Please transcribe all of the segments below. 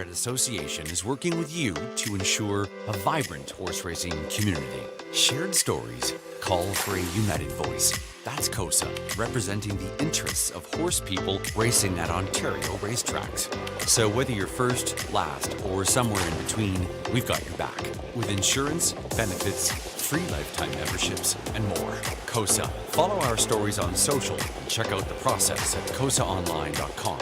Thoroughbred Association is working with you to ensure a vibrant horse racing community. Shared stories call for a united voice. That's COSA, representing the interests of horse people racing at Ontario racetracks. So whether you're first, last, or somewhere in between, we've got your back. With insurance, benefits, free lifetime memberships, and more. COSA. Follow our stories on social and check out the process at cosaonline.com.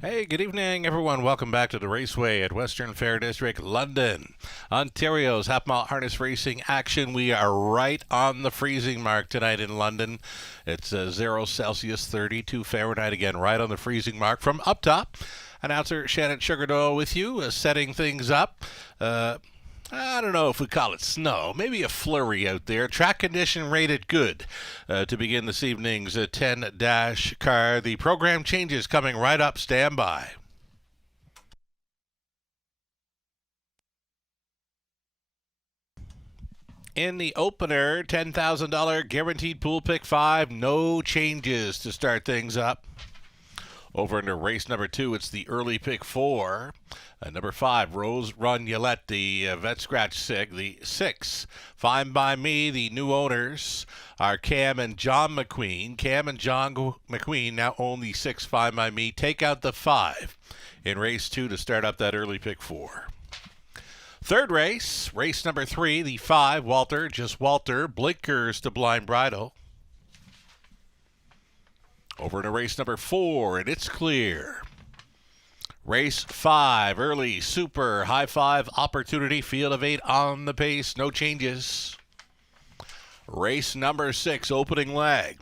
Hey, good evening, everyone. Welcome back to the Raceway at Western Fair District, London. Ontario's half-mile harness racing action. We are right on the freezing mark tonight in London. It's 0 Celsius, 32 Fahrenheit. Again, right on the freezing mark. From up top, announcer Shannon Sugardoll with you, setting things up. I don't know if we call it snow, maybe a flurry out there. Track condition rated good to begin this evening's 10-dash car. The program changes coming right up. Stand by. In the opener, $10,000 guaranteed pool pick 5. No changes to start things up. Over into race number 2, it's the early pick 4. Number 5, Rose Run Yolette, the vet scratch 6. The 6, Fine By Me, the new owners are Cam and John McQueen. Cam and John McQueen now own the 6, Fine By Me. Take out the 5 in race 2 to start up that early pick 4. Third race, race number 3, the 5, Walter, just Walter, blinkers to Blind Bridle. Over to race number 4, and it's clear. Race 5, early, super, high 5, opportunity, field of 8 on the pace, no changes. Race number 6, opening leg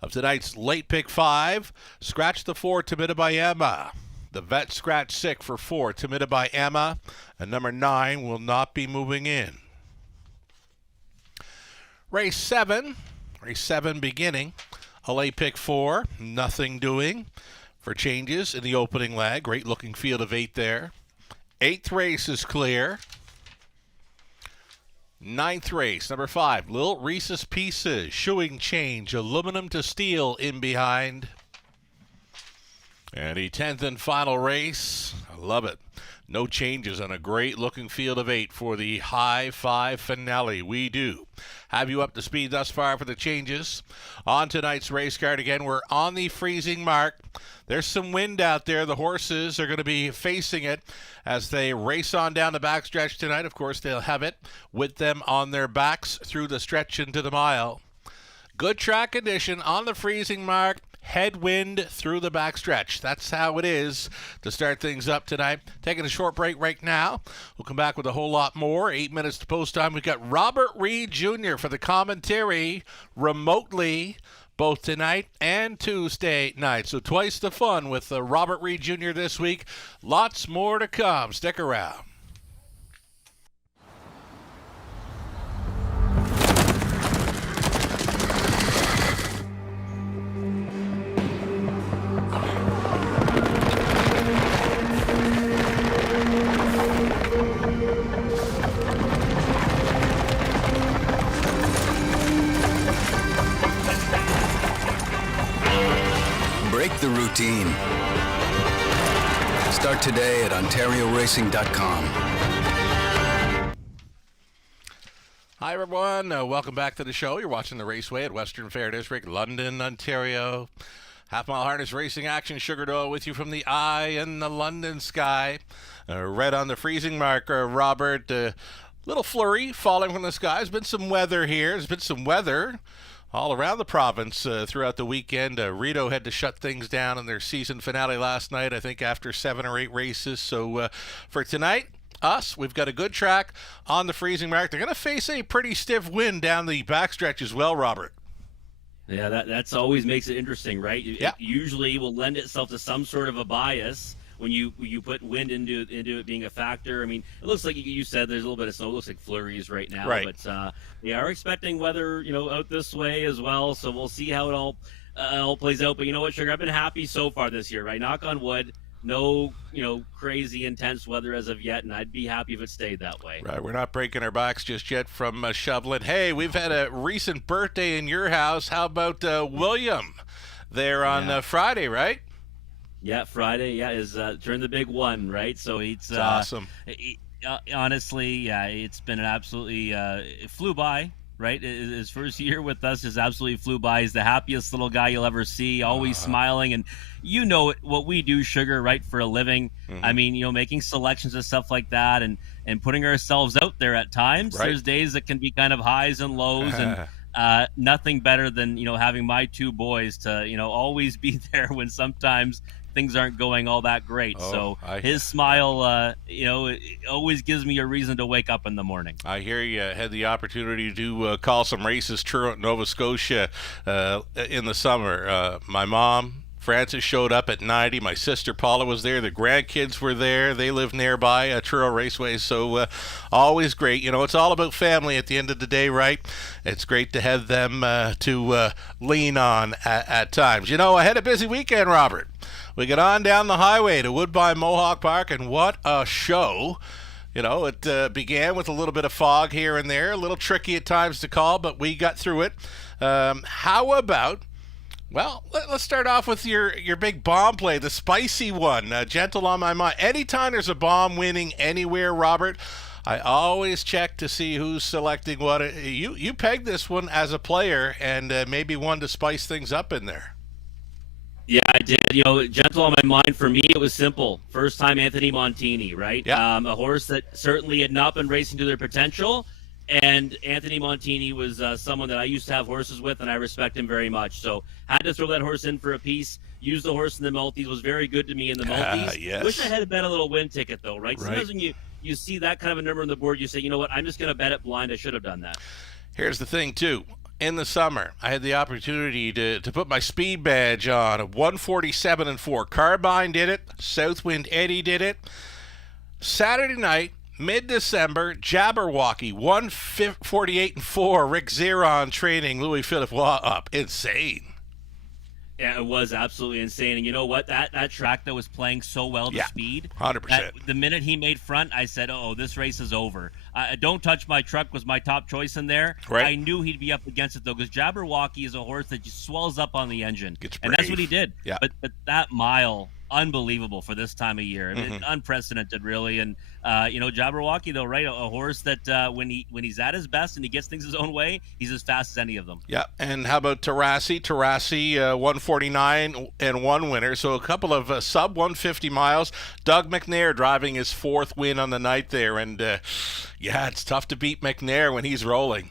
of tonight's late pick 5, scratch the 4, Timida by Emma. The vet scratch 6 for 4, Timida by Emma, and number 9 will not be moving in. Race 7 beginning. A late pick 4, nothing doing for changes in the opening leg. Great looking field of 8 there. 8th race is clear. 9th race, number 5, Lil Reese's Pieces, shoeing change, aluminum to steel in behind. And the 10th and final race, I love it. No changes on a great looking field of 8 for the high 5 finale. We do have you up to speed thus far for the changes. On tonight's race card, again, we're on the freezing mark. There's some wind out there. The horses are going to be facing it as they race on down the backstretch tonight. Of course, they'll have it with them on their backs through the stretch into the mile. Good track condition on the freezing mark. Headwind through the backstretch. That's how it is to start things up tonight. Taking a short break right now. We'll come back with a whole lot more. 8 minutes to post time. We've got Robert Reed Jr. for the commentary remotely both tonight and Tuesday night. So twice the fun with Robert Reed Jr. this week. Lots more to come. Stick around. Break the routine. Start today at OntarioRacing.com. Hi, everyone. Welcome back to the show. You're watching the Raceway at Western Fair District, London, Ontario. Half Mile Harness Racing action. Sugar Doyle with you from the eye in the London sky. Red on the freezing mark, Robert. Little flurry falling from the sky. There's been some weather here. There's been some weather all around the province throughout the weekend. Rito had to shut things down in their season finale last night, I think after 7 or 8 races. So for tonight, we've got a good track on the freezing mark. They're going to face a pretty stiff wind down the backstretch as well, Robert. Yeah, that's always makes it interesting, right? Yeah. It usually will lend itself to some sort of a bias when you put wind into it being a factor. I mean, it looks like you said there's a little bit of snow. It looks like flurries right now, right. But they are expecting weather, out this way as well. So we'll see how it all plays out. But you know what, Sugar? I've been happy so far this year, right? Knock on wood. No, crazy intense weather as of yet, and I'd be happy if it stayed that way. Right, we're not breaking our backs just yet from shoveling. Hey, we've had a recent birthday in your house. How about William there on Friday, right? Yeah, Friday, is turned the big one, right? So it's awesome. Honestly, it's been an absolutely it flew by. Right, his first year with us just absolutely flew by. He's the happiest little guy you'll ever see, always smiling, and what we do, Sugar, right, for a living. Mm-hmm. I mean, making selections and stuff like that, and putting ourselves out there at times. Right. There's days that can be kind of highs and lows, and nothing better than having my 2 boys to always be there when sometimes things aren't going all that great. His smile, it always gives me a reason to wake up in the morning. I hear you had the opportunity to call some races throughout Nova Scotia in the summer. My mom, Frances, showed up at 90. My sister Paula was there. The grandkids were there. They live nearby Truro Raceway. So always great. It's all about family at the end of the day, right? It's great to have them to lean on at times. I had a busy weekend, Robert. We got on down the highway to Woodbine Mohawk Park, and what a show. It began with a little bit of fog here and there, a little tricky at times to call, but we got through it. How about, let's start off with your big bomb play, the spicy one, Gentle on My Mind. Anytime there's a bomb winning anywhere, Robert, I always check to see who's selecting what. You pegged this one as a player and maybe one to spice things up in there. Yeah, I did. Gentle on My Mind, for me, it was simple. First time Anthony Montini, right? Yeah. A horse that certainly had not been racing to their potential. And Anthony Montini was someone that I used to have horses with, and I respect him very much. So had to throw that horse in for a piece. Used the horse in the multis. Was very good to me in the multis. Yes. Wish I had bet a little win ticket, though, right? Sometimes when you see that kind of a number on the board, you say, you know what, I'm just going to bet it blind. I should have done that. Here's the thing, too. In the summer, I had the opportunity to put my speed badge on. 147-4. Carbine did it. Southwind Eddie did it. Saturday night, mid-December, Jabberwocky 148-4. Rick Zeron training Louis Philippe up. Insane. Yeah, it was absolutely insane. And you know what? That track that was playing so well to speed. 100%. The minute he made front, I said, oh, this race is over. Don't Touch My Truck was my top choice in there. Right. I knew he'd be up against it, though, because Jabberwocky is a horse that just swells up on the engine. Gets and that's brave. what he did. Yeah. But that mile, unbelievable for this time of year. I mean, unprecedented, really. And, Jabberwocky, though, right, a horse that when he's at his best and he gets things his own way, he's as fast as any of them. Yeah, and how about Tarasi? Tarasi, 149-1 winner, so a couple of sub-150 miles. Doug McNair driving his 4th win on the night there, and it's tough to beat McNair when he's rolling.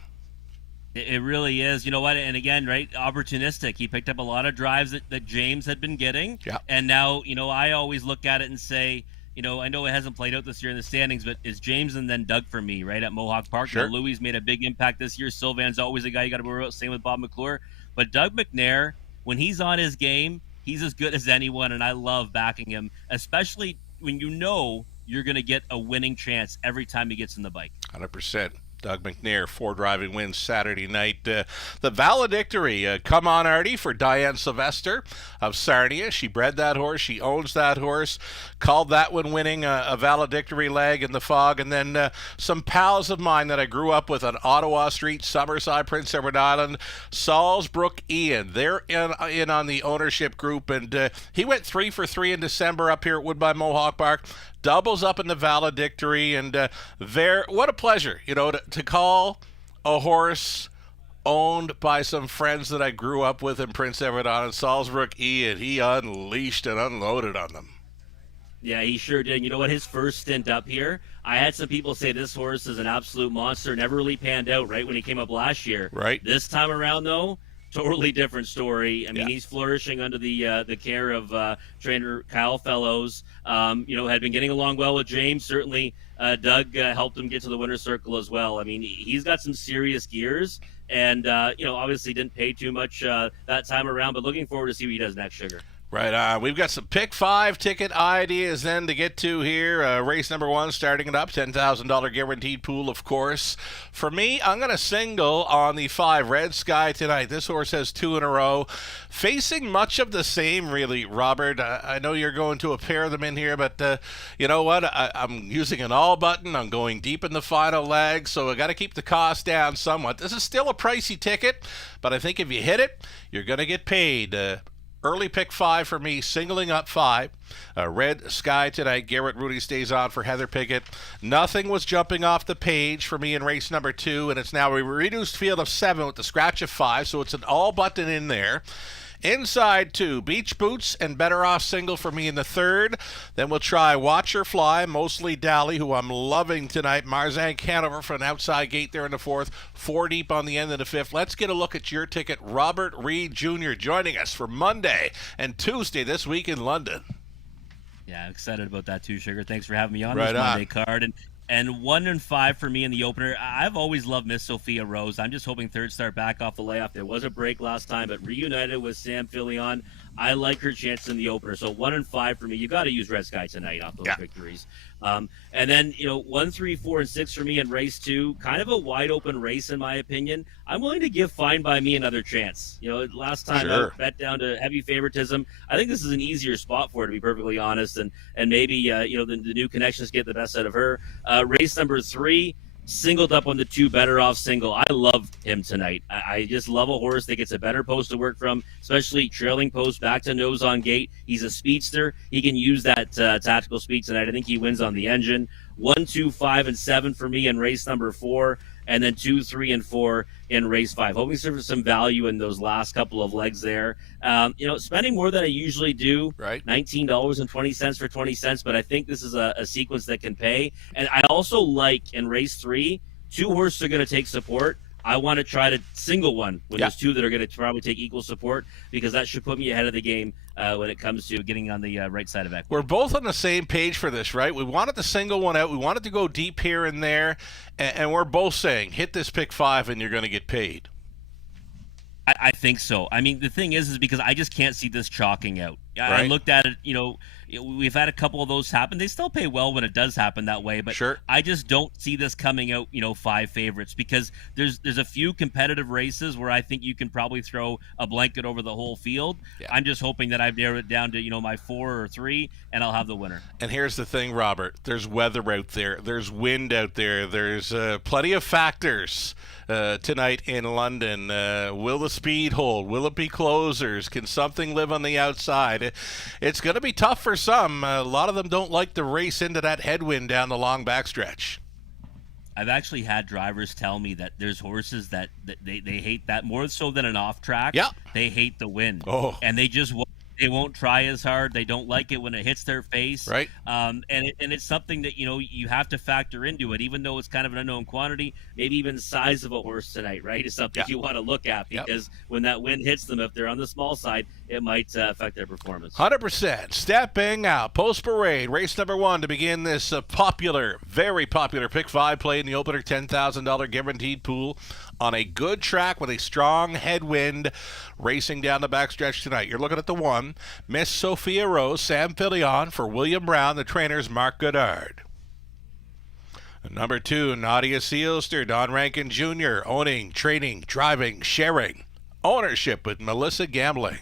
It really is. You know what? And again, right, opportunistic. He picked up a lot of drives that James had been getting. Yeah. And now, I always look at it and say, I know it hasn't played out this year in the standings, but it's James and then Doug for me, right, at Mohawk Park. Sure. Louis made a big impact this year. Sylvan's always a guy you got to worry about. Same with Bob McClure. But Doug McNair, when he's on his game, he's as good as anyone, and I love backing him, especially when you're going to get a winning chance every time he gets in the bike. 100%. Doug McNair, 4 driving wins Saturday night. The valedictory, come on Artie, for Diane Sylvester of Sarnia. She bred that horse. She owns that horse. Called that one winning a valedictory leg in the fog. And then some pals of mine that I grew up with on Ottawa Street, Summerside, Prince Edward Island, Salisbrook Ian. They're in on the ownership group. And he went 3 for 3 in December up here at Woodbine Mohawk Park. Doubles up in the valedictory, and what a pleasure, to call a horse owned by some friends that I grew up with in Prince Edward Island. Salzburg Ian, he unleashed and unloaded on them. Yeah, he sure did. You know what? His first stint up here, I had some people say this horse is an absolute monster. Never really panned out right when he came up last year. Right. This time around, though, totally different story. I mean, he's flourishing under the care of trainer Kyle Fellows. Had been getting along well with James. Certainly, Doug helped him get to the winner's circle as well. I mean, he's got some serious gears, and obviously didn't pay too much that time around. But looking forward to see what he does next, Sugar. Right on. We've got some pick 5 ticket ideas then to get to here. Race number 1 starting it up. $10,000 guaranteed pool, of course. For me, I'm going to single on the 5 Red Sky tonight. This horse has 2 in a row. Facing much of the same, really, Robert. I know you're going to a pair of them in here, but you know what? I'm using an all button. I'm going deep in the final leg, so I got to keep the cost down somewhat. This is still a pricey ticket, but I think if you hit it, you're going to get paid. Early pick 5 for me, singling up 5. Red Sky tonight. Garrett Rudy stays on for Heather Pickett. Nothing was jumping off the page for me in race number 2, and it's now a reduced field of 7 with the scratch of 5, so it's an all button in there. Inside 2, Beach Boots and Better Off single for me in the 3rd. Then we'll try Watch Her Fly, mostly Dally, who I'm loving tonight. Marzanne Canover for an outside gate there in the 4th. 4 deep on the end of the 5th. Let's get a look at your ticket. Robert Reed Jr. joining us for Monday and Tuesday this week in London. Yeah, I'm excited about that too, Sugar. Thanks for having me on this Monday card. And 1 and 5 for me in the opener. I've always loved Miss Sophia Rose. I'm just hoping third start back off the layoff. There was a break last time, but reunited with Sam Filion. I like her chance in the opener. So 1 and 5 for me. You got to use Red Sky tonight off those victories. And then 1, 3, 4, and 6 for me in race 2. Kind of a wide open race in my opinion. I'm willing to give Fine by Me another chance. Last time I bet down to heavy favoritism. I think this is an easier spot for her, to be perfectly honest. And maybe the new connections get the best out of her. Race number 3. Singled up on the 2 Better Off single. I love him tonight. I just love a horse that gets a better post to work from, especially trailing post back to nose on gate. He's a speedster. He can use that tactical speed tonight. I think he wins on the engine. 1, 2, 5, and 7 for me in race number 4, and then 2, 3, and 4 in race 5. Hoping for some value in those last couple of legs there. Spending more than I usually do. Right. $19.20 for 20 cents, but I think this is a sequence that can pay. And I also like in race 3, 2 horses are going to take support. I want to try to single one when there's 2 that are going to probably take equal support, because that should put me ahead of the game when it comes to getting on the right side of equity. We're both on the same page for this, right? We wanted to single one out. We wanted to go deep here and there, and we're both saying hit this pick 5 and you're going to get paid. I think so. I mean, the thing is because I just can't see this chalking out. Right. I looked at it, we've had a couple of those happen. They still pay well when it does happen that way, but I just don't see this coming out, 5 favorites, because there's a few competitive races where I think you can probably throw a blanket over the whole field. Yeah. I'm just hoping that I've narrowed it down to, my 4 or 3, and I'll have the winner. And here's the thing, Robert. There's weather out there. There's wind out there. There's plenty of factors tonight in London. Will the speed hold? Will it be closers? Can something live on the outside? It's going to be tough for some. A lot of them don't like to race into that headwind down the long backstretch. I've actually had drivers tell me that there's horses that they hate that more so than an off track. Yeah. They hate the wind. Oh. And they won't try as hard. They don't like it when it hits their face. Right. And it's something that, you have to factor into it, even though it's kind of an unknown quantity. Maybe even the size of a horse tonight, right, is something you want to look at, because when that wind hits them, if they're on the small side, it might affect their performance. 100%. Stepping out. Post Parade, race number 1 to begin this very popular pick 5 play in the opener, $10,000 guaranteed pool on a good track with a strong headwind racing down the backstretch tonight. You're looking at the 1, Miss Sophia Rose, Sam Filion for William Brown, the trainer's Mark Goddard. Number 2, Nadia Seelster, Don Rankin Jr., owning, training, driving, sharing, ownership with Melissa Gambling.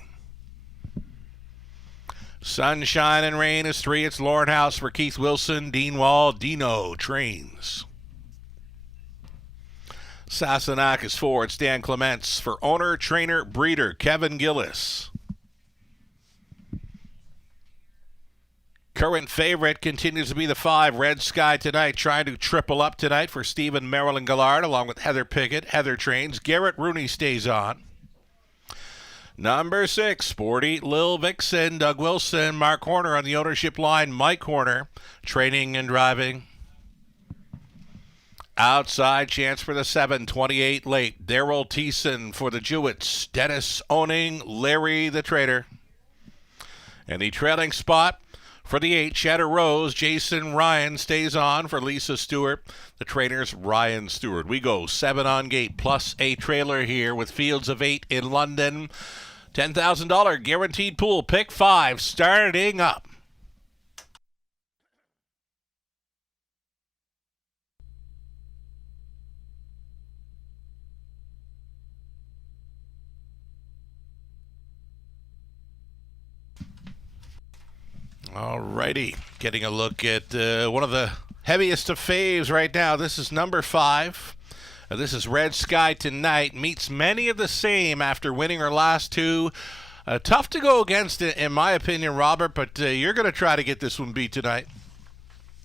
Sunshine and Rain is 3. It's Lauren House for Keith Wilson, Dean Wall, Dino trains. Sassenach is 4. It's Dan Clements for owner, trainer, breeder, Kevin Gillis. Current favorite continues to be the 5, Red Sky Tonight, trying to triple up tonight for Stephen Marilyn Gallard, along with Heather Pickett. Heather trains. Garrett Rooney stays on. Number 6, Sporty Lil Vixen, Doug Wilson, Mark Horner on the ownership line. Mike Horner, training and driving. Outside chance for the 7, 28 late. Daryl Thiessen for the Jewetts. Dennis owning Larry the Trader. And the trailing spot for the 8, Shadow Rose, Jason Ryan stays on for Lisa Stewart. The trainer's Ryan Stewart. We go 7 on gate plus a trailer here with fields of 8 in London. $10,000 guaranteed pool. Pick 5 starting up. All righty, getting a look at one of the heaviest of faves right now. This is number 5. This is Red Sky Tonight. Meets many of the same after winning her last 2. Tough to go against it, in my opinion, Robert, but you're going to try to get this one beat tonight.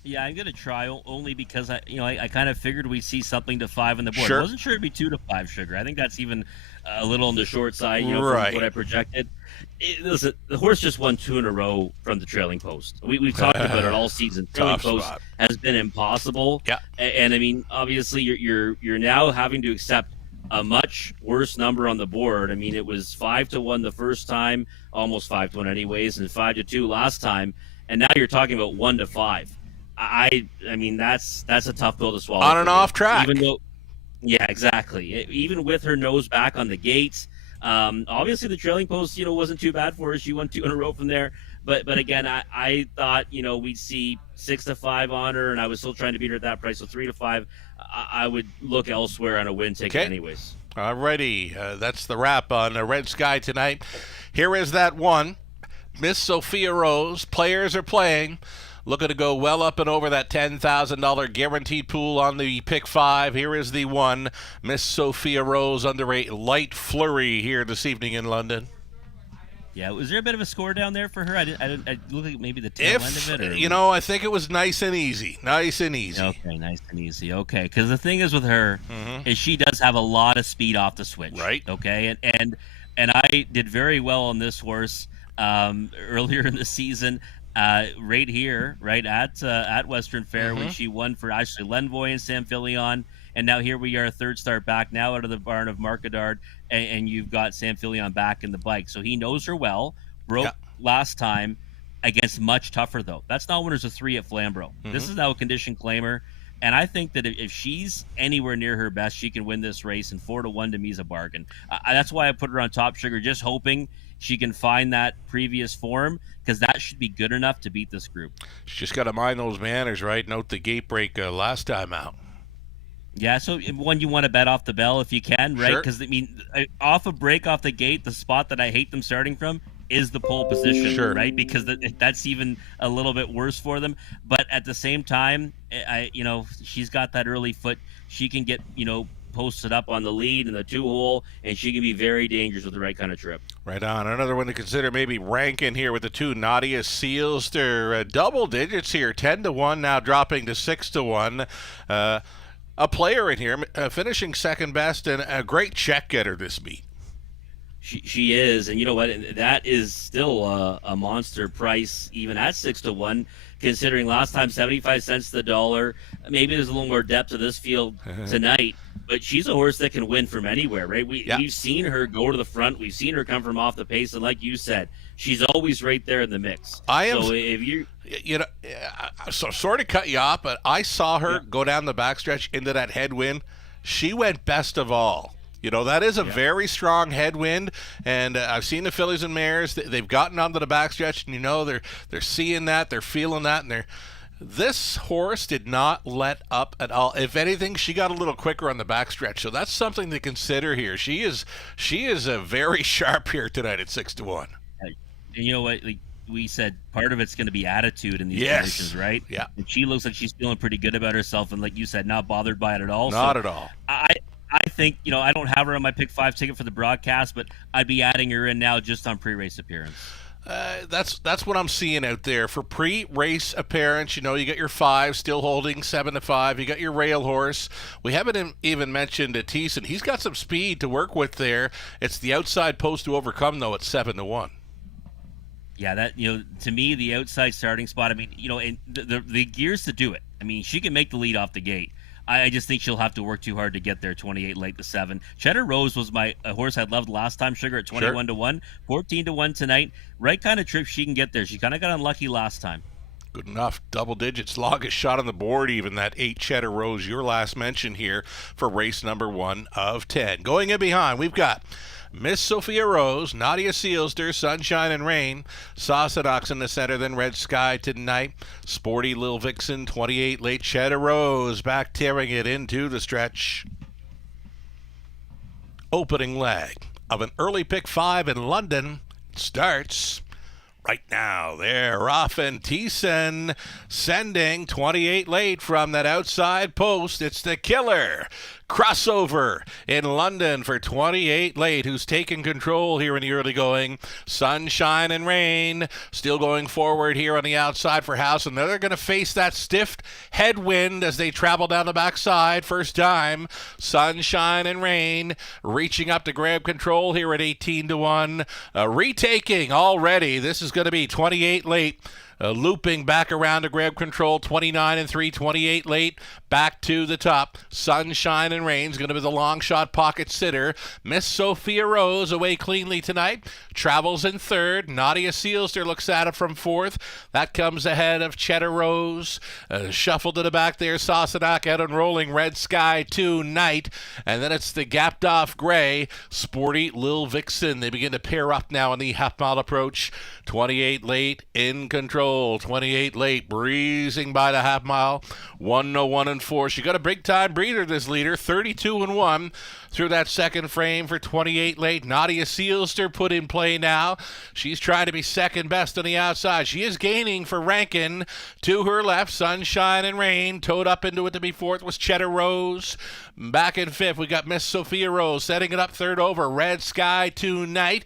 Yeah, I'm going to try only because I kind of figured we'd see something to 5 on the board. Sure. I wasn't sure it'd be 2 to 5 Sugar. I think that's even a little on the short side, right, from what I projected. Listen, the horse just won 2 in a row from the trailing post. We've talked about it all season. Trailing post has been impossible. Yeah, and I mean, obviously, you're now having to accept a much worse number on the board. I mean, it was 5-1 the first time, almost 5-1 anyways, and 5-2 last time, and now you're talking about 1-5. I mean, that's a tough pill to swallow. On and off track. Yeah, exactly. Even with her nose back on the gates, obviously the trailing post, wasn't too bad for her. She won 2 in a row from there. But again, I thought, we'd see 6-5 on her, and I was still trying to beat her at that price. So 3-5, I would look elsewhere on a win ticket anyways. All righty. That's the wrap on Red Sky Tonight. Here is that one. Miss Sophia Rose. Players are playing. Looking to go well up and over that $10,000 guaranteed pool on the pick 5. Here is the 1, Miss Sophia Rose, under a light flurry here this evening in London. Yeah, was there a bit of a score down there for her? I look like maybe the tail end of it. I think it was nice and easy. Okay, nice and easy. Okay, because the thing is with her is she does have a lot of speed off the switch. Right. Okay, and I did very well on this horse earlier in the season. Right here, right at Western Fair, when she won for Ashley Lenvoy and Sam Filion, and now here we are, a third start back now out of the barn of Mark Goddard, and you've got Sam Filion back in the bike, so he knows her well. Broke last time against much tougher though. That's not when there's a 3 at Flamborough. This is now a condition claimer, and I think that if she's anywhere near her best, she can win this race. And 4-1 to me is a bargain. That's why I put her on top, Sugar, just hoping she can find that previous form, because that should be good enough to beat this group. She's just got to mind those manners, right? Note the gate break last time out. Yeah, so one, you want to bet off the bell if you can, right? Because, off a break off the gate, the spot that I hate them starting from is the pole position, right? Because that's even a little bit worse for them. But at the same time, she's got that early foot. She can get, posted up on the lead in the 2-hole, and she can be very dangerous with the right kind of trip. Right on. Another one to consider, maybe ranking here with the 2, Nadia Seals. They're double digits here, 10-1, now dropping to 6-1. A player in here, finishing second best, and a great check getter this meet. She is, and you know what? That is still a monster price, even at 6-1. Considering last time 75 cents to the dollar. Maybe there's a little more depth to this field tonight, but she's a horse that can win from anywhere, right? We've seen her go to the front. We've seen her come from off the pace, and like you said, she's always right there in the mix. So if you so sort of cut you off, but I saw her go down the backstretch into that headwind. She went best of all. That is a very strong headwind, and I've seen the fillies and mares. They've gotten onto the backstretch, and they're seeing that, they're feeling that, and this horse did not let up at all. If anything, she got a little quicker on the backstretch, so that's something to consider here. She is very sharp here tonight at 6-1. And you know what? We said part of it's going to be attitude in these conditions, right? Yeah. And she looks like she's feeling pretty good about herself, and like you said, not bothered by it at all. Not at all. I think, I don't have her on my pick 5 ticket for the broadcast, but I'd be adding her in now just on pre-race appearance. That's what I'm seeing out there for pre-race appearance. You got your 5 still holding 7-5. You got your rail horse. We haven't even mentioned Thiessen. He's got some speed to work with there. It's the outside post to overcome though at 7-1. Yeah, that to me the outside starting spot. I mean, and the gears to do it. I mean, she can make the lead off the gate. I just think she'll have to work too hard to get there. 28 late to 7. Cheddar Rose was my horse I loved last time. Sugar at 21-1, 14-1 tonight. Right kind of trip she can get there. She kind of got unlucky last time. Good enough. Double digits. Longest shot on the board, even that 8 Cheddar Rose, your last mention here for race number 1 of 10. Going in behind, we've got Miss Sophia Rose, Nadia Sealster, Sunshine and Rain, Sassenach in the center, then Red Sky Tonight, Sporty Lil Vixen, 28 late Cheddar Rose, back tearing it into the stretch. Opening leg of an early pick 5 in London starts right now. They're off, and Thiessen sending 28 late from that outside post. It's the killer crossover in London for 28 late, who's taken control here in the early going. Sunshine and Rain still going forward here on the outside for House, and they're going to face that stiff headwind as they travel down the backside. First time, Sunshine and Rain reaching up to grab control here at 18-1. Retaking already. This is going to be 28 late. Looping back around to grab control, 29-3, 28 late, back to the top. Sunshine and Rain's going to be the long shot pocket sitter. Miss Sophia Rose away cleanly tonight. Travels in third. Nadia Sealster looks at it from fourth. That comes ahead of Cheddar Rose. Shuffled to the back there. Sassenach out and rolling. Red Sky Tonight. And then it's the gapped off gray. Sporty Lil Vixen. They begin to pair up now on the half mile approach. 28 late in control. 28 late breezing by the half mile. 1:01-4. She got a big time breather, this leader. 32-1 through that second frame for 28 late. Nadia Sealster put in play now. She's trying to be second best on the outside. She is gaining for Rankin. To her left, Sunshine and Rain. Towed up into it to be fourth was Cheddar Rose. Back in fifth, we got Miss Sophia Rose setting it up third over. Red Sky Tonight.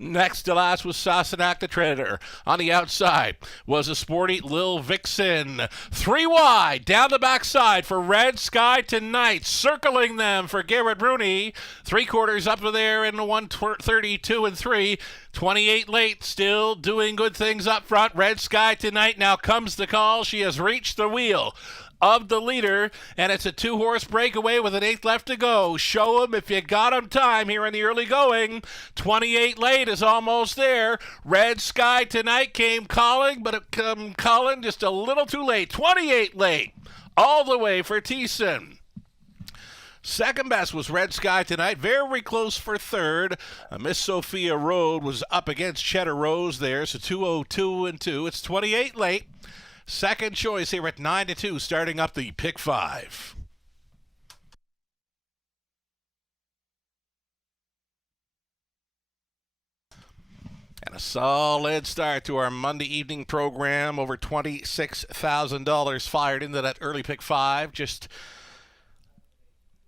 Next to last was Sassenach the Treader. On the outside was a Sporty Lil Vixen. 3 wide down the backside for Red Sky Tonight. Circling them for Garrett Rooney. 3/4 up to there in the 132-3. 28 late, still doing good things up front. Red Sky Tonight. Now comes the call. She has reached the wheel of the leader, and it's a 2-horse breakaway with an 8th left to go. Show him if you got him time here in the early going. 28 late is almost there. Red Sky Tonight came calling, but it came calling just a little too late. 28 late all the way for Thiessen. Second best was Red Sky Tonight, very close for third. Miss Sophia Rose was up against Cheddar Rose there, so 2:02-2. It's 28 late. Second choice here at 9-2, starting up the pick 5. And a solid start to our Monday evening program. Over $26,000 fired into that early pick 5. Just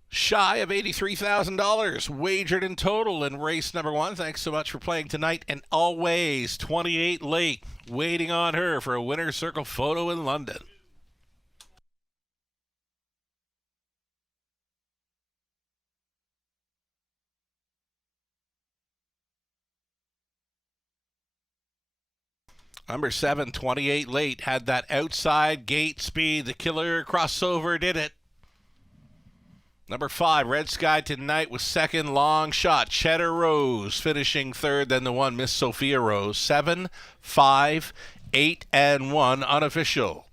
shy of $83,000 wagered in total in race number 1. Thanks so much for playing tonight and always. 28 late, waiting on her for a winner's circle photo in London. Number 7, 28 late, had that outside gate speed. The killer crossover did it. Number 5, Red Sky Tonight was second, long shot. Cheddar Rose finishing third, then the 1, Miss Sophia Rose. 7, 5, 8, and 1 unofficial.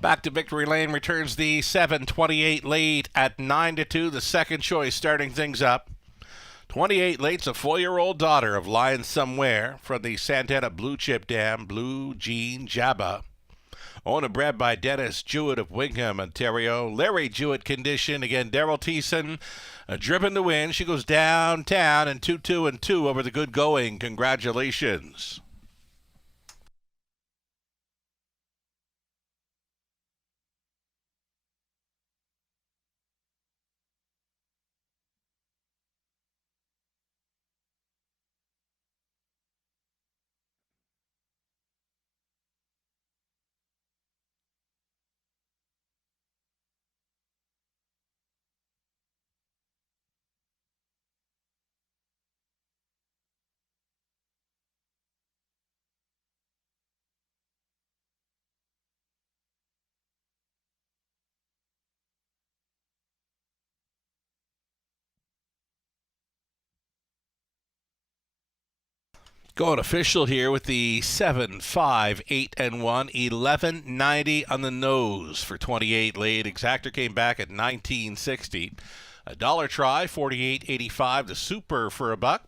Back to victory lane returns the 7, 28 late at 9-2, the second choice starting things up. 28 late's a 4-year-old daughter of Lion Somewhere from the Santana Blue Chip Dam, Blue Jean Jabba. Owned and bred by Dennis Jewett of Wingham, Ontario. Larry Jewett condition. Again, Daryl Thiessen driven to win. She goes downtown and 2-2-2 over the good going. Congratulations. Going official here with the 7, 5, 8, and 1, 1190 on the nose for 28 late. Exactor came back at 1960. A dollar try, 48.85. The super for $1.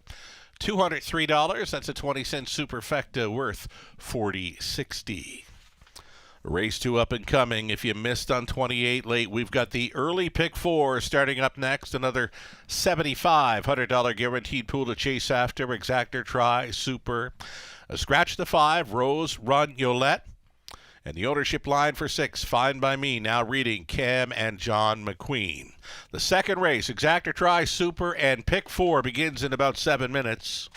$203. That's a 20-cent superfecta worth 40.60. Race 2 up and coming. If you missed on 28 late, we've got the early pick 4 starting up next. Another $7,500 guaranteed pool to chase after. Exactor, try, super. A scratch the 5, Rose, Run, Yolette. And the ownership line for 6, Fine by Me, now reading Cam and John McQueen. The second race, Exactor, try, super, and pick 4 begins in about 7 minutes.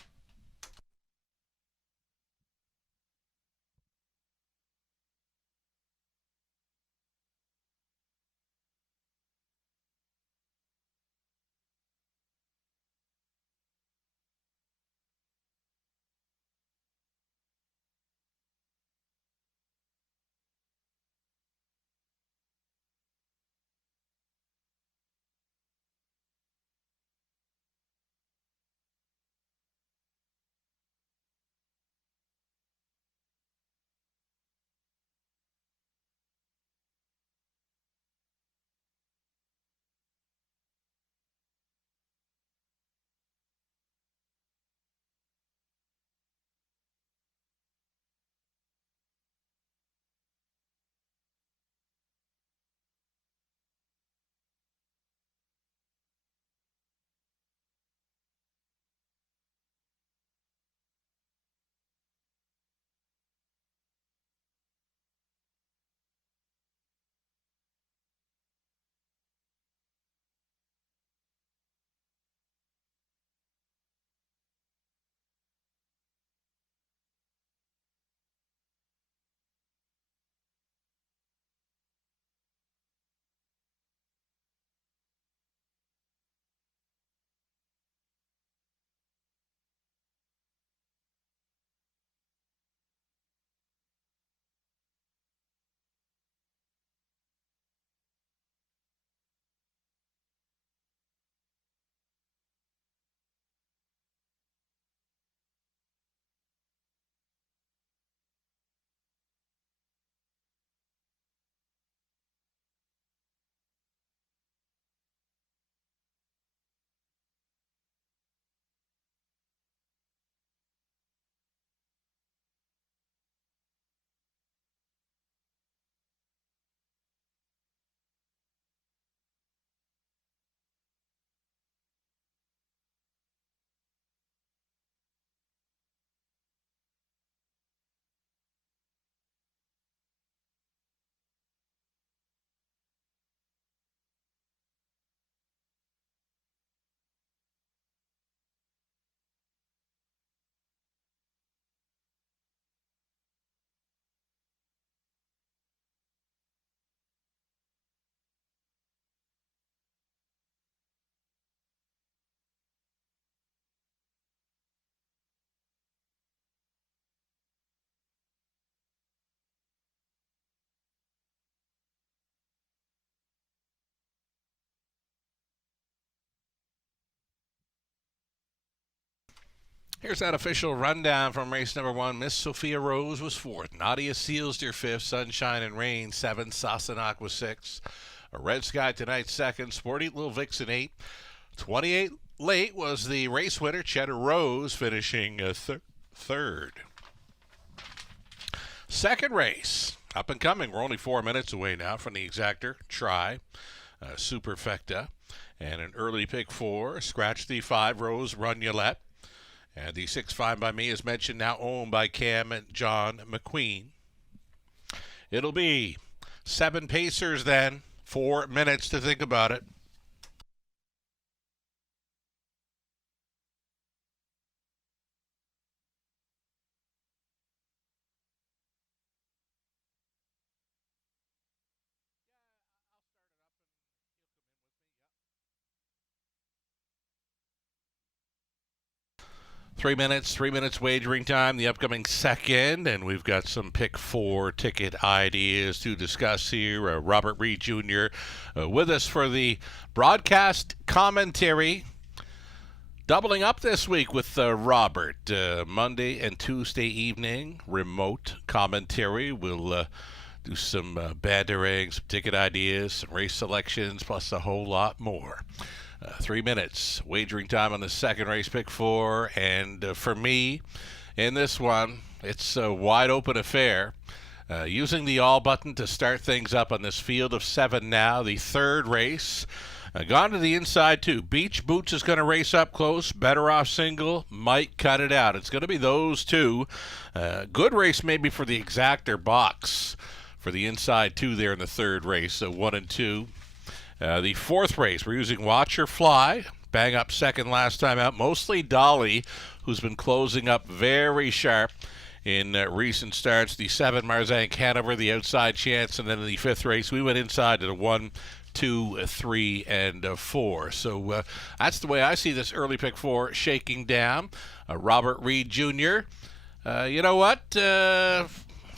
Here's that official rundown from race number 1. Miss Sophia Rose was 4th. Nadia Sealsder 5th. Sunshine and Rain 7th. Sassenach was 6th. A Red Sky Tonight 2nd. Sporty Little Vixen 8th. 28 late was the race winner, Cheddar Rose, finishing 3rd. Second race, up and coming. We're only 4 minutes away now from the Exactor. Try, Superfecta, and an early pick 4. Scratch the 5, Rose, Run Yolette. And the 6, Fine by Me, as mentioned, now owned by Cam and John McQueen. It'll be 7 pacers then. 4 minutes to think about it. Three minutes wagering time, the upcoming second, and we've got some pick 4 ticket ideas to discuss here. Robert Reed Jr. With us for the broadcast commentary. Doubling up this week with Robert. Monday and Tuesday evening, remote commentary. We'll do some bantering, some ticket ideas, some race selections, plus a whole lot more. 3 minutes wagering time on the second race, pick 4. And for me, in this one, it's a wide open affair. Using the all button to start things up on this field of 7 now, the third race. Gone to the inside, too. Beach Boots is going to race up close. Better Off Single might cut it out. It's going to be those two. Good race maybe for the Exactor box for the inside, 2 there in the third race, so 1 and 2. The fourth race, we're using Watch Her Fly. Bang up second last time out. Mostly Dolly, who's been closing up very sharp in recent starts. The 7, Marzank Hanover, the outside chance. And then in the fifth race, we went inside to the 1, 2, 3, and 4. So that's the way I see this early pick 4 shaking down. Robert Reed Jr., you know what?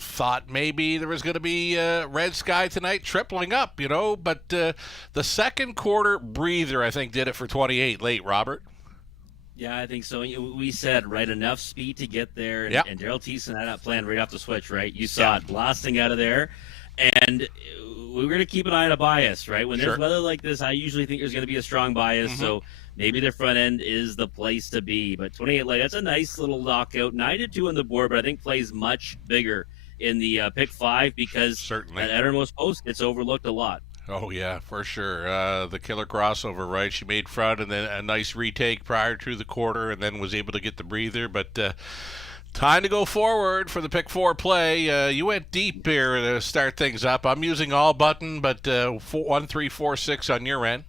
Thought maybe there was going to be red sky tonight, tripling up, but the second quarter breather, I think, did it for 28 late, Robert. Yeah, I think so. We said, right, enough speed to get there, and, yep. and Daryl Thiessen had that plan right off the switch, right? You saw it blasting out of there, and we're going to keep an eye on a bias, right? When there's weather like this, I usually think there's going to be a strong bias, so maybe their front end is the place to be. But 28 late, that's a nice little knockout. 9-2 on the board, but I think plays much bigger in the pick 5 because that outermost post gets overlooked a lot. Oh, yeah, for sure. The killer crossover, right? She made front and then a nice retake prior to the quarter and then was able to get the breather. But time to go forward for the pick 4 play. You went deep here to start things up. I'm using all button, but 1, 3, 4, 6 on your end.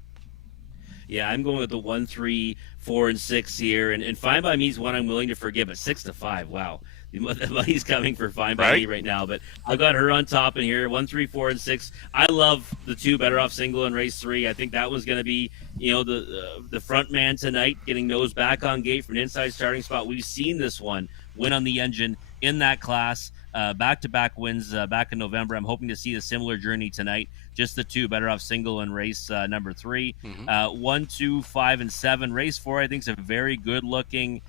Yeah, I'm going with the 1, 3, 4, and 6 here. And Fine By Me is one I'm willing to forgive at 6-5. Wow. The money's coming for Fine By Me right now, but I've got her on top in here. 1, 3, 4, and 6. I love the 2 Better Off Single in race 3. I think that one's going to be, the front man tonight, getting nose back on gate from an inside starting spot. We've seen this one win on the engine in that class. Back-to-back wins back in November. I'm hoping to see a similar journey tonight. Just the 2 Better Off Single in race number 3. 1, 2, 5, and 7. Race 4, I think, is a very good-looking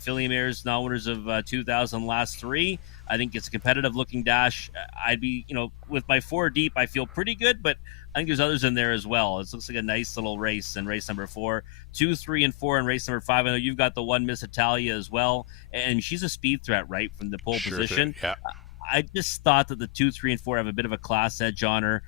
Filly Mares, non-winners of 2000 last 3. I think it's a competitive-looking dash. I'd be, with my 4 deep, I feel pretty good, but I think there's others in there as well. It looks like a nice little race in race number 4. 2, 3, and 4 in race number 5. I know you've got the 1 Miss Italia as well, and she's a speed threat, right, from the pole position. Yeah. I just thought that the 2, 3, and 4 have a bit of a class edge on her.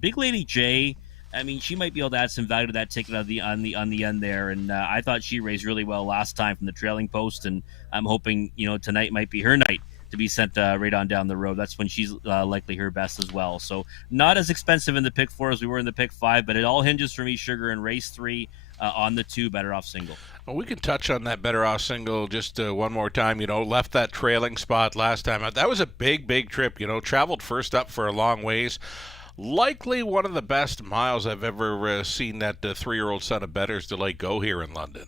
Big Lady J, I mean, she might be able to add some value to that ticket on the end there, and I thought she raced really well last time from the trailing post, and I'm hoping tonight might be her night to be sent right on down the road. That's when she's likely her best as well. So not as expensive in the pick 4 as we were in the pick 5, but it all hinges for me, Sugar, in race 3 on the 2 Better Off Single. Well, we can touch on that Better Off Single just one more time. Left that trailing spot last time. That was a big trip. Traveled first up for a long ways. Likely one of the best miles I've ever seen that 3-year-old son of Bettor's Delight go here in London.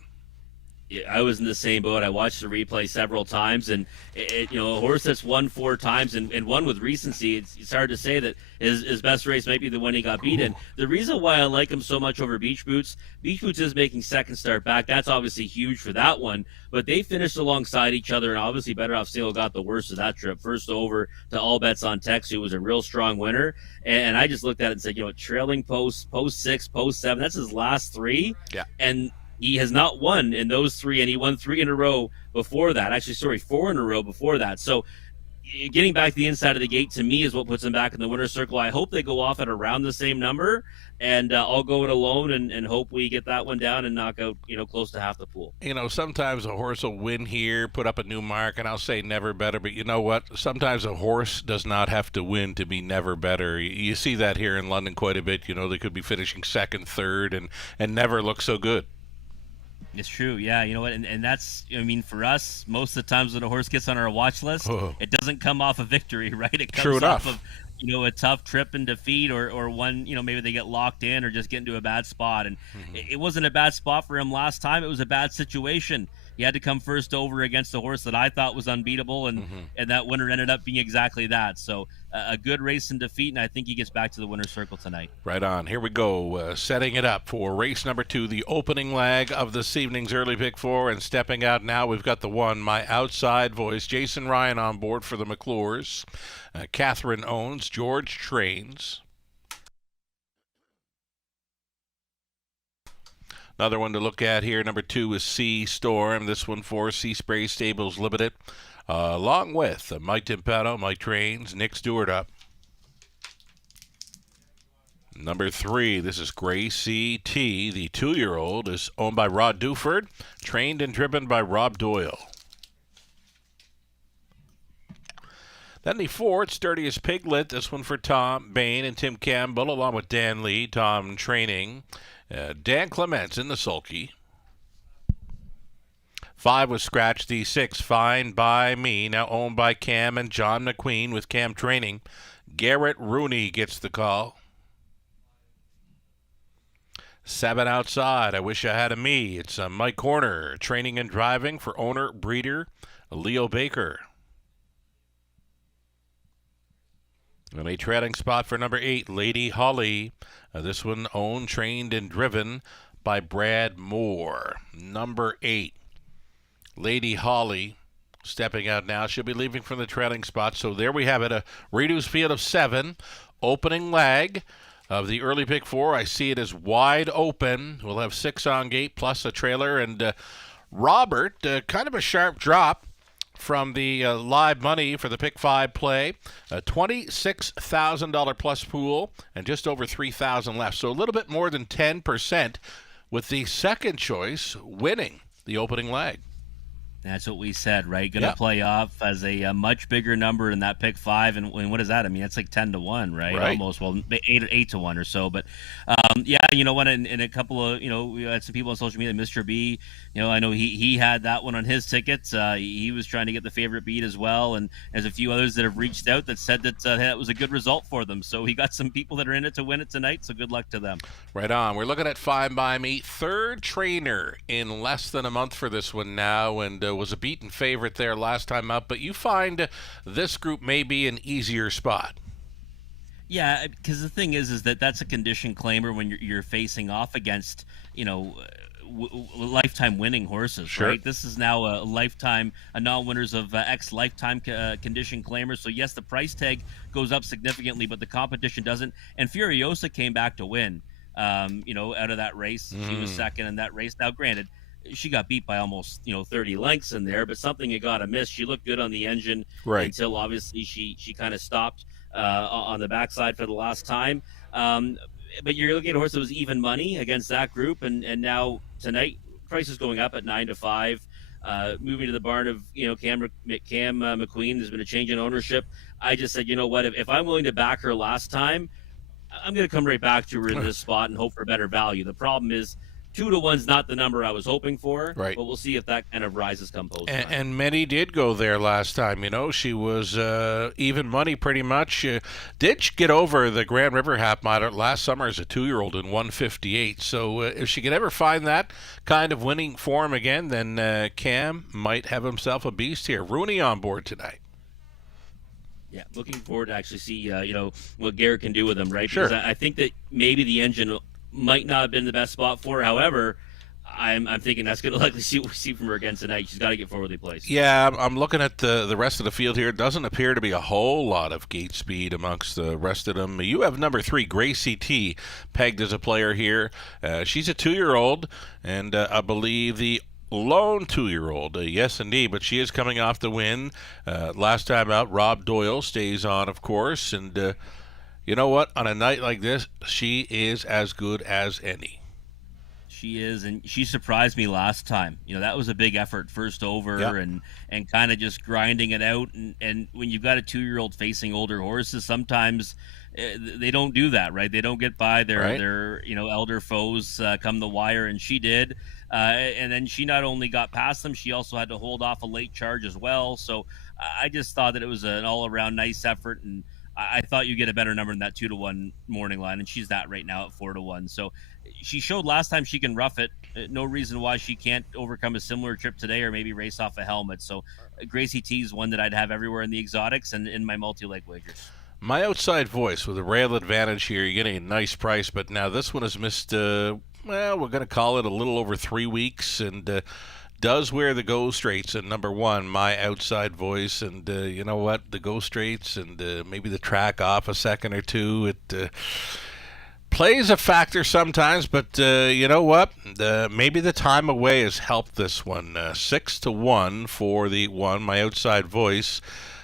Yeah, I was in the same boat. I watched the replay several times, and a horse that's won 4 times and won with recency. It's hard to say that his best race might be the one he got beat in. The reason why I like him so much over Beach Boots is making second start back. That's obviously huge for that one, but they finished alongside each other, and obviously Better Off Single got the worst of that trip. First over to All Bets on Tex, who was a real strong winner, and I just looked at it and said, trailing post 6, post 7, that's his last 3. Yeah. And he has not won in those 3, and he won 3 in a row before that. Actually, 4 in a row before that. So getting back to the inside of the gate, to me, is what puts him back in the winner's circle. I hope they go off at around the same number, and I'll go it alone and hope we get that one down and knock out, close to half the pool. Sometimes a horse will win here, put up a new mark, and I'll say never better, but you know what? Sometimes a horse does not have to win to be never better. You see that here in London quite a bit. They could be finishing second, third, and never look so good. It's true, yeah. You know what, and that's, for us, most of the times when a horse gets on our watch list, it doesn't come off a victory, right? It comes off of, a tough trip and defeat, or one, maybe they get locked in or just get into a bad spot. And it wasn't a bad spot for him last time. It was a bad situation. he had to come first over against a horse that I thought was unbeatable, and that winner ended up being exactly that. So a good race and defeat, and I think he gets back to the winner's circle tonight. Right on. Here we go. Setting it up for race number 2, the opening leg of this evening's early pick 4. And stepping out now, we've got the one, My Outside Voice. Jason Ryan on board for the McClures. Catherine owns. George trains. Another one to look at here, number 2 is Sea Storm. This one for Sea Spray Stables Limited. Along with Mike Timpano, Mike Trains, Nick Stewart up. Number 3, this is Gracie T. The 2-year-old is owned by Rod Duford, trained and driven by Rob Doyle. Then the 4, it's Sturdiest Piglet. This one for Tom Bain and Tim Campbell, along with Dan Lee, Tom training. Dan Clements in the sulky. 5 was Scratch the 6, Fine by Me, now owned by Cam and John McQueen with Cam training. Garrett Rooney gets the call. 7 Outside, I Wish I Had a Me. It's Mike Horner, training and driving for owner, breeder, Leo Baker. And a trailing spot for number 8, Lady Holly. This one owned, trained, and driven by Brad Moore. Number 8, Lady Holly, stepping out now. She'll be leaving from the trailing spot. So there we have it, a reduced field of 7. Opening leg of the early pick 4. I see it as wide open. We'll have 6 on gate plus a trailer. And Robert, kind of a sharp drop from the live money for the pick 5 play. A $26,000 plus pool and just over $3,000 left. So a little bit more than 10%, with the second choice winning the opening leg. That's what we said, right? Going to play off as a much bigger number in that pick 5, and what is that? I mean, that's like 10-1, right? Almost, well, 8-1 or so. But yeah, you know what? In a couple of, we had some people on social media, Mr. B. I know he had that one on his tickets. He was trying to get the favorite beat as well, and there's a few others that have reached out that said that that was a good result for them. So he got some people that are in it to win it tonight. So good luck to them. Right on. We're looking at Fine by Me, third trainer in less than a month for this one now, and was a beaten favorite there last time up, but you find this group may be an easier spot. Yeah, because the thing is that that's a condition claimer when you're facing off against, lifetime winning horses, sure. Right? This is now a non-winners of ex-lifetime condition claimers. So yes, the price tag goes up significantly, but the competition doesn't. And Furiosa came back to win, out of that race. She was second in that race. Now, granted, she got beat by almost 30 lengths in there, but something had got amiss. She looked good on the engine until obviously she kind of stopped on the backside for the last time. But you're looking at a horse that was even money against that group, and now tonight price is going up at 9-5. Moving to the barn of Cam McQueen. There's been a change in ownership. I just said, you know what? If I'm willing to back her last time, I'm going to come right back to her in this spot and hope for better value. The problem is 2-1's not the number I was hoping for, right? But we'll see if that kind of rises come post. And many did go there last time. She was even money pretty much. Did get over the Grand River half mile last summer as a 2-year-old in 1:58. So if she could ever find that kind of winning form again, then Cam might have himself a beast here. Rooney on board tonight. Yeah, looking forward to actually see what Garrett can do with him, right? Sure. Because I think that maybe the engine might not have been the best spot for her. However, I'm thinking that's going to likely see what we see from her again tonight. She's got to get forwardly placed. Yeah, I'm looking at the rest of the field here. It doesn't appear to be a whole lot of gate speed amongst the rest of them. You have number 3, Gracie T, pegged as a player here. She's a 2-year-old, and I believe the lone 2-year-old. Yes, indeed, but she is coming off the win. Last time out, Rob Doyle stays on, of course, and you know what? On a night like this, she is as good as any. She is, and she surprised me last time. That was a big effort first over, and kind of just grinding it out. And when you've got a 2-year-old facing older horses, sometimes they don't do that, right? They don't get by their elder foes come the wire, and she did. And then she not only got past them, she also had to hold off a late charge as well. So I just thought that it was an all-around nice effort, and I thought you get a better number than that 2-1 morning line, and she's that right now at 4-1. So she showed last time she can rough it. No reason why she can't overcome a similar trip today, or maybe race off a helmet. So Gracie T is one that I'd have everywhere in the exotics and in my multi-leg wagers. My Outside Voice with a rail advantage here. You're getting a nice price, but now this one has missed, we're going to call it a little over 3 weeks, and does wear the Go Straights at number 1, My Outside Voice. And you know what? The Go Straights and maybe the track off a second or two, it plays a factor sometimes, but you know what? Maybe the time away has helped this one. 6-1 for the one, My Outside Voice.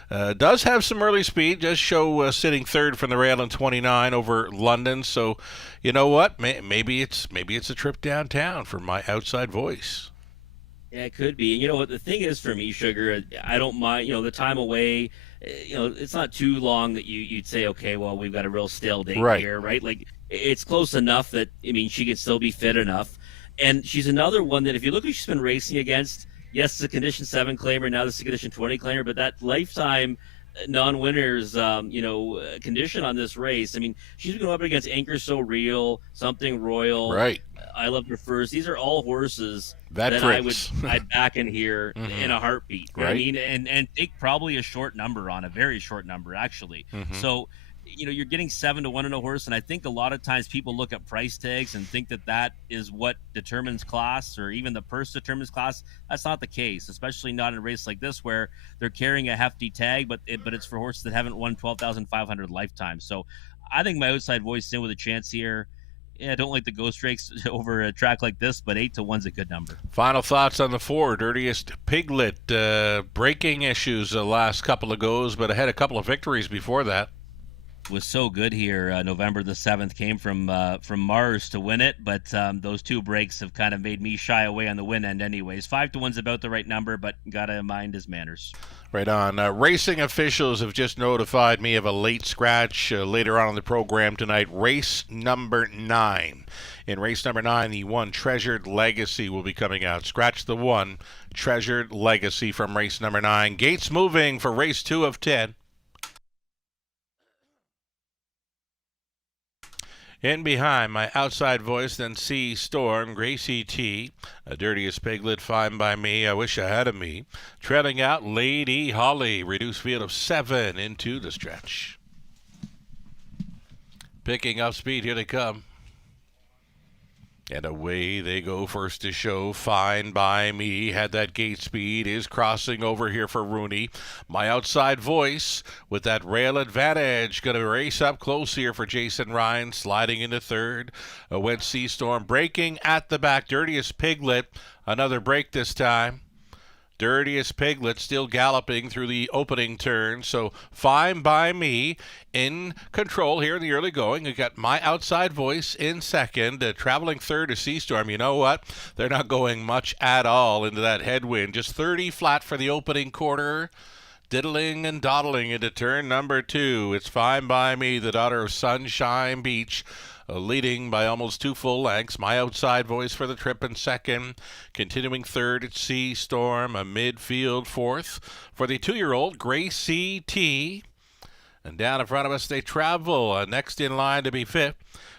Does have some early speed, does show sitting third from the rail in 29 over London. So, you know what? Maybe it's a trip downtown for My Outside Voice. Yeah, it could be. And you know what the thing is for me, Sugar, I don't mind. The time away. It's not too long that you'd say, okay, well, we've got a real stale date here, right? Like it's close enough that she could still be fit enough. And she's another one that if you look who she's been racing against. Yes, it's a Condition 7 claimer. Now this is a Condition 20 claimer. But that lifetime non-winners, condition on this race. She's going up against Anchor So Real, Something Royal. Right. I Love Her First. These are all horses Veterans. that I'd back in here in a heartbeat. Right. And take probably a short number on, a very short number, actually. So, you're getting 7-1 in a horse, and I think a lot of times people look at price tags and think that is what determines class, or even the purse determines class. That's not the case, especially not in a race like this where they're carrying a hefty tag, but it's for horses that haven't won 12,500 lifetimes. So I think My Outside Voice is in with a chance here. Yeah, I don't like the Go Straights over a track like this, but 8-1's a good number. Final thoughts on the 4, Dirtiest Piglet. Breaking issues the last couple of goes, but had a couple of victories before that. Was so good here. November the 7th came from Mars to win it, but those 2 breaks have kind of made me shy away on the win end anyways. 5-1's about the right number, but gotta mind his manners. Right on. Racing officials have just notified me of a late scratch later on in the program tonight. Race number 9. In race number 9, the 1 Treasured Legacy will be coming out. Scratch the 1 Treasured Legacy from race number 9. Gates moving for race 2 of 10. In behind, My Outside Voice, then C Storm, Gracie T, a Dirtiest Piglet, Fine by Me, I Wish I Had a Me. Trailing out, Lady Holly, reduced field of 7 into the stretch. Picking up speed, here they come. And away they go, first to show, Fine by Me, had that gate speed, is crossing over here for Rooney. My Outside Voice with that rail advantage, going to race up close here for Jason Ryan, sliding into third. Went Sea Storm, breaking at the back, Dirtiest Piglet, another break this time. Dirtiest Piglet still galloping through the opening turn. So Fine by Me in control here in the early going. We got My Outside Voice in second. Traveling third is Sea Storm. You know what? They're not going much at all into that headwind. Just 30 flat for the opening quarter. Diddling and dawdling into turn number 2. It's Fine by Me, the daughter of Sunshine Beach. Leading by almost 2 full lengths. My Outside Voice for the trip in second. Continuing third, it's Sea Storm, a midfield fourth. For the 2-year-old, Gracie T. And down in front of us, they travel. Next in line to be fifth.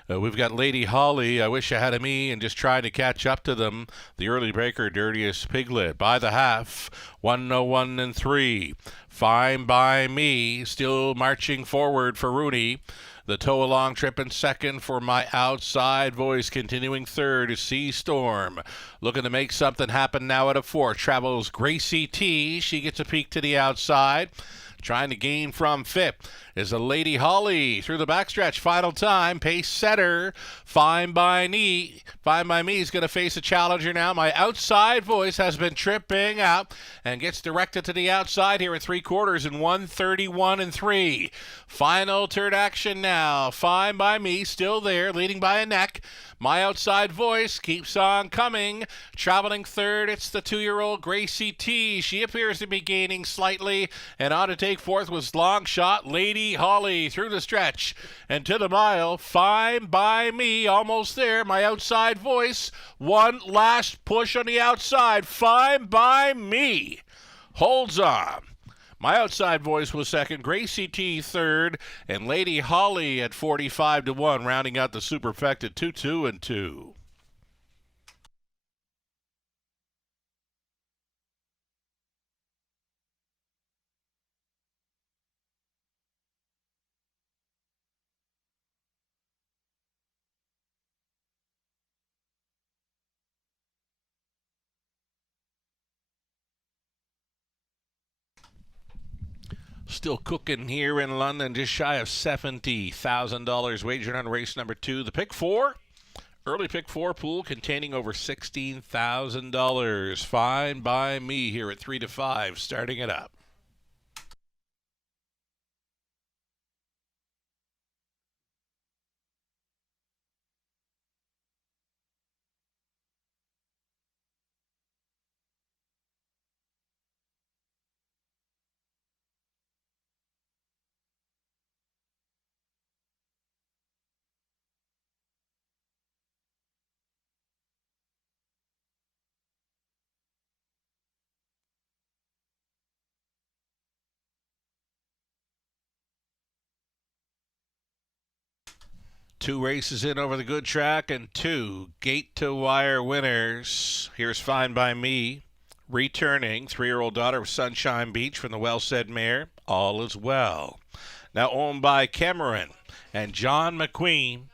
We've got Lady Holly, I Wish I Had a Me, and just trying to catch up to them. The early breaker, Dirtiest Piglet. By the half, 101 and 3. Fine by Me, still marching forward for Rooney. The tow-along trip in second for My Outside Voice. Continuing third is Sea Storm. Looking to make something happen now at a 4. Travels Gracie T. She gets a peek to the outside. Trying to gain from fifth is a Lady Holly through the backstretch. Final time, pace setter. Fine by Me. Fine by Me is going to face a challenger now. My Outside Voice has been tripping out and gets directed to the outside here at 3/4 in 131 and 3. Final turn action now. Fine by Me still there, leading by a neck. My Outside Voice keeps on coming. Traveling third, it's the 2-year-old Gracie T. She appears to be gaining slightly, and on to take fourth was long shot Lady Holly through the stretch and to the mile. Fine by Me almost there. My Outside Voice, one last push on the outside. Fine by Me holds on. My Outside Voice was second, Gracie T third, and Lady Holly at 45-1, rounding out the superfecta 2-2-2. Still cooking here in London, just shy of $70,000 wagered on race number 2. The pick 4, early pick 4 pool containing over $16,000. Fine by me here at 3-5, starting it up. Two races in over the good track and 2 gate-to-wire winners. Here's Fine by Me. Returning, 3-year-old daughter of Sunshine Beach from the well-said mare, All Is Well. Now owned by Cameron and John McQueen.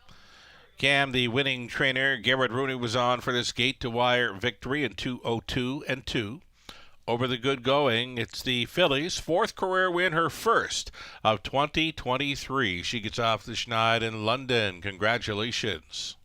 Cam, the winning trainer, Garrett Rooney was on for this gate-to-wire victory in 2:02-2. Over the good going, it's the fillies' 4th career win, her first of 2023. She gets off the schneid in London. Congratulations.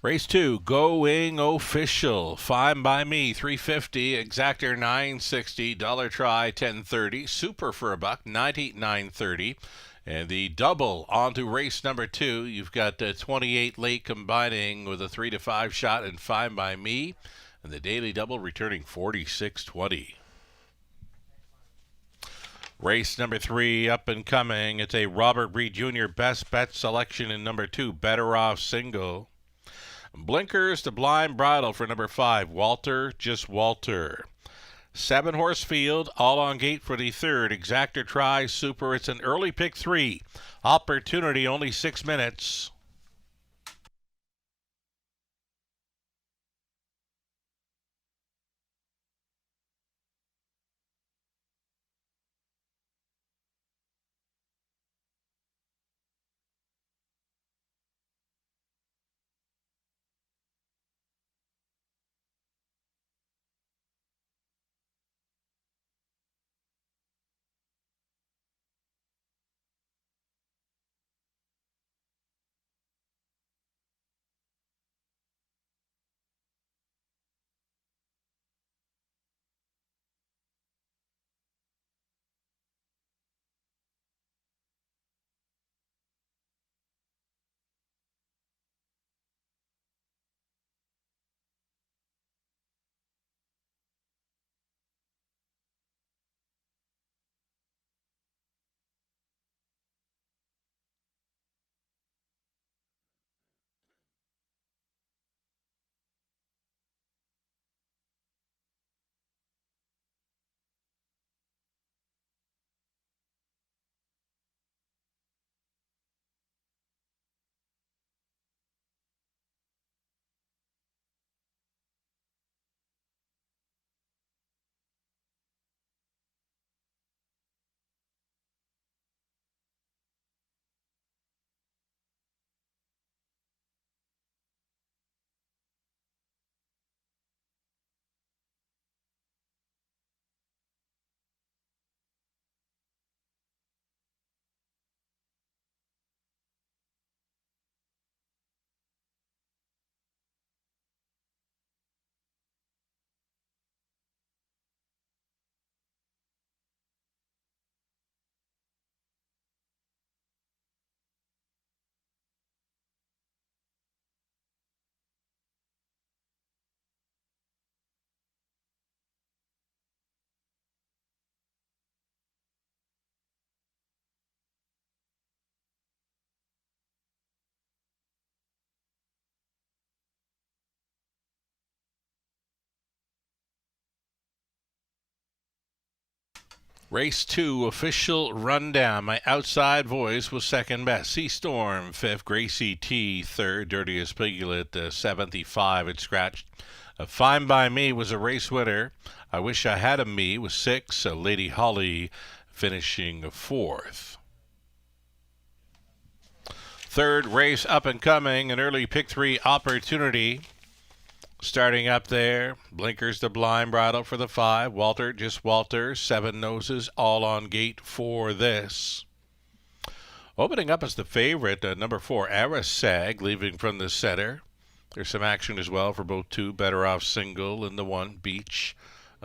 Race 2, going official. Fine by Me, $350. Exactor, $960. Dollar Try, $1030. Super for $1, $99.30. And the double onto race number 2. You've got 28 late combining with a 3-5 shot and Fine by Me. And the daily double returning $46.20. Race number 3 up and coming. It's a Robert Reed Jr. best bet selection in number 2, Better Off Single. Blinkers to Blind Bridle for number 5, Walter, Just Walter. 7-horse field, all on gate for the 3rd, Exactor Try Super. It's an early pick 3. Opportunity, only 6 minutes. Race 2 official rundown. My outside voice was second best. Sea Storm 5th. Gracie T 3rd. Dirtiest Piglet 75 it scratched. Fine by Me was a race winner. I Wish I Had a Me was 6. Lady Holly finishing 4th. Third race up and coming, an early pick 3 opportunity. Starting up there, Blinkers the Blind Bridle for the 5. Walter, just Walter, 7 Noses, all on gate for this. Opening up as the favorite, number 4, Arasag, leaving from the center. There's some action as well for both 2, Better Off Single and the 1, Beach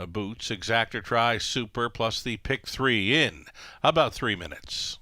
Boots. Exactor Try, Super, plus the pick 3 in about 3 minutes.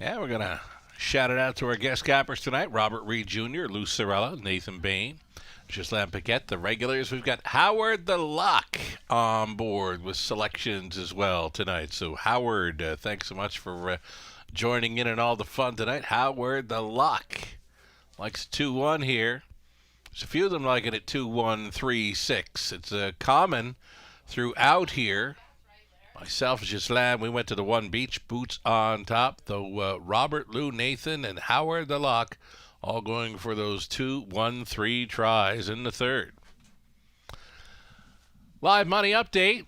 Yeah, we're going to shout it out to our guest cappers tonight. Robert Reed Jr., Lou Cirella, Nathan Bain, Ghislain Paquette, the regulars. We've got Howard the Lock on board with selections as well tonight. So, Howard, thanks so much for joining in and all the fun tonight. Howard the Lock likes 2-1 here. There's a few of them like it at 2-1, 3-6. It's common throughout here. Myself, Ghislain, we went to the 1 Beach, Boots on top, though Robert, Lou, Nathan, and Howard the Lock all going for those 2, 1, 3 tries in the third. Live money update.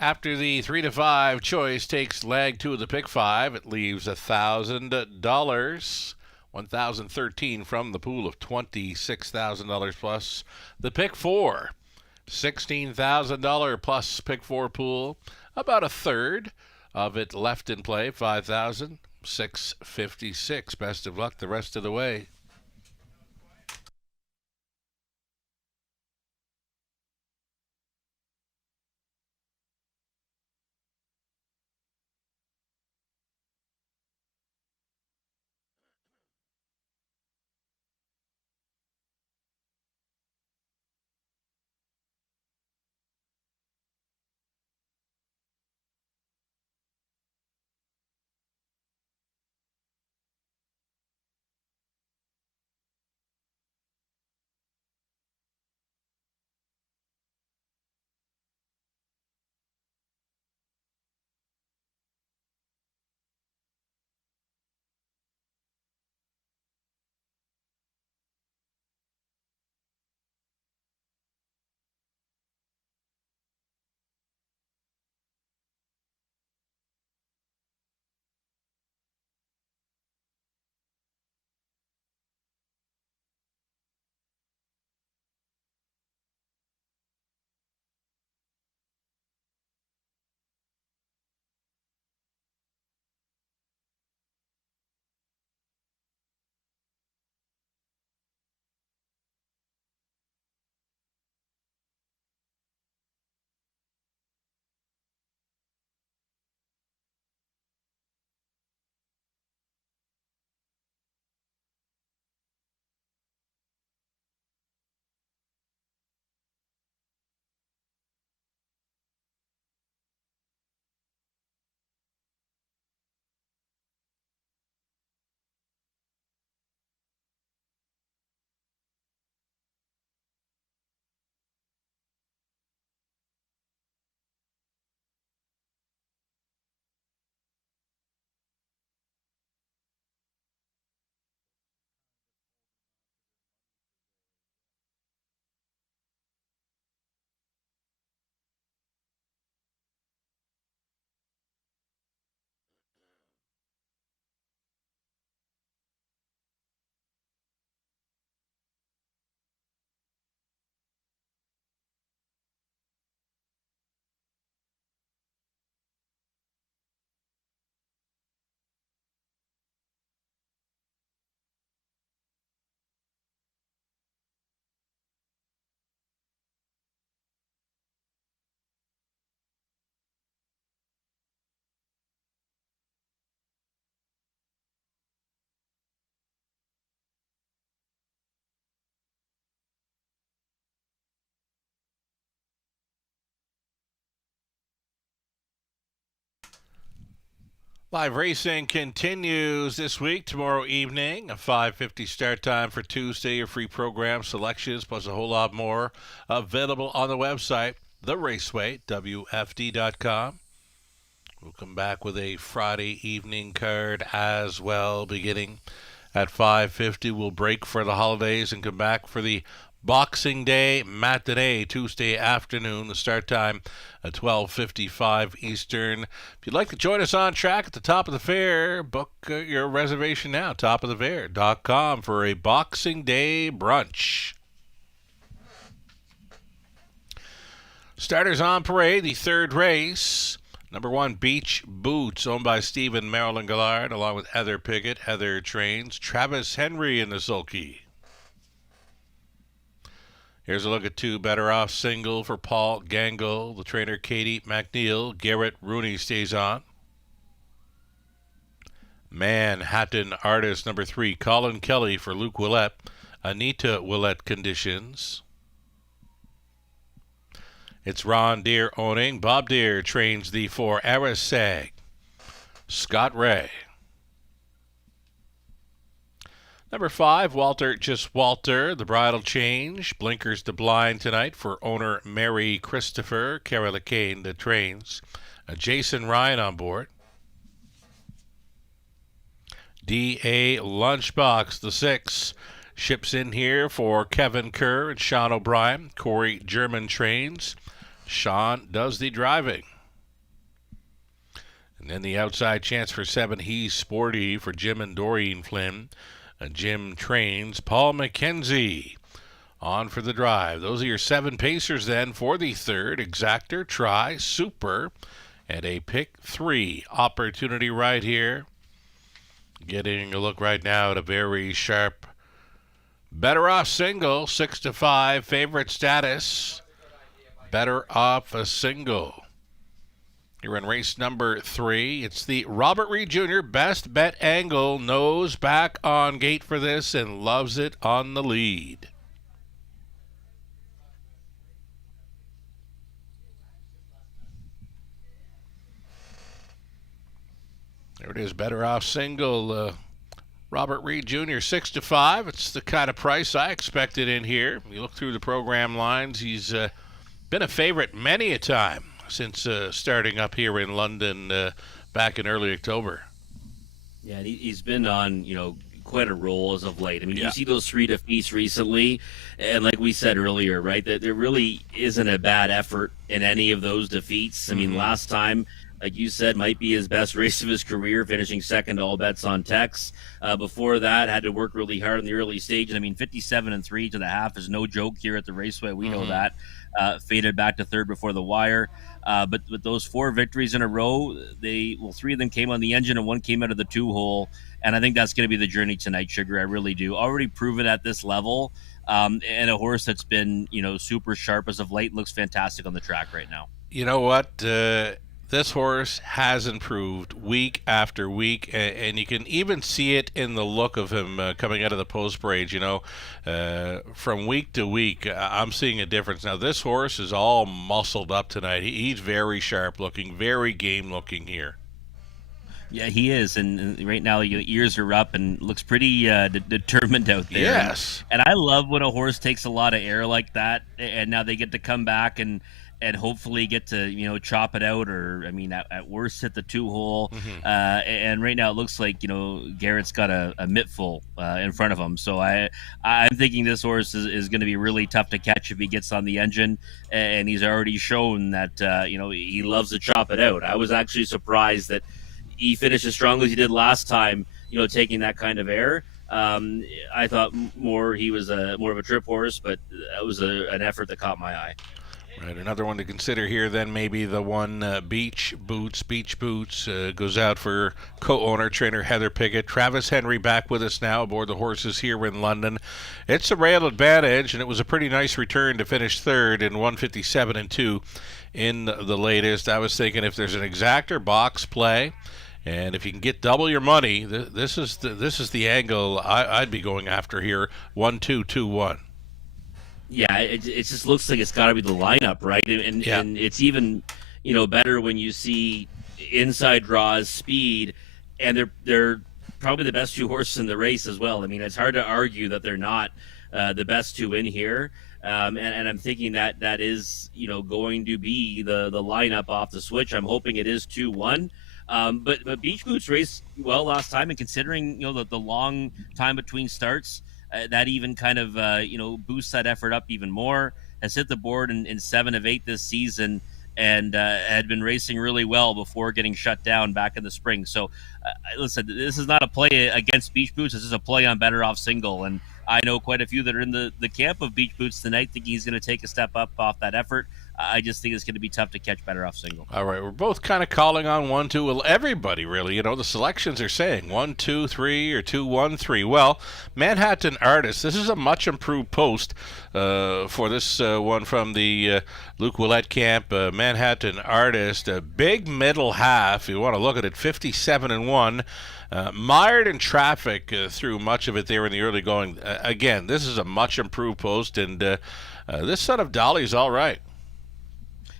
After the 3 to 5 choice takes leg 2 of the pick 5, it leaves $1,000. 1,013 from the pool of $26,000 plus the pick 4. $16,000 plus pick 4 pool. About a third of it left in play. $5,656. Best of luck the rest of the way. Live racing continues this week, tomorrow evening, a 5:50 start time for Tuesday. Your free program selections plus a whole lot more available on the website, The Raceway, WFD.com. We'll come back with a Friday evening card as well, beginning at 5:50. We'll break for the holidays and come back for the Boxing Day matinee Tuesday afternoon. The start time at 12:55 Eastern. If you'd like to join us on track at the top of the fair, book your reservation now. topofthefair.com for a Boxing Day brunch. Starters on parade, the third race. Number 1, Beach Boots, owned by Stephen Marilyn Gillard, along with Heather Piggott. Heather trains Travis Henry in the sulky. Here's a look at 2, Better Off single for Paul Gangle. The trainer Katie McNeil. Garrett Rooney stays on. Manhattan Artist, number 3, Colin Kelly for Luke Willett. Anita Willett conditions. It's Ron Deere owning. Bob Deere trains the 4, Arisag. Scott Ray. Number 5, Walter Just Walter, the bridal change. Blinkers to blind tonight for owner Mary Christopher. Kara LeCain, the trains. Jason Ryan on board. D.A. Lunchbox, the 6, ships in here for Kevin Kerr and Sean O'Brien. Corey German trains. Sean does the driving. And then the outside chance for 7, He's Sporty for Jim and Doreen Flynn. Jim trains Paul McKenzie on for the drive. Those are your 7 pacers then for the third. Exactor, Try, Super, and a pick 3 opportunity right here. Getting a look right now at a very sharp Better Off single, 6-5 favorite status. Better Off a single. You're in race number 3. It's the Robert Reed Jr. Best Bet Angle. Nose back on gate for this and loves it on the lead. There it is, Better Off single. Robert Reed Jr. 6-5. It's the kind of price I expected in here. You look through the program lines, he's been a favorite many a time since starting up here in London back in early October. Yeah, and he's been on, quite a roll as of late. I mean, You see those 3 defeats recently, and like we said earlier, right, that there really isn't a bad effort in any of those defeats. I mean, last time, like you said, might be his best race of his career, finishing second to All Bets on Tex. Before that, had to work really hard in the early stages. I mean, 57-3 to the half is no joke here at the Raceway. We know that. Faded back to third before the wire. But with those 4 victories in a row, 3 of them came on the engine and 1 came out of the 2-hole. And I think that's going to be the journey tonight, Sugar. I really do. Already proven at this level. And a horse that's been, super sharp as of late, looks fantastic on the track right now. You know what? This horse has improved week after week, and you can even see it in the look of him coming out of the post parade. From week to week, I'm seeing a difference. Now, this horse is all muscled up tonight. He's very sharp looking, very game looking here. Yeah, he is, and right now your ears are up and looks pretty determined out there. Yes. And I love when a horse takes a lot of air like that, and now they get to come back and hopefully get to, chop it out, or, I mean, at worst hit the 2-hole. And right now it looks like, Garrett's got a mittful in front of him. So I'm thinking this horse is going to be really tough to catch if he gets on the engine. And he's already shown that, he loves to chop it out. I was actually surprised that he finished as strong as he did last time, taking that kind of air. I thought he was more of a trip horse, but that was an effort that caught my eye. Right, another one to consider here then maybe the one Beach Boots. Beach Boots goes out for co-owner, trainer Heather Piggott. Travis Henry back with us now aboard the horses here in London. It's a rail advantage, and it was a pretty nice return to finish third in 157-2 in the latest. I was thinking if there's an exactor box play, and if you can get double your money, this is the angle I'd be going after here. 1-2-2-1. Yeah, it just looks like it's got to be the lineup, right? And it's even, better when you see inside draws, speed, and they're probably the best 2 horses in the race as well. I mean, it's hard to argue that they're not the best 2 in here. And I'm thinking that is, going to be the lineup off the switch. I'm hoping it is 2-1. But Beach Boots raced well last time, and considering the long time between starts, that even kind of boosts that effort up even more. Has hit the board in 7 of 8 this season, and had been racing really well before getting shut down back in the spring. So, listen, this is not a play against Beach Boots. This is a play on Better Off Single, and I know quite a few that are in the camp of Beach Boots tonight, thinking he's going to take a step up off that effort. I just think it's going to be tough to catch Better Off Single. All right, we're both kind of calling on 1-2. Well, everybody really, the selections are saying 1-2-3 or 2-1-3. Well, Manhattan Artist, this is a much improved post for this one from the Luc Ouellette camp. Manhattan Artist, a big middle half. You want to look at it, 57-1. Mired in traffic through much of it there in the early going. Again, this is a much improved post, and this son of Dolly's all right.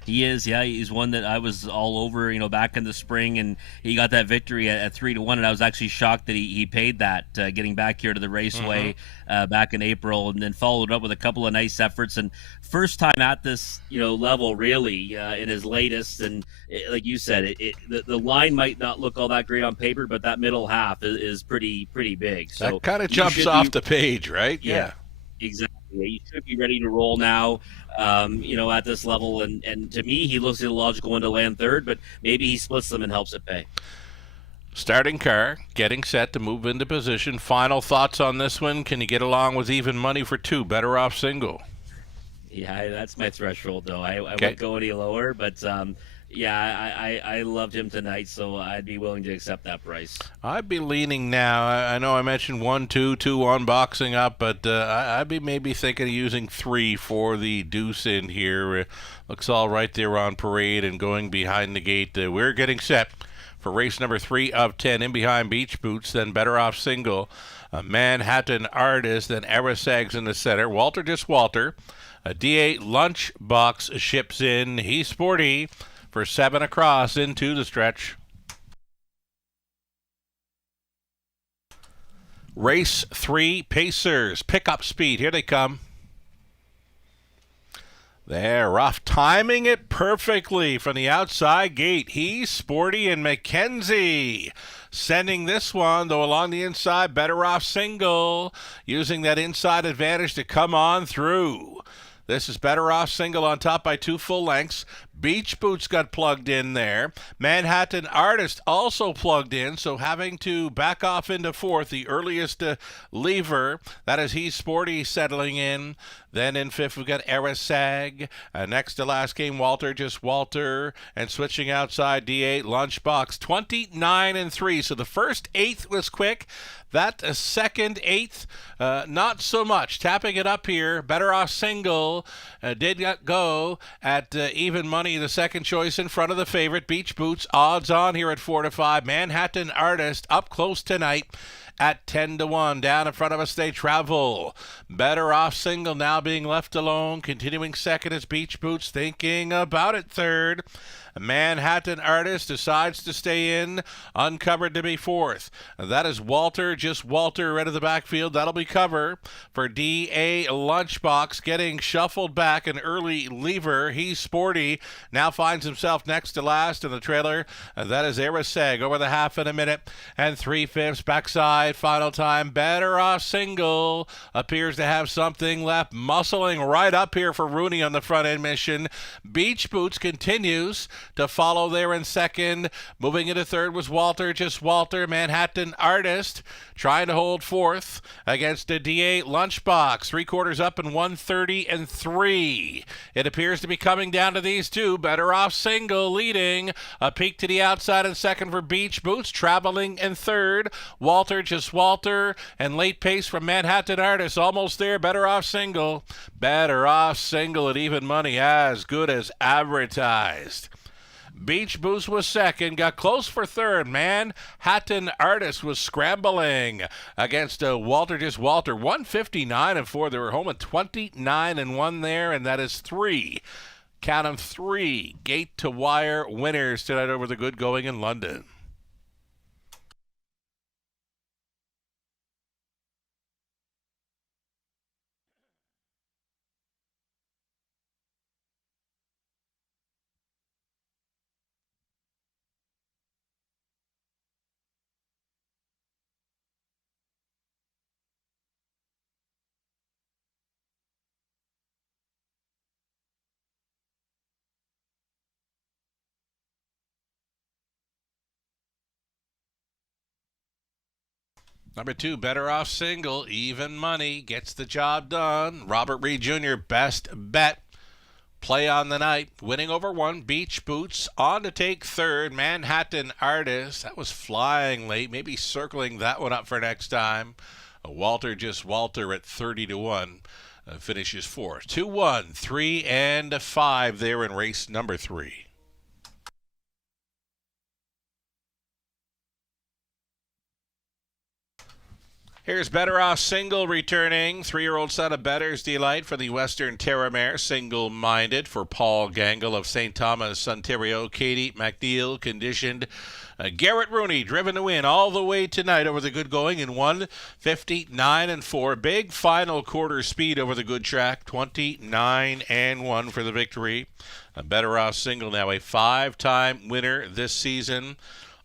He is, yeah. He's one that I was all over, back in the spring, and he got that victory at 3-1, and I was actually shocked that he paid that, getting back here to the Raceway back in April, and then followed up with a couple of nice efforts. And first time at this, level really in his latest, and like you said, the line might not look all that great on paper, but that middle half is pretty big. So that kind of jumps off the page, right? Yeah. Exactly. You should be ready to roll now, at this level. And to me, he looks illogical one to land third, but maybe he splits them and helps it pay. Starting car, getting set to move into position. Final thoughts on this one? Can you get along with even money for 2? Better Off Single. Yeah, that's my threshold, though. I won't go any lower, but I loved him tonight, so I'd be willing to accept that price. I'd be leaning now. I know I mentioned 1-2, 2-1 boxing up, but I'd be maybe thinking of using 3 for the deuce in here. Looks all right there on Parade and going behind the gate. We're getting set for race number 3 of 10. In behind Beach Boots, then Better Off Single, Manhattan Artist, then Arasags in the center. Walter Just Walter. A D8 Lunchbox ships in. He's sporty for 7 across into the stretch. Race 3, Pacers. Pickup speed. Here they come. They're off, timing it perfectly from the outside gate. He's sporty, and McKenzie sending this one, though, along the inside. Better Off Single, using that inside advantage to come on through. This is Better Off Single on top by 2 full lengths. Beach Boots got plugged in there. Manhattan Artist also plugged in, so having to back off into 4th, the earliest lever. That is He's Sporty settling in. Then in 5th, we've got Arasag. Next to last game, Walter Just Walter. And switching outside, D8 Lunchbox. 29-3. So the first 8th was quick. That second 8th, not so much. Tapping it up here, Better Off Single did go at even money, the second choice in front of the favorite. Beach Boots, odds on here at 4-5. Manhattan Artist up close tonight at 10-1. Down in front of us, they travel. Better Off Single now being left alone. Continuing second is Beach Boots, thinking about it third. Manhattan Artist decides to stay in, uncovered to be 4th. That is Walter Just Walter right of the backfield. That'll be cover for D.A. Lunchbox, getting shuffled back an early lever. He's sporty, now finds himself next to last in the trailer. That is Arasag over the half in a minute and 3/5 backside. Final time, Better Off Single appears to have something left, muscling right up here for Rooney on the front end mission. Beach Boots continues to follow there in second. Moving into third was Walter Just Walter. Manhattan Artist trying to hold 4th against a D8 Lunchbox. 3/4 up and 130-3. It appears to be coming down to these two. Better Off Single leading. A peek to the outside in second for Beach Boots. Traveling in third, Walter Just Walter. And late pace from Manhattan Artist. Almost there. Better Off Single. Better Off Single at even money. As good as advertised. Beach Boots was second, got close for third. Manhattan Artist was scrambling against Walter Just Walter. 159-4. They were home at 29-1 there, and that is 3 Count 'em 3 gate to wire winners tonight over the good going in London. Number 2, Better Off Single, even money, gets the job done. Robert Reed Jr., best bet. Play on the night, winning over 1. Beach Boots on to take 3rd. Manhattan Artist, that was flying late, maybe circling that one up for next time. Walter Just Walter at 30-1 finishes 4th. 2, 1, 3, and 5 there in race number 3. Here's Better Off Single returning. 3-year-old son of Better's Delight for the Western Terramare. Single-minded for Paul Gangle of St. Thomas, Ontario. Katie McNeil conditioned. Garrett Rooney driven to win all the way tonight over the good going in 1:59.4. Big final quarter speed over the good track. 29-1 for the victory. A Better Off Single now a 5-time winner this season.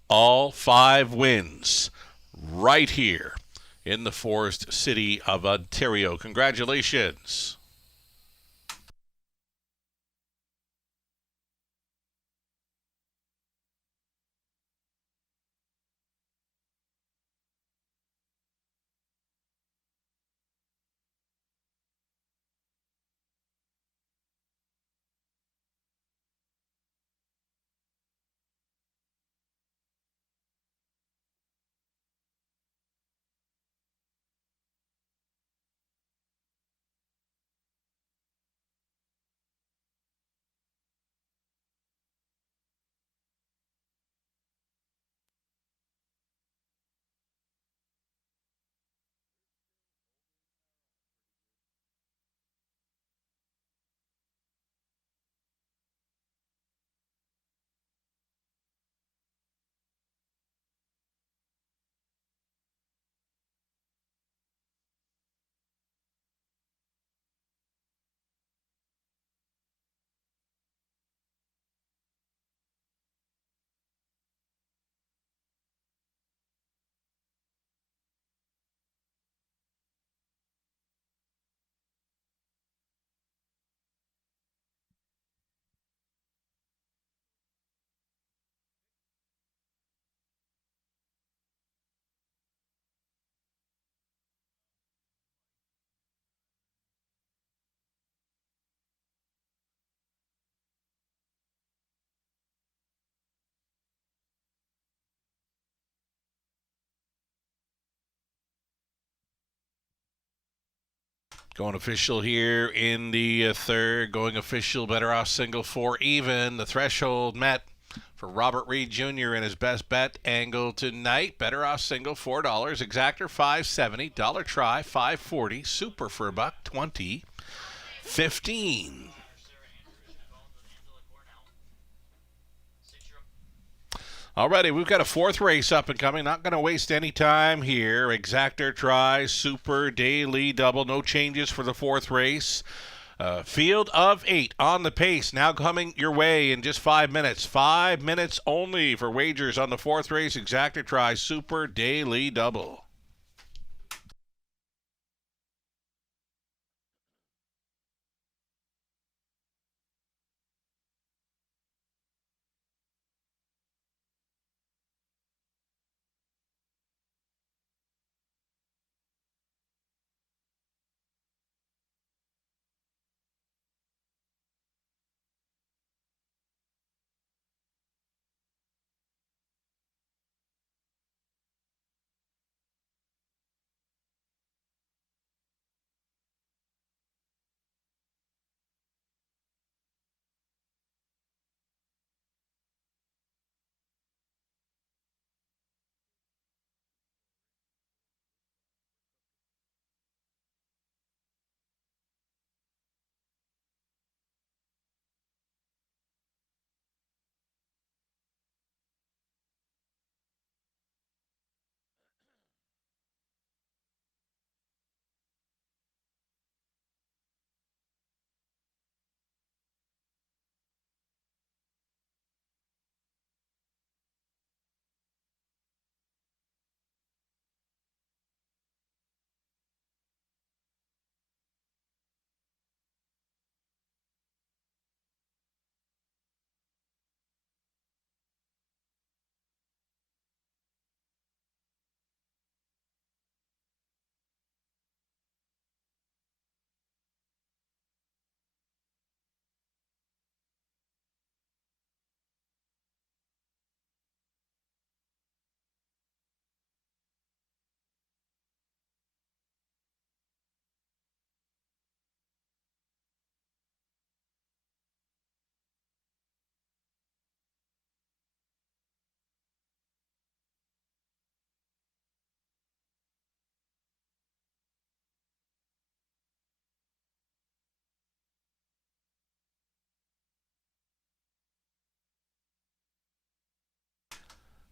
All 5 wins right here in the Forest City of Ontario. Congratulations. Going official here in the 3rd. Going official, Better Off Single 4 even. The threshold met for Robert Reed Jr. in his best bet angle tonight. Better Off Single $4. Exactor $5.70. Dollar Try $5.40. Super for $1.20. 15. Alrighty, we've got a 4th race up and coming. Not going to waste any time here. Exactor Try, Super, Daily, Double. No changes for the 4th race. Field of 8 on the pace. Now coming your way in just 5 minutes. 5 minutes only for wagers on the 4th race. Exactor Try, Super, Daily, Double.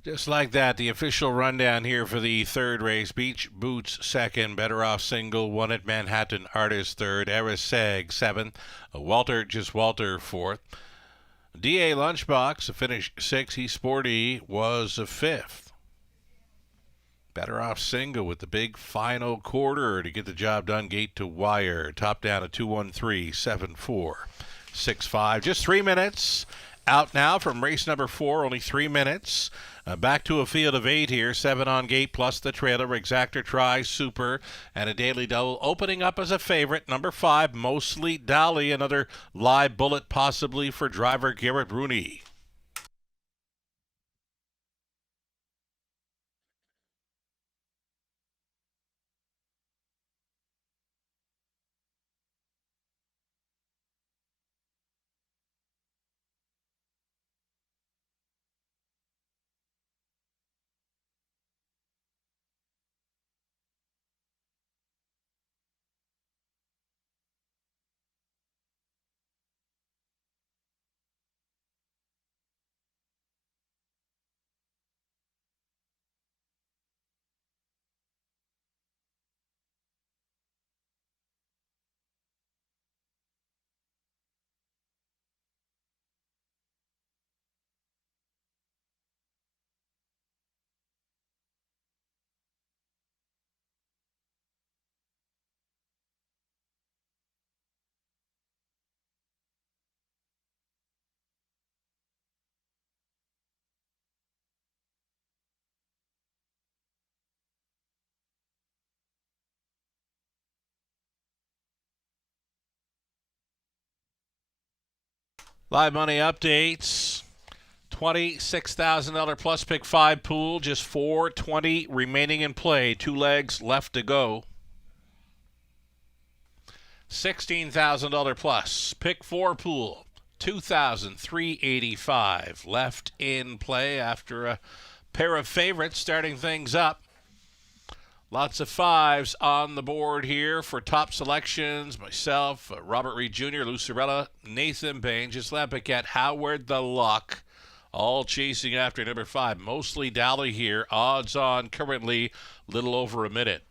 Just like that, the official rundown here for the third race. Beach Boots second, Better Off single, One at Manhattan Artist third, Eriseg seventh, Walter Just Walter fourth. D.A. Lunchbox, a finish sixth. He Sporty was a fifth. Better Off single with the big final quarter to get the job done, gate to wire. Top down at 2:13.74.65. Just 3 minutes out now from race number 4, only 3 minutes. Back to a field of 8 here, 7 on gate plus the trailer, Exactor Try, Super, and a daily double. Opening up as a favorite, number 5, Mostly Dolly, another live bullet possibly for driver Garrett Rooney. Live money updates. $26,000 plus pick 5 pool, just 420 remaining in play, 2 legs left to go. $16,000 plus pick 4 pool, 2,385 left in play after a pair of favorites starting things up. Lots of 5s on the board here for top selections. Myself, Robert Reed Jr., Lucarella, Nathan Bain, Gisela Paquette, Howard the Luck, all chasing after number 5. Mostly Dolly here. Odds on currently little over a minute.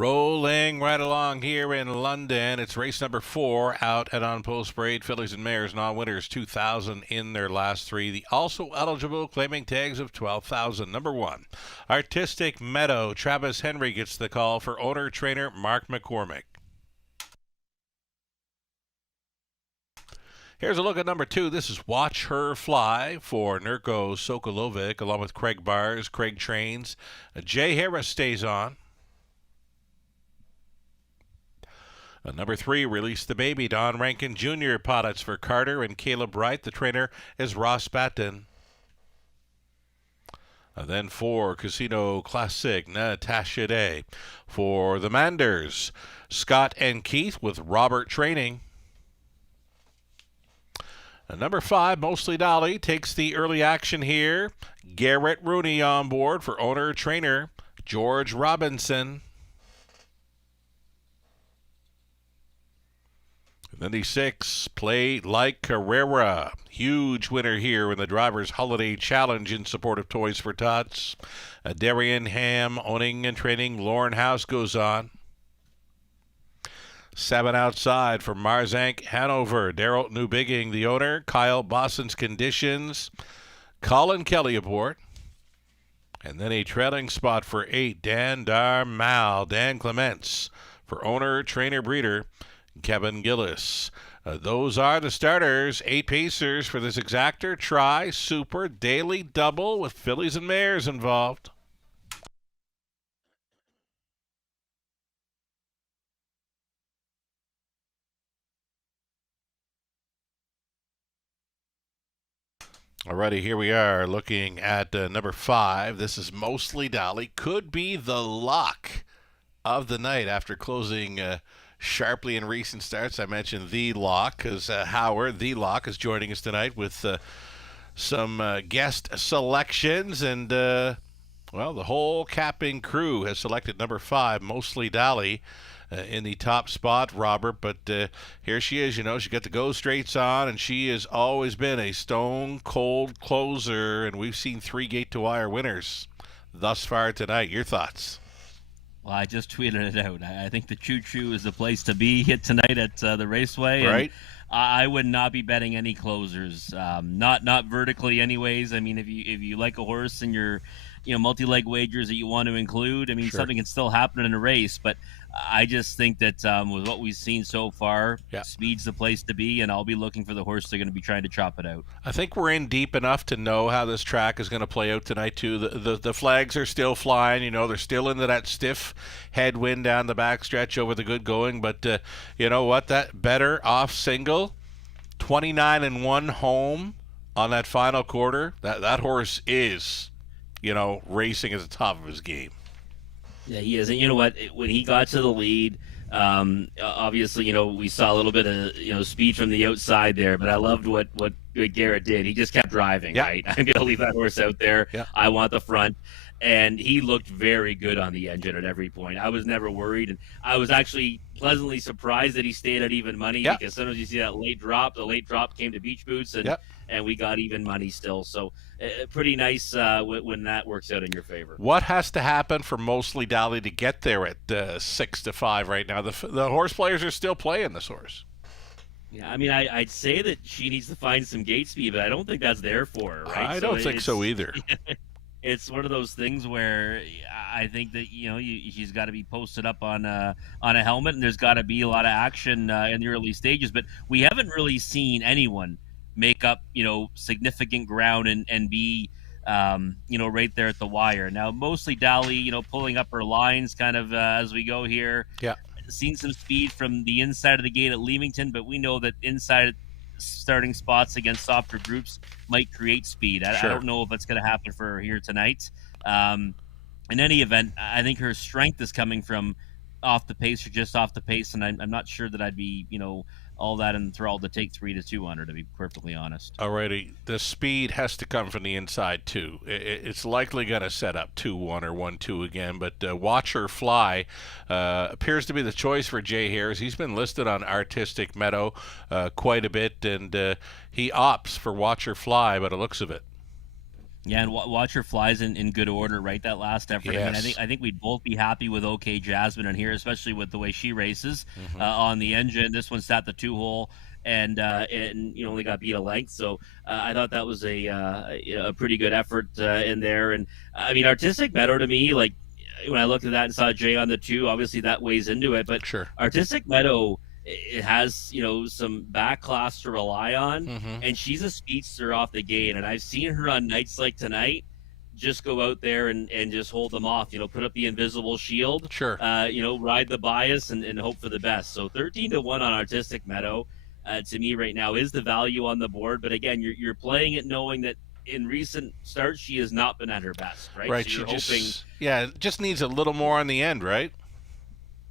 Rolling right along here in London. It's race number 4 out at On Post Parade. Fillies and Mares, non-winners, 2,000 in their last 3. The also eligible claiming tags of 12,000. Number 1, Artistic Meadow. Travis Henry gets the call for owner-trainer Mark McCormick. Here's a look at number 2. This is Watch Her Fly for Nurko Sokolovic, along with Craig Bars, Craig Trains. Jay Harris stays on. Number 3, Release the Baby. Don Rankin Jr. pilots for Carter and Caleb Wright. The trainer is Ross Batten. Then 4, Casino Classic, Natasha Day. For the Manders, Scott and Keith with Robert Training. Number 5, Mostly Dolly, takes the early action here. Garrett Rooney on board for owner-trainer George Robinson. Then the 6, Play Like Carrera. Huge winner here in the Drivers' Holiday Challenge in support of Toys for Tots. Darian Ham owning and training Lauren House goes on. 7 outside for Marzank Hanover. Daryl Newbigging, the owner. Kyle Boston's Conditions. Colin Kelly aboard. And then a trailing spot for 8, Dan Darmal. Dan Clements for owner, trainer, breeder Kevin Gillis. Those are the starters. 8 pacers for this exactor, Tri, Super, Daily, Double with Fillies and Mares involved. Alrighty, here we are looking at number 5. This is Mostly Dolly. Could be the lock of the night after closing sharply in recent starts. I mentioned the lock because Howard, the lock, is joining us tonight with some guest selections. And, well, the whole capping crew has selected number 5, Mostly Dolly, in the top spot, Robert. But here she is, you know, she got the go straights on, and she has always been a stone-cold closer. And we've seen 3 gate-to-wire winners thus far tonight. Your thoughts? Well, I just tweeted it out. I think the Choo Choo is the place to be hit tonight at the Raceway. Right. And I would not be betting any closers, not vertically, anyways. I mean, if you like a horse and you're, multi-leg wagers that you want to include, I mean, Sure. Something can still happen in a race. But I just think that with what we've seen so far, Speed's the place to be, and I'll be looking for the horse they're going to be trying to chop it out. I think we're in deep enough to know how this track is going to play out tonight, too. The flags are still flying. They're still into that stiff headwind down the backstretch over the good going. But you know what? That Better Off single, 29-1 home on that final quarter. That horse is, racing at the top of his game. Yeah, he is. And you know what? When he got to the lead, obviously, we saw a little bit of, speed from the outside there, but I loved what Garrett did. He just kept driving, right? I'm going to leave that horse out there. Yeah. I want the front. And he looked very good on the engine at every point. I was never worried. And I was actually pleasantly surprised that he stayed at even money because sometimes you see that late drop. The late drop came to Beach Boots, and we got even money still. So pretty nice when that works out in your favor. What has to happen for Mostly Dolly to get there at 6-5 right now? The horse players are still playing this horse. Yeah, I mean, I'd say that she needs to find some gate speed, but I don't think that's there for her, right? I don't think so either. It's one of those things where I think that she's got to be posted up on a helmet, and there's got to be a lot of action in the early stages. But we haven't really seen anyone make up significant ground and be right there at the wire. Now, Mostly Dolly, pulling up her lines kind of as we go here. Yeah, seen some speed from the inside of the gate at Leamington, but we know that inside starting spots against softer groups might create speed. I don't know if that's going to happen for her here tonight. In any event, I think her strength is coming from off the pace or just off the pace, and I'm not sure that I'd be, all that enthralled to take 3-2 on her, to be perfectly honest. Alrighty, the speed has to come from the inside too. It's likely going to set up 2-1 or 1-2 again, but Watch Her Fly appears to be the choice for Jay Harris. He's been listed on Artistic Meadow quite a bit, and he opts for Watch Her Fly by the looks of it. Yeah, and watch her flies in good order, right? That last effort. Yes. I mean, I think we'd both be happy with OK Jasmine in here, especially with the way she races on the engine. This one sat the 2-hole and only got beat a length. So I thought that was a pretty good effort in there. And I mean, Artistic Meadow to me, like when I looked at that and saw Jay on the 2, obviously that weighs into it. But sure, Artistic Meadow, it has some back class to rely on, and she's a speedster off the gate. And I've seen her on nights like tonight just go out there and just hold them off. Put up the invisible shield. sure. Ride the bias and hope for the best. So 13-1 on Artistic Meadow, to me right now is the value on the board. But again, you're playing it knowing that in recent starts she has not been at her best. Right. Right. So just needs a little more on the end, right?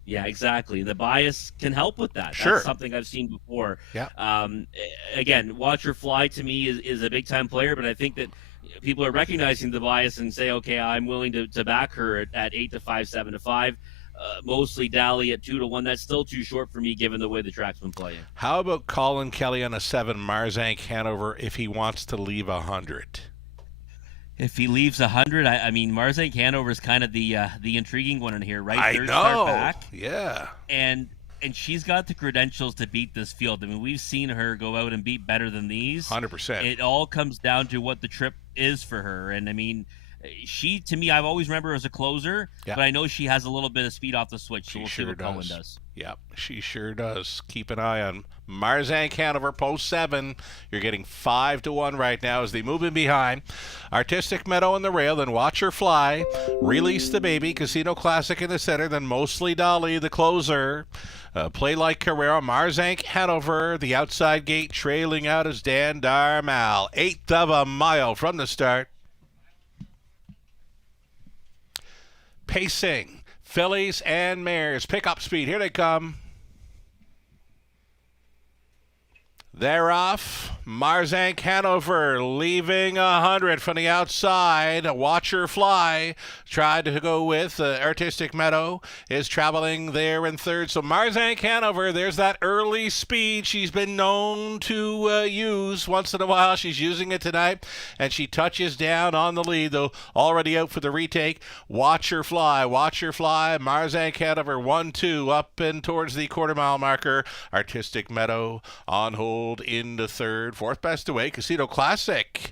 Yeah, exactly. The bias can help with that. Sure. That's something I've seen before. Yeah. Again, Watch Her Fly to me is a big time player, but I think that people are recognizing the bias and say, okay, I'm willing to back her at 8-5, 7-5. Mostly Dally at 2-1. That's still too short for me given the way the track's been playing. How about Colin Kelly on a 7, Marzank Hanover, if he wants to leave 100? If he leaves 100, I mean, Marzank Hanover is kind of the intriguing one in here, right? I Third know. Start back, yeah. And she's got the credentials to beat this field. I mean, we've seen her go out and beat better than these. 100%. It all comes down to what the trip is for her. And I mean, she, to me, I've always remember her as a closer, but I know she has a little bit of speed off the switch. So we'll see what Colin does. Yep, she sure does. Keep an eye on Marzank Hanover, post 7. You're getting 5-1 right now as they move in behind. Artistic Meadow on the rail, then Watch Her Fly. Release the Baby, Casino Classic in the center, then Mostly Dolly, the closer. Play Like Carrera, Marzank Hanover, the outside gate trailing out as Dan Darmal. 1/8 of a mile from the start. Pacing. Fillies and mares. Pick up speed. Here they come. They're off. Marzank Hanover leaving 100 from the outside. Watch Her Fly tried to go with Artistic Meadow is traveling there in third. So Marzank Hanover, there's that early speed she's been known to use once in a while. She's using it tonight, and she touches down on the lead, though already out for the retake. Watch Her Fly. Watch Her Fly. Marzank Hanover 1-2 up and towards the quarter-mile marker. Artistic Meadow on hold into third. Fourth best away, Casino Classic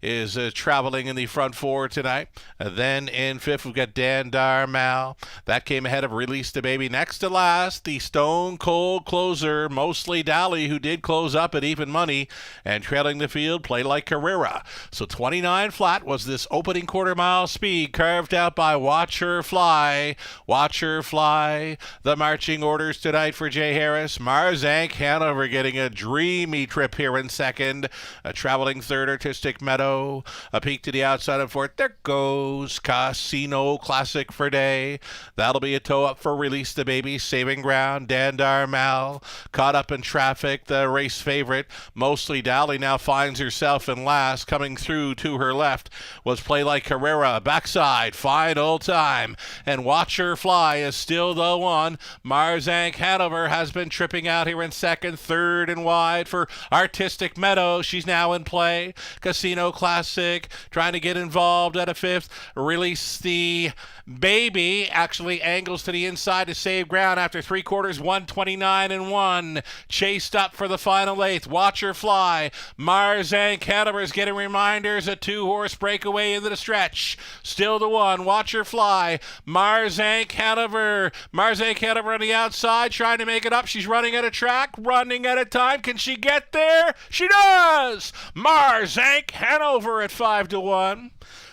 is traveling in the front 4 tonight. Then in 5th, we've got Dan Darmal. That came ahead of Release the Baby. Next to last, the Stone Cold closer, Mostly Dally, who did close up at even money. And trailing the field, Play Like Carrera. So 29 flat was this opening quarter-mile speed carved out by Watch Her Fly. Watch Her Fly. The marching orders tonight for Jay Harris. Marzank Hanover getting a dreamy trip here in second. Traveling third, Artistic Meadow. A peek to the outside of fourth. There goes Casino Classic for Day. That'll be a toe up for Release the Baby. Saving ground. Dan Darmal caught up in traffic. The race favorite. Mostly Dally now finds herself in last. Coming through to her left was Play Like Carrera. Backside. Final time. And Watch Her Fly is still the one. Marzank Hanover has been tripping out here in second. Third and wide for Artistic Meadow. She's now in play. Casino Classic trying to get involved at a 5th. Release the Baby actually angles to the inside to save ground after 3/4, 129-1. Chased up for the final 8th. Watch Her Fly. Marzank Hanover is getting reminders. A 2-horse breakaway into the stretch. Still the one. Watch Her Fly. Marzank Hanover. Marzank Hanover on the outside trying to make it up. She's running out of track, running out of time. Can she get there? She does! Marzank Hanover at 5-1.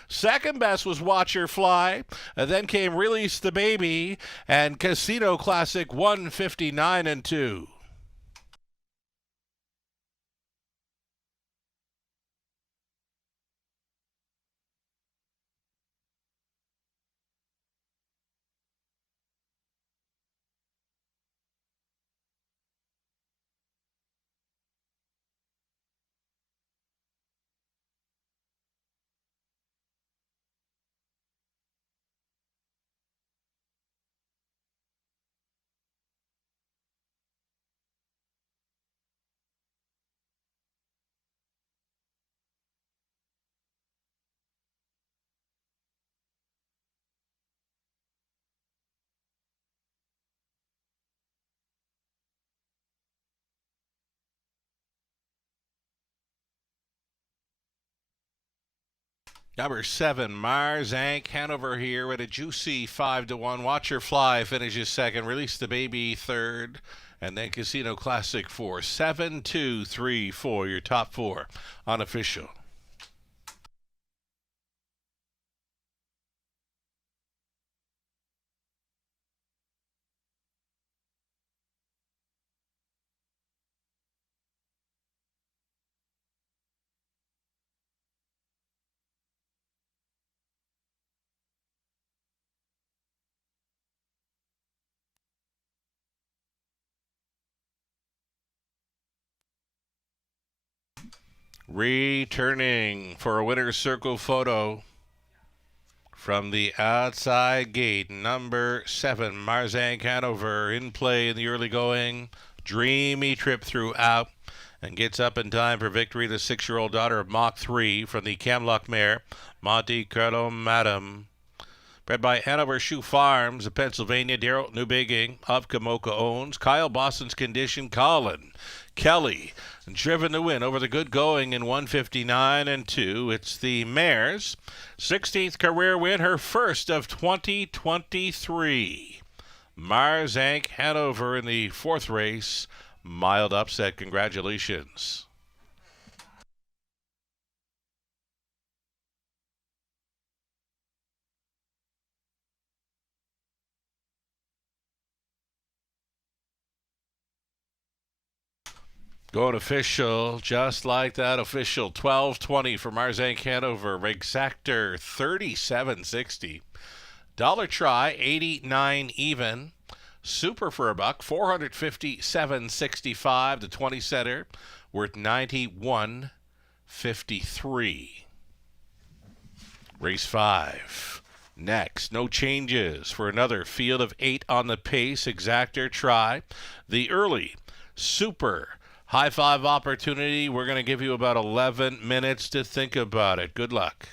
Second best was Watch Her Fly. Then came Release the Baby and Casino Classic 159-2. Number 7, Marzank Hanover here at a juicy 5-1. Watch Her Fly finishes second. Release the Baby third. And then Casino Classic 4. 7, 2, 3, 4. Your top 4 unofficial. Returning for a winner's circle photo from the outside gate, number 7, Marzank Hanover, in play in the early going. Dreamy trip throughout and gets up in time for victory. The 6-year-old daughter of Mach 3 from the Camlock mare, Monte Carlo Madam. Bred by Hanover Shoe Farms of Pennsylvania. Daryl Newbigging of Kamoka owns. Kyle Boston's condition. Colin Kelly driven to win over the good going in 159 and 2. It's the mare's 16th career win, her first of 2023. Marzank Hanover in the 4th race. Mild upset. Congratulations. Going official, just like that. Official 12.20 for Marzank Hanover. Exactor 37.60. Dollar try 89 even. Super for $1, 457.65. The 20 setter worth 91.53. Race 5. Next, no changes for another field of 8 on the pace. Exactor try. The early Super High 5 opportunity. We're going to give you about 11 minutes to think about it. Good luck.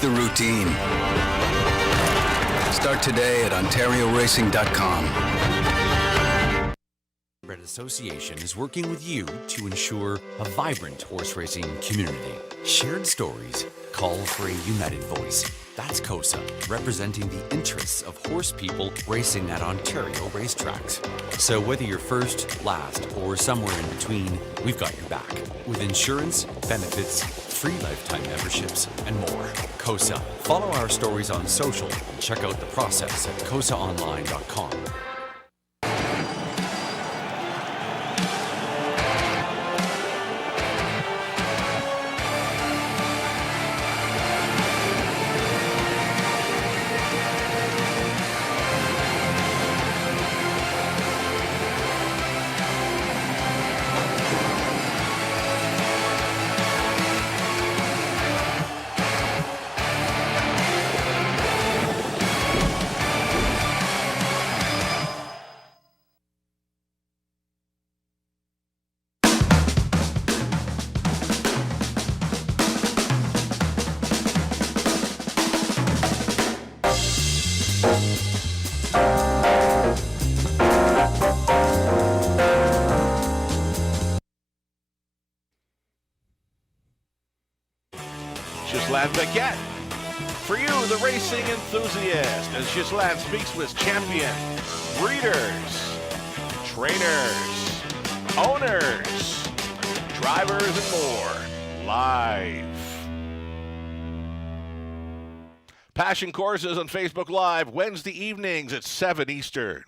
the routine. Start today at OntarioRacing.com. Thoroughbred Association is working with you to ensure a vibrant horse racing community. Shared stories call for a united voice. That's COSA, representing the interests of horse people racing at Ontario racetracks. So whether you're first, last, or somewhere in between, we've got your back. With insurance, benefits, free lifetime memberships, and more. COSA. Follow our stories on social and check out the process at cosaonline.com. Ghislain Baguette. For you, the racing enthusiast, as Ghislain speaks with champion, breeders, trainers, owners, drivers, and more, live. Passion Courses on Facebook Live, Wednesday evenings at 7 Eastern.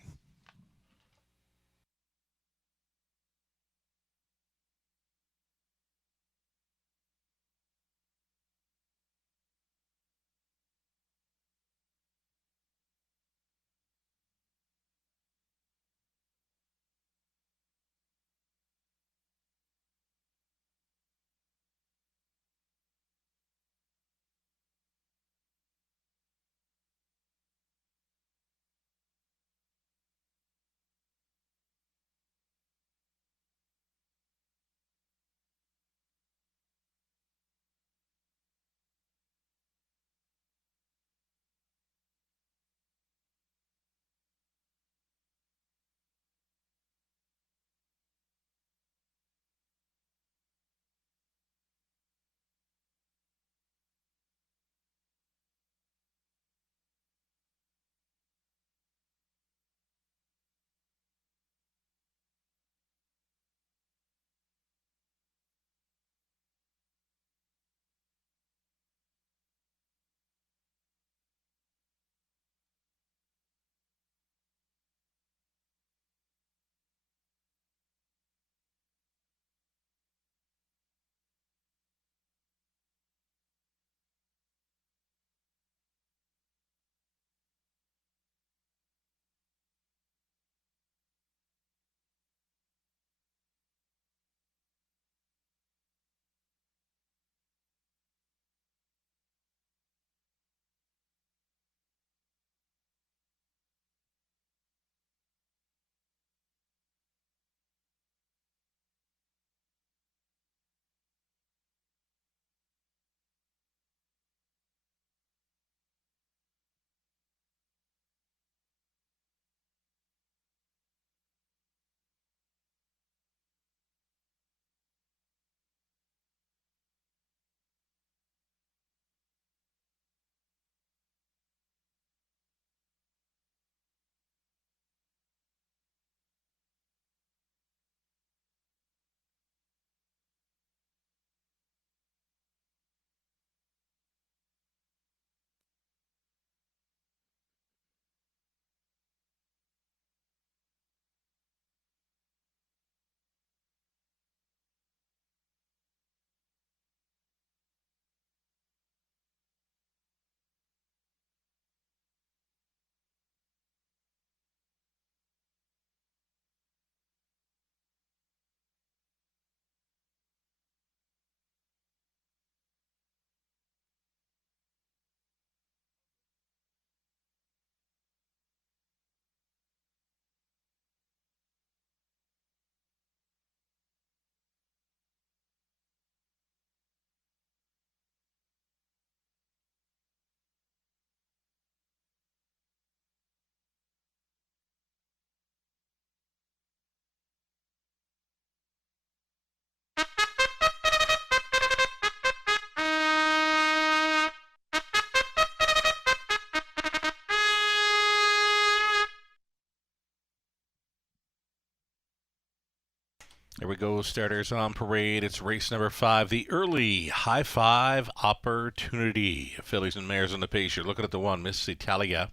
go. Starters on parade. It's race number 5, the early High Five Opportunity. Fillies and mares on the pace. You're looking at the one, Miss Italia.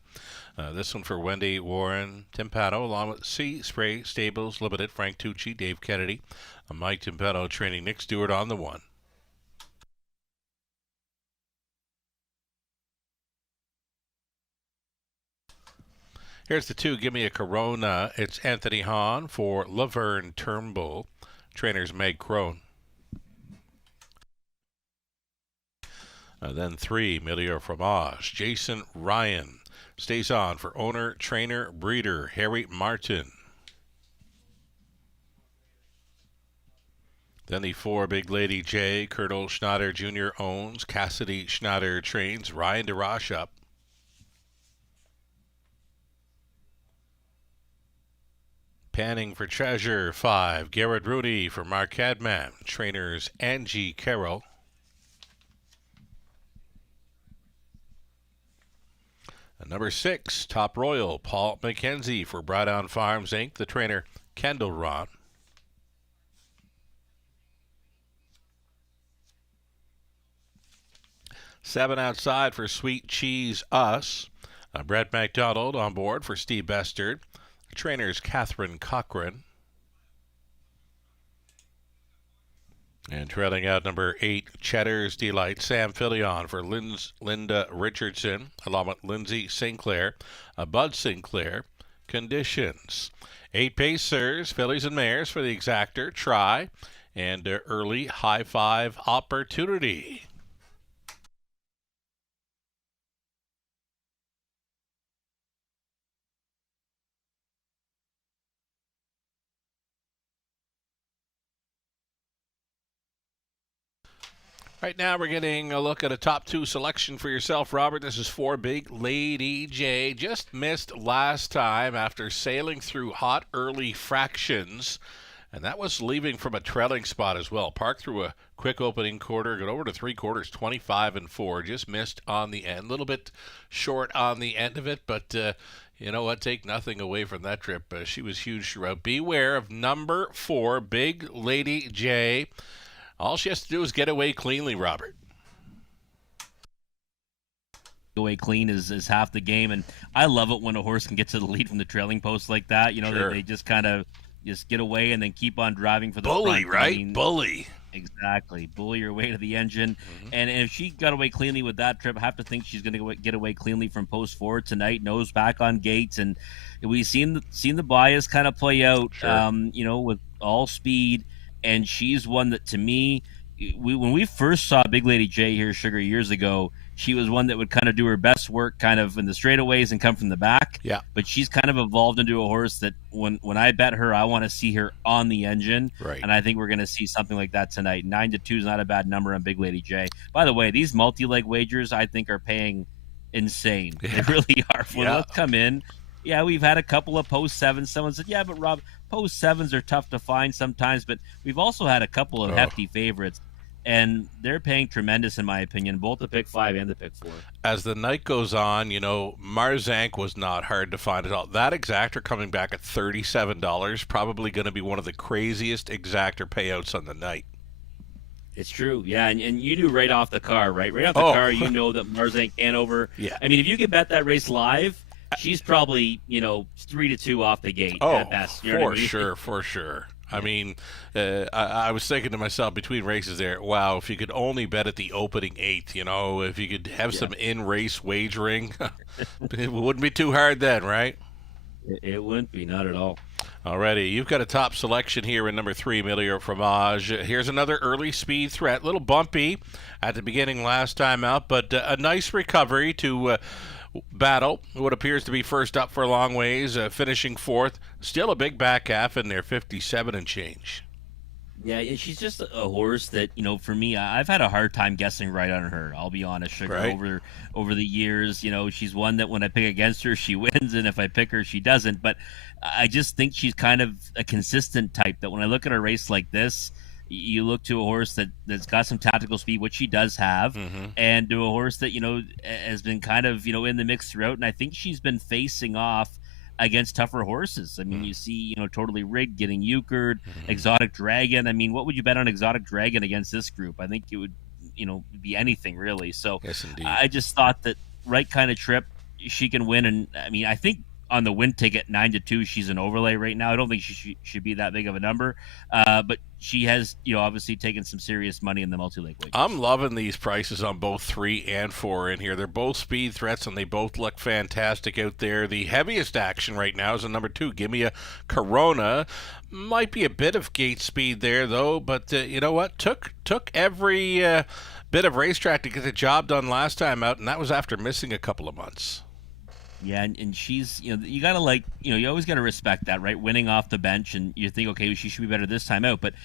This one for Wendy Warren Timpano, along with Sea Spray Stables Limited, Frank Tucci, Dave Kennedy, Mike Timpano training Nick Stewart on the one. Here's the 2, Give Me a Corona. It's Anthony Hahn for Laverne Turnbull. Trainers Meg Crone. Then 3, Milieu Fromage. Jason Ryan stays on for owner, trainer, breeder Harry Martin. Then the 4, Big Lady J. Colonel Schneider Jr. owns. Cassidy Schneider trains. Ryan DeRoche up. Panning for Treasure 5, Garrett Rooney for Mark Cadman. Trainers Angie Carroll. And number 6, Top Royal, Paul McKenzie for Brydon Farms Inc. The trainer Kendall Ron. Seven outside for Sweet Cheese Us. Brett McDonald on board for Steve Bestard. Trainers Catherine Cochran. And trailing out number 8, Cheddar's Delight, Sam Fillion for Linda Richardson, along with Lindsay Sinclair, Bud Sinclair. Conditions. 8 Pacers, Fillies and Mares for the Exactor, Try, and early High Five Opportunity. Right now we're getting a look at a top 2 selection for yourself, Robert. This is 4, Big Lady J. Just missed last time after sailing through hot early fractions. And that was leaving from a trailing spot as well. Parked through a quick opening quarter, got over to 3/4, 25-4. Just missed on the end. A little bit short on the end of it, but you know what? Take nothing away from that trip. She was huge throughout. Beware of number 4, Big Lady J. All she has to do is get away cleanly, Robert. Away clean is half the game, and I love it when a horse can get to the lead from the trailing post like that. You know, sure. they just kind of just get away and then keep on driving for the bully, front. right? I mean, bully. Exactly. Bully your way to the engine. Mm-hmm. And if she got away cleanly with that trip, I have to think she's going to get away cleanly from post 4 tonight. Nose back on gates, and we've seen the bias kind of play out. Sure. You know, with all speed. And she's one that, to me, when we first saw Big Lady J here, Sugar, years ago, she was one that would kind of do her best work kind of in the straightaways and come from the back. Yeah. But she's kind of evolved into a horse that when I bet her, I want to see her on the engine. Right. And I think we're going to see something like that tonight. 9-2 is not a bad number on Big Lady J. By the way, these multi-leg wagers, I think, are paying insane. Yeah. They really are. When they'll come in, yeah, we've had a couple of post 7s. Someone said, yeah, but Rob, post 7s are tough to find sometimes, but we've also had a couple of hefty favorites, and they're paying tremendous, in my opinion, both the pick 5 and the pick 4. As the night goes on, you know, Marzank was not hard to find at all. That Exactor coming back at $37, probably going to be one of the craziest Exactor payouts on the night. It's true, yeah, and you do right off the car, right? Right off the car, you know that Marzank Hanover. Yeah. I mean, if you could bet that race live, she's probably, 3-2 off the gate at best. You know what I mean? For sure. I mean, I was thinking to myself between races there, wow, if you could only bet at the opening 8th, if you could have some in-race wagering, it wouldn't be too hard then, right? It wouldn't be, not at all. Alrighty, you've got a top selection here in number 3, Milieu Fromage. Here's another early speed threat, a little bumpy at the beginning last time out, but a nice recovery to battle what appears to be first up for a long ways, finishing 4th. Still a big back half in there, 57 and change. Yeah, she's just a horse that, for me, I've had a hard time guessing right on her. I'll be honest, Sugar. Right. Over the years, she's one that when I pick against her, she wins, and if I pick her, she doesn't. But I just think she's kind of a consistent type that when I look at a race like this, you look to a horse that's got some tactical speed, which she does have, and to a horse that, has been kind of, in the mix throughout. And I think she's been facing off against tougher horses. I mean, you see, Totally Rigged getting euchred, Exotic Dragon. I mean, what would you bet on Exotic Dragon against this group? I think it would, be anything really. So yes, indeed. I just thought that right kind of trip, she can win. And I mean, I think on the win ticket 9-2, she's an overlay right now. I don't think she should be that big of a number, but she has, obviously taken some serious money in the multi-leg weight. I'm loving these prices on both 3 and 4 in here. They're both speed threats, and they both look fantastic out there. The heaviest action right now is a number 2, Gimme a Corona. Might be a bit of gate speed there, though, but you know what? Took every bit of racetrack to get the job done last time out, and that was after missing a couple of months. Yeah, and she's, you got to you always got to respect that, right? Winning off the bench, and you think, okay, she should be better this time out. But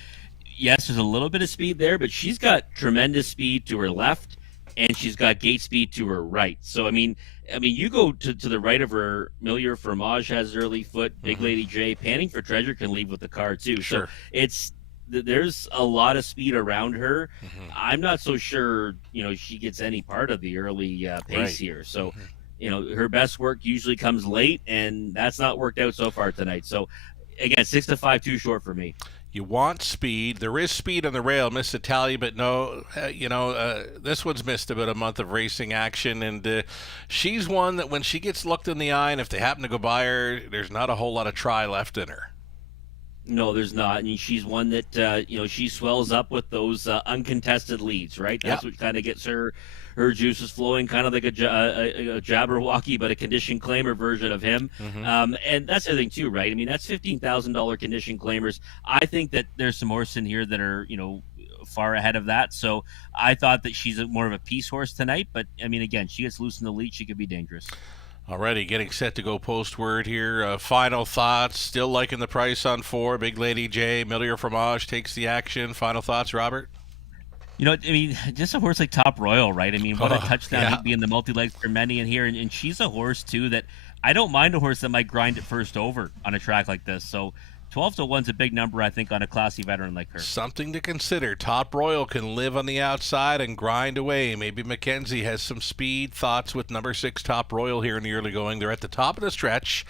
yes, there's a little bit of speed there, but she's got tremendous speed to her left, and she's got gate speed to her right. So, I mean, you go to the right of her, Milieu Fromage has early foot, Big Lady J, Panting for Treasure can leave with the car too. Sure. So there's a lot of speed around her. I'm not so sure, she gets any part of the early pace here. So, her best work usually comes late, and that's not worked out so far tonight. So, again, 6-5, too short for me. You want speed. There is speed on the rail, Miss Italia, but no, this one's missed about a month of racing action, and she's one that when she gets looked in the eye, and if they happen to go by her, there's not a whole lot of try left in her. No, there's not. And she's one that, she swells up with those uncontested leads, right? That's what kind of gets her juices flowing, kind of like a Jabberwocky, but a condition claimer version of him. And that's the thing, too, right? I mean, that's $15,000 condition claimers. I think that there's some horses in here that are, far ahead of that. So I thought that she's more of a piece horse tonight. But, I mean, again, she gets loose in the lead, she could be dangerous. Already getting set to go post-word here. Final thoughts. Still liking the price on 4. Big Lady J. Milieu Fromage takes the action. Final thoughts, Robert? Just a horse like Top Royal, right? I mean, what a touchdown he'd be in the multi-legs for many in here. And she's a horse, too, that I don't mind a horse that might grind it first over on a track like this. So 12-1's a big number, I think, on a classy veteran like her. Something to consider. Top Royal can live on the outside and grind away. Maybe Mackenzie has some speed. Thoughts with number 6 Top Royal here in the early going. They're at the top of the stretch.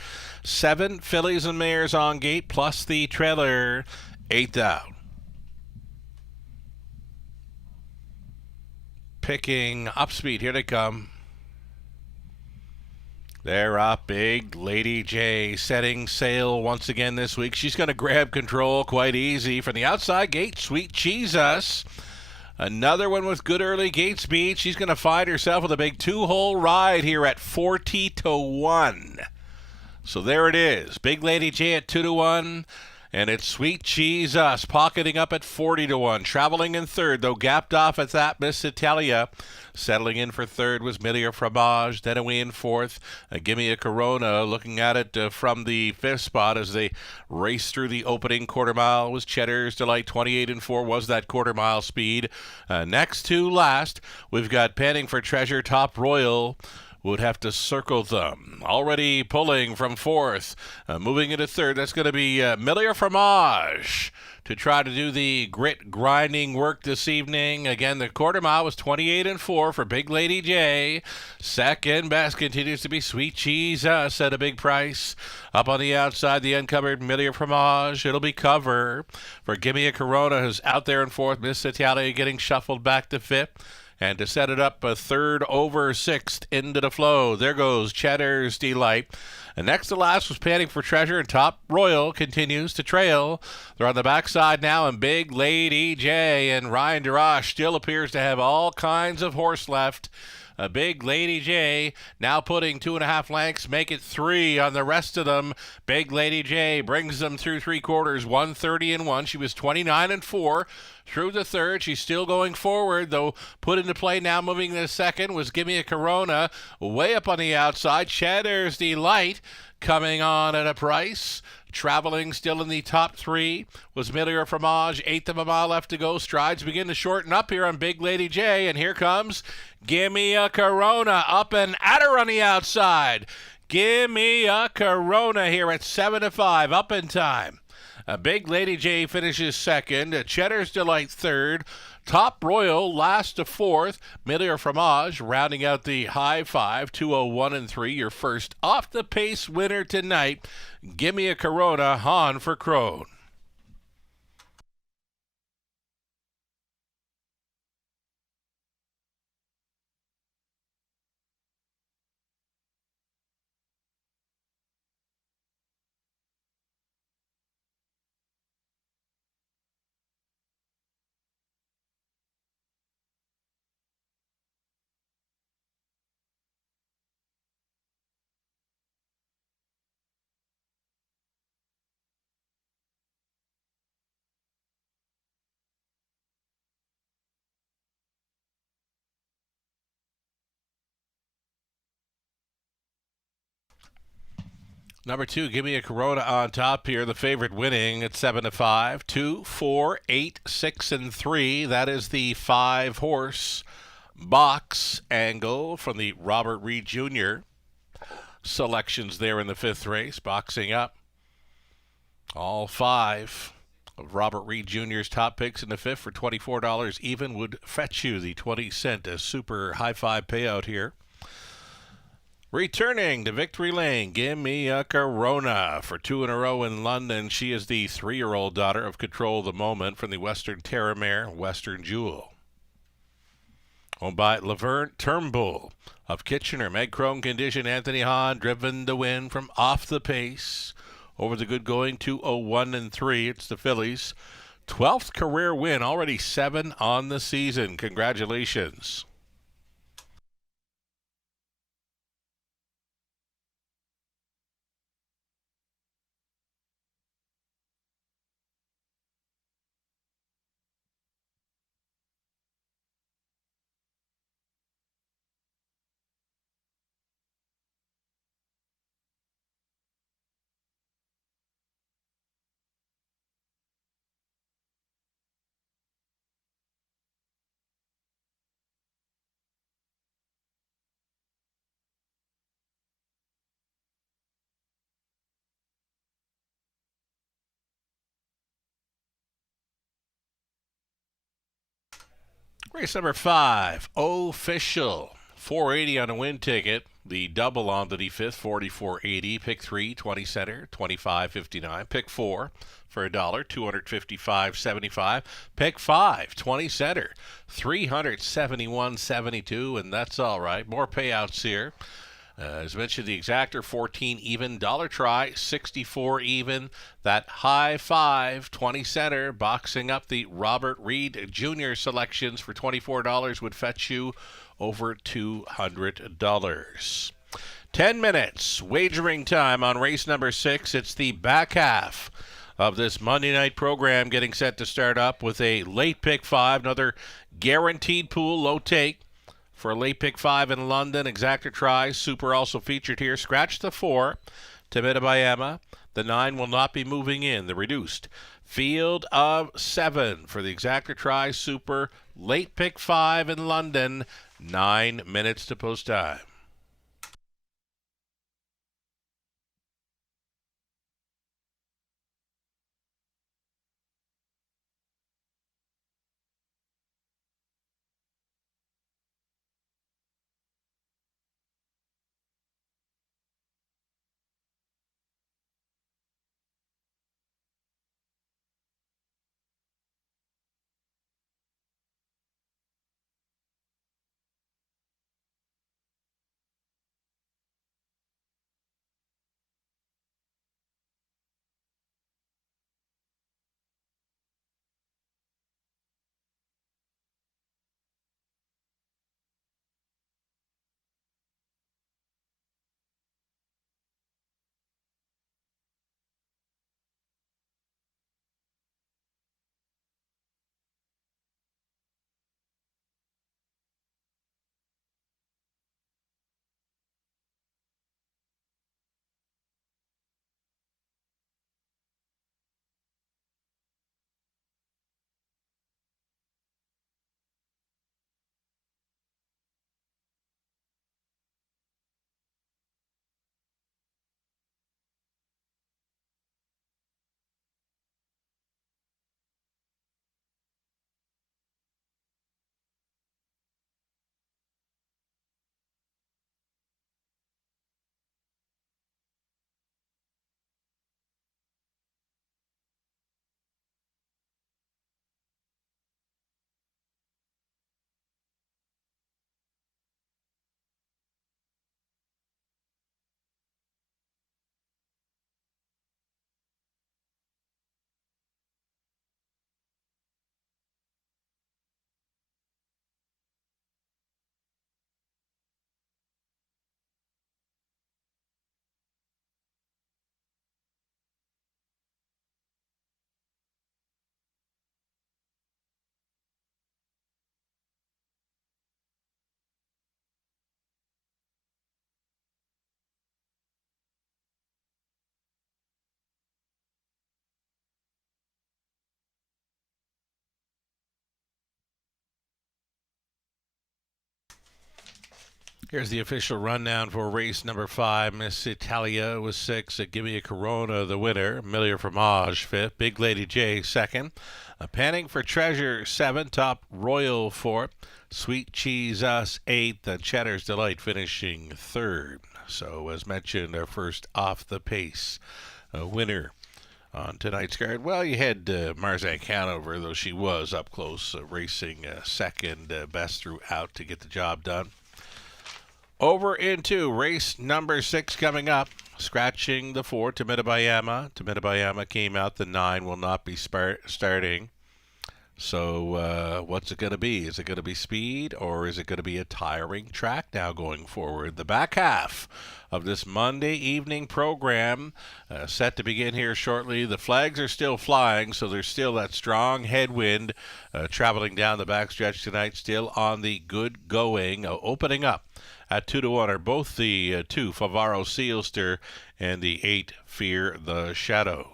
7 fillies and mares on gate, plus the trailer. 8 down. Picking up speed. Here they come. They're up. Big Lady J setting sail once again this week. She's going to grab control quite easy from the outside gate. Sweet Jesus. Another one with good early gate speed. She's going to find herself with a big 2-hole ride here at 40-1. So there it is. Big Lady J at 2-1. And it's Sweet Jesus pocketing up at 40-1. Traveling in third, though gapped off at that, Miss Italia. Settling in for third was Milieu Fromage. Then away in fourth, Gimme a Corona. Looking at it from the 5th spot as they race through the opening quarter mile was Cheddar's Delight. 28-4 was that quarter mile speed. Next to last, we've got Panting for Treasure, Top Royal. Would have to circle them. Already pulling from 4th. Moving into 3rd, that's going to be Milieu Fromage to try to do the grit grinding work this evening. Again, the quarter mile was 28-4 for Big Lady J. Second best continues to be Sweet Jesus at a big price. Up on the outside, the uncovered Milieu Fromage. It'll be cover for Gimme a Corona, who's out there in 4th. Miss Italia getting shuffled back to 5th. And to set it up, a 3rd over 6th into the flow. There goes Cheddar's Delight. And next to last was Panting for Treasure, and Top Royal continues to trail. They're on the backside now, and Big Lady J and Ryan Darash still appears to have all kinds of horse left. A Big Lady J now putting 2.5 lengths, make it 3 on the rest of them. Big Lady J brings them through 3 quarters, 130-1. She was 29-4 through the 3rd. She's still going forward, though put into play now, moving to the 2nd was Gimme a Corona. Way up on the outside, Cheddar's Delight coming on at a price. Traveling still in the top 3 was Milieu Fromage. 1/8 of a mile left to go. Strides begin to shorten up here on Big Lady J. And here comes Gimme a Corona up and at her on the outside. Gimme a Corona here at 7-5. Up in time. Big Lady J finishes second. Cheddar's Delight third. Top Royal last to fourth. Miller Fromage rounding out the high five. 201 and 3. Your first off the pace winner tonight. Gimme a Corona, Han for Crone. Number 2, Give Me a Corona on top here. The favorite winning at 7-5. 2, 4, 8, 6, and 3. That is the 5-horse box angle from the Robert Reed Jr. selections there in the 5th race. Boxing up. All 5 of Robert Reed Jr.'s top picks in the 5th for $24 even would fetch you the 20-cent super high-five payout here. Returning to Victory Lane, Give Me a Corona for 2 in a row in London. She is the 3-year-old daughter of Control the Moment from the Western Terramare, Western Jewel. Owned by Laverne Turnbull of Kitchener. Meg Crone condition, Anthony Hahn driven to win from off the pace. Over the good going, 201 and 3. It's the Phillies. 12th career win, already 7 on the season. Congratulations. Race number 5, Official. 480 on a win ticket. The double on the 5th, 44.80. Pick 3, 20 center, 25.59. Pick 4 for $1, 255.75. Pick 5, 20 center, 371.72, and that's all right. More payouts here. As mentioned, the exactor 14 even, dollar try 64 even. That high 5 20 center boxing up the Robert Reed Jr. selections for $24 would fetch you over $200. 10 minutes wagering time on race number 6. It's the back half of this Monday night program getting set to start up with a late pick 5, another guaranteed pool, low take. For a late pick 5 in London, exactor try, super also featured here. Scratch the 4, Timida by Emma. The 9 will not be moving in, the reduced. Field of 7 for the exactor try, super, late pick 5 in London. 9 minutes to post time. Here's the official rundown for race number 5. Miss Italia was 6. Give Me a Corona, the winner. Amelia Fromage, 5th. Big Lady J, 2nd. Panning for Treasure, 7. Top Royal, 4th. Sweet Cheese Us, 8th. Cheddar's Delight finishing 3rd. So, as mentioned, our first off the pace winner on tonight's card. Well, you had Marzank Hanover, though she was up close, racing second best throughout to get the job done. Over into race number 6 coming up. Scratching the 4, Tamidabayama. Tamidabayama came out. The 9 will not be starting. So what's it going to be? Is it going to be speed, or is it going to be a tiring track now going forward? The back half of this Monday evening program set to begin here shortly. The flags are still flying, so there's still that strong headwind traveling down the backstretch tonight, still on the good going. Opening up at 2-1 are both the 2, Favaro Sealster, and the 8, Fear the Shadow.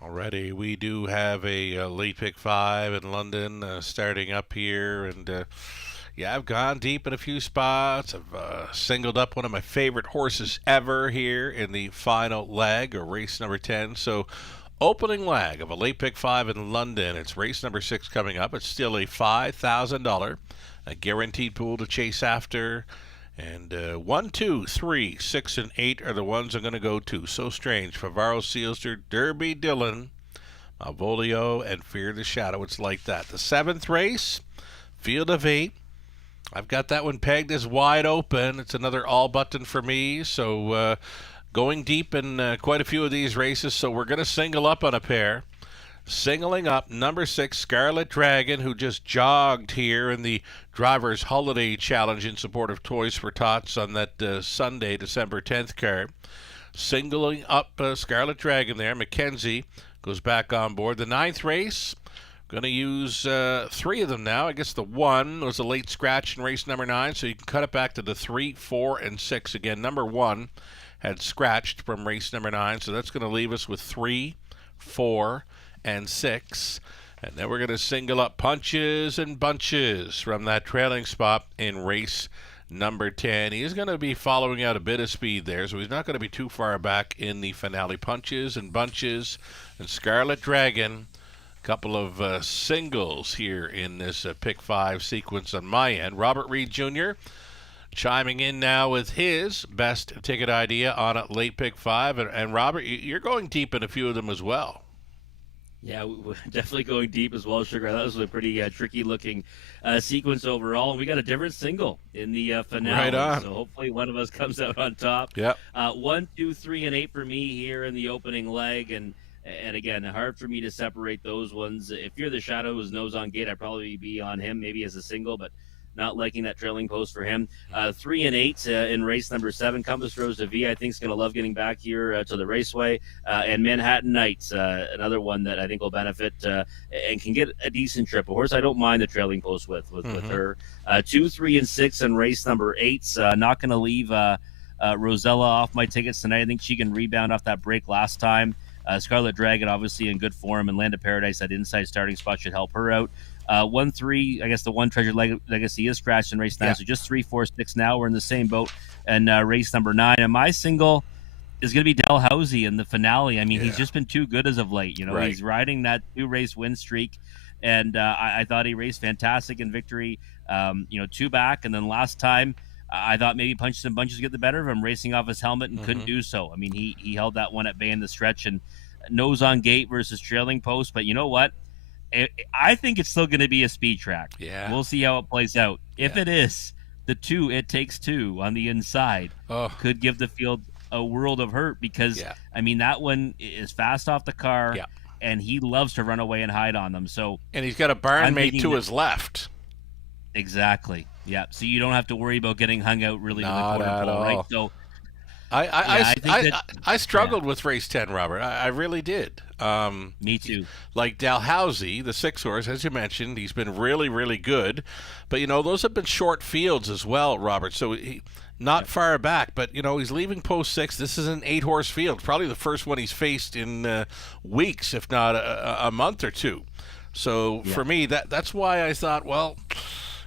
Already, we do have a late pick 5 in London starting up here, and yeah, I've gone deep in a few spots. I've singled up one of my favorite horses ever here in the final leg, or race number 10. So, opening leg of a late pick 5 in London. It's race number 6 coming up. It's still a $5,000 a guaranteed pool to chase after. And 1, 2, 3, 6, and 8 are the ones I'm going to go to. So Strange, Favaro Sealster, Derby Dillon, Malvolio, and Fear the Shadow. It's like that. The 7th race, Field of 8. I've got that one pegged as wide open. It's another all button for me. So going deep in quite a few of these races. So we're going to single up on a pair. Singling up number 6, Scarlet Dragon, who just jogged here in the Drivers' Holiday Challenge in support of Toys for Tots on that Sunday, December 10th card. Singling up Scarlet Dragon there. Mackenzie goes back on board. The 9th race, going to use 3 of them now. I guess the 1 was a late scratch in race number 9, so you can cut it back to the 3, 4, and 6. Again, number 1 had scratched from race number 9, so that's going to leave us with 3, 4, and 6, and then we're going to single up Punches and Bunches from that trailing spot in race number 10. He's going to be following out a bit of speed there, so he's not going to be too far back in the finale. Punches and Bunches and Scarlet Dragon, a couple of singles here in this pick 5 sequence on my end. Robert Reed Jr. chiming in now with his best ticket idea on a late pick 5, and Robert, you're going deep in a few of them as well. Yeah, we're definitely going deep as well, Sugar. That was a pretty tricky-looking sequence overall. And we got a different single in the finale. Right on. So hopefully one of us comes out on top. Yep. 1, 2, 3, and 8 for me here in the opening leg. And again, hard for me to separate those ones. If Fear the Shadow was nose on gate, I'd probably be on him maybe as a single, but not liking that trailing post for him. 3 and 8 in race number 7. Compass Rose de Vie, I think, is going to love getting back here to the raceway. And Manhattan Knights, another one that I think will benefit and can get a decent trip. A horse I don't mind the trailing post with her. 2, 3, and 6 in race number 8. Not going to leave Rosella off my tickets tonight. I think she can rebound off that break last time. Scarlet Dragon, obviously in good form, and Land of Paradise, that inside starting spot should help her out. 1, 3, I guess the 1 Treasure Legacy is scratched in race 9, so just 3, 4, 6 now. We're in the same boat. And race number 9. And my single is going to be Dalhousie in the finale. I mean, he's just been too good as of late. You know, he's riding that 2-race win streak, and I thought he raced fantastic in Victory. 2 back, and then last time I thought maybe Punches and Bunches get the better of him, racing off his helmet and couldn't do so. I mean, he held that one at bay in the stretch, and nose on gate versus trailing post. But you know what? I think it's still going to be a speed track. Yeah. We'll see how it plays out. If it is, the 2, It Takes 2 on the inside could give the field a world of hurt because, I mean, that one is fast off the car. and he loves to run away and hide on them. So, and he's got a barn mate to his left. Exactly. Yeah. So you don't have to worry about getting hung out really to the quarter pole, right? So I struggled with race 10, Robert. I really did. Me too. Like Dalhousie, the 6 horse, as you mentioned, he's been really, really good. But, those have been short fields as well, Robert. So not far back, but, he's leaving post 6. This is an 8 horse field. Probably the first one he's faced in weeks, if not a month or two. So for me, that's why I thought, well,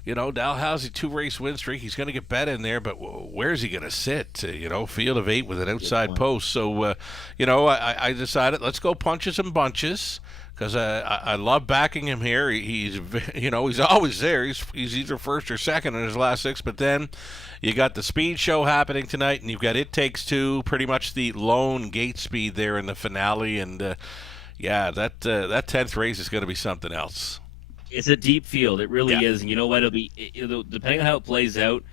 Dalhousie 2-race win streak. He's going to get bet in there, but where's he going to sit? Field of 8 with an outside post. So, I decided let's go punches and bunches because I love backing him here. He's always there. He's either first or second in his last 6. But then you got the speed show happening tonight, and you've got It Takes Two, pretty much the lone gate speed there in the finale. And that 10th race is going to be something else. It's a deep field. It really is. And you know what? It'll depending on how it plays out.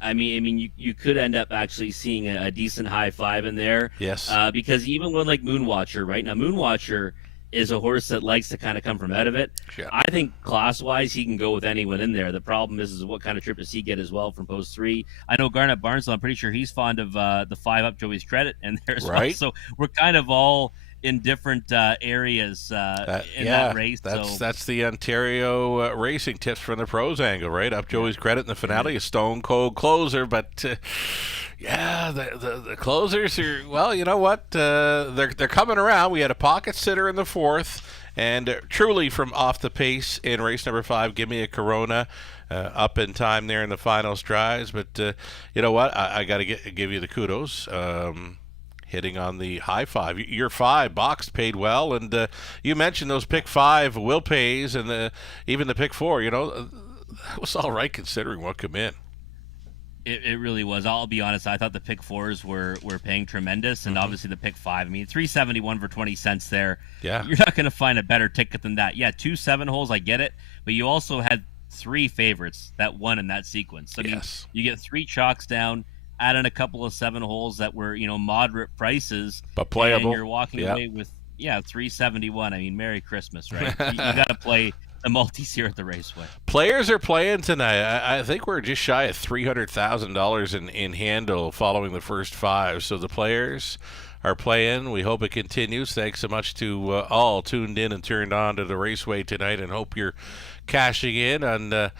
I mean, you could end up actually seeing a decent high 5 in there. Yes. Because even one like Moonwatcher, right now, Moonwatcher is a horse that likes to kind of come from out of it. Yeah. I think class-wise, he can go with anyone in there. The problem is what kind of trip does he get as well from post 3? I know Garnet Barnsdale, I'm pretty sure he's fond of the 5 up Joey's Credit in there as well. So we're kind of all in different areas in that race. That's the Ontario racing tips from the pros angle, right? Up Joey's Credit in the finale, a stone cold closer, but the closers are, well, you know what? They're coming around. We had a pocket sitter in the 4th, and truly from off the pace in race number 5, Give Me a Corona. Up in time there in the final strides, but you know what? I got to give you the kudos. Hitting on the high 5. Your 5 boxed paid well, and you mentioned those pick 5 will pays, and even the pick 4. It was all right considering what come in. It really was. I'll be honest. I thought the pick 4s were paying tremendous, and obviously the pick 5. I mean, $3.71 for 20 cents there. Yeah, you're not going to find a better ticket than that. Yeah, 2 7 holes. I get it, but you also had 3 favorites that won in that sequence. I mean, you get 3 chalks down. Add in a couple of 7 holes that were, moderate prices, but playable. And you're walking away with $3.71. I mean, Merry Christmas, right? you got to play the multis here at the Raceway. Players are playing tonight. I think we're just shy of $300,000 in handle following the first 5. So the players are playing. We hope it continues. Thanks so much to all tuned in and turned on to the Raceway tonight, and hope you're cashing in on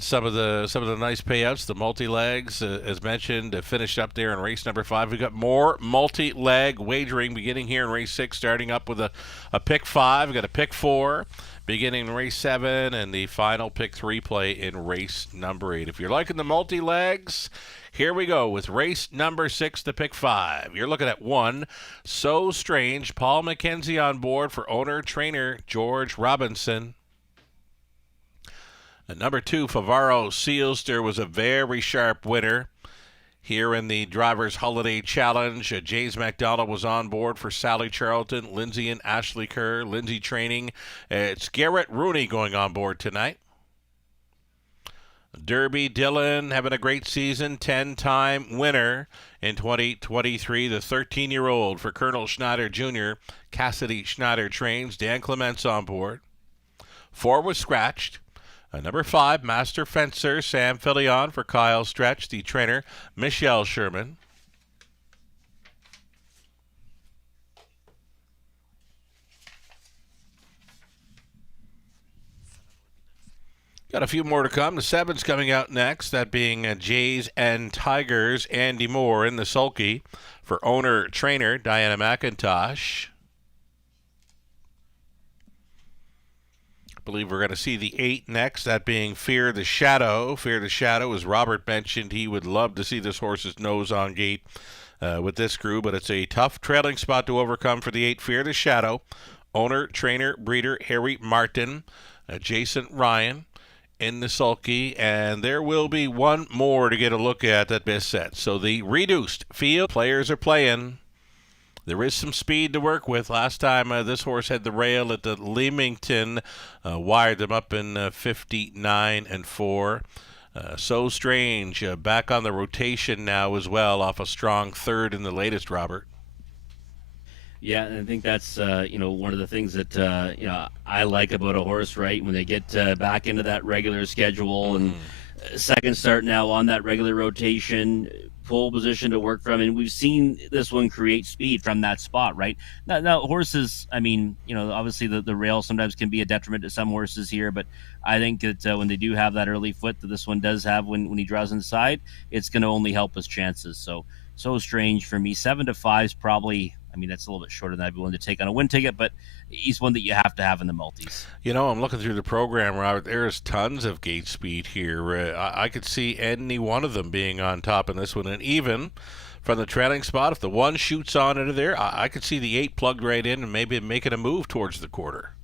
some of the nice payouts. The multi-legs, as mentioned, finished up there in race number 5. We've got more multi-leg wagering beginning here in race 6, starting up with a pick 5. We've got a pick 4 beginning in race 7, and the final pick 3 play in race number 8. If you're liking the multi-legs, here we go with race number 6 to pick 5. You're looking at 1, So Strange. Paul McKenzie on board for owner-trainer George Robinson. Number 2, Favaro Seals. There was a very sharp winner here in the Drivers' Holiday Challenge. James McDonald was on board for Sally Charlton, Lindsay and Ashley Kerr. Lindsay training. It's Garrett Rooney going on board tonight. Derby Dillon having a great season, 10-time winner in 2023. The 13-year-old for Colonel Schneider Jr. Cassidy Schneider trains. Dan Clements on board. 4 was scratched. Number 5, Master Fencer, Sam Filion for Kyle Stretch, the trainer, Michelle Sherman. Got a few more to come. The 7's coming out next, that being Jays and Tigers, Andy Moore in the sulky for owner-trainer Diana McIntosh. I believe we're going to see the 8 next, that being Fear the Shadow. Fear the Shadow, as Robert mentioned, he would love to see this horse's nose on gate with this crew, but it's a tough trailing spot to overcome for the 8, Fear the Shadow. Owner, trainer, breeder, Harry Martin, Jason Ryan in the sulky, and there will be one more to get a look at that best set. So the reduced field, players are playing. There is some speed to work with. Last time this horse had the rail at the Leamington, wired them up in 59-4. So Strange back on the rotation now as well, off a strong 3rd in the latest, Robert. Yeah, and I think that's one of the things that I like about a horse, right? When they get back into that regular schedule and second start now on that regular rotation, pole position to work from, and we've seen this one create speed from that spot, right? Now horses, I mean, obviously the rail sometimes can be a detriment to some horses here, but I think that when they do have that early foot that this one does have when he draws inside, it's going to only help his chances. So strange for me. 7-5 is probably, I mean, that's a little bit shorter than I'd be willing to take on a win ticket, but he's one that you have to have in the multis. I'm looking through the program, Robert. There's tons of gate speed here. I could see any one of them being on top in this one. And even from the trailing spot, if the one shoots on into there, I could see the 8 plugged right in and maybe making a move towards the quarter.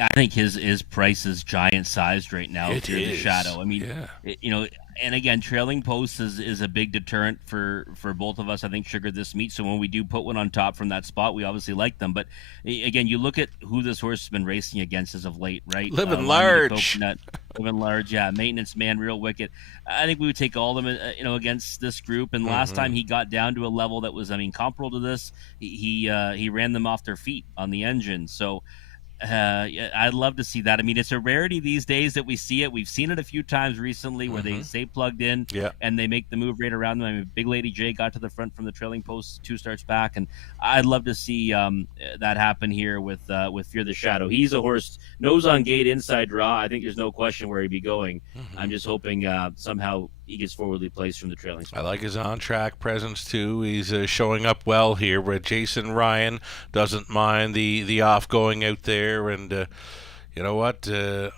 I think his price is giant sized right now. It through is. The shadow. I mean, yeah. And again, trailing posts is a big deterrent for both of us. I think Sugar this meet. So when we do put one on top from that spot, we obviously like them. But again, you look at who this horse has been racing against as of late, right? Living large. Living large, yeah. Maintenance Man, Real Wicked. I think we would take all of them, against this group. And last time he got down to a level that was, comparable to this, he ran them off their feet on the engine. So. I'd love to see that. I mean, it's a rarity these days that we see it. We've seen it a few times recently where they stay plugged in and they make the move right around them. I mean, Big Lady J got to the front from the trailing post 2 starts back, and I'd love to see that happen here with Fear the Shadow. He's a horse, nose on gate, inside draw. I think there's no question where he'd be going. I'm just hoping somehow he gets forwardly placed from the trailing spot. I like his on-track presence, too. He's showing up well here, where Jason Ryan doesn't mind the off-going out there. And you know what?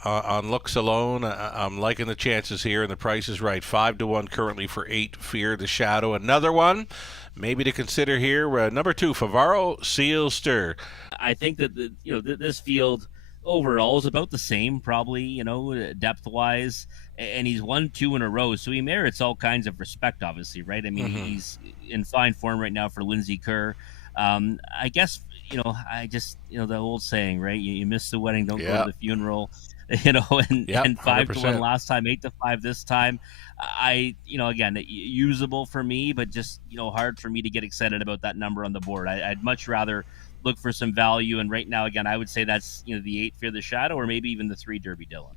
On looks alone, I'm liking the chances here, and the price is right. 5-1 currently for 8, Fear the Shadow. Another one, maybe to consider here, number 2, Favaro Sealster. I think that this field overall is about the same, probably, depth-wise, and he's won 2 in a row, so he merits all kinds of respect, obviously, right? I mean, he's in fine form right now for Lindsay Kerr. I guess, I just, the old saying, right? You miss the wedding, don't go to the funeral, and 5-1 last time, 8-5 this time. Again, usable for me, but just, hard for me to get excited about that number on the board. I'd much rather look for some value, and right now, again, I would say that's the 8 Fear the Shadow, or maybe even the 3 Derby Dillon.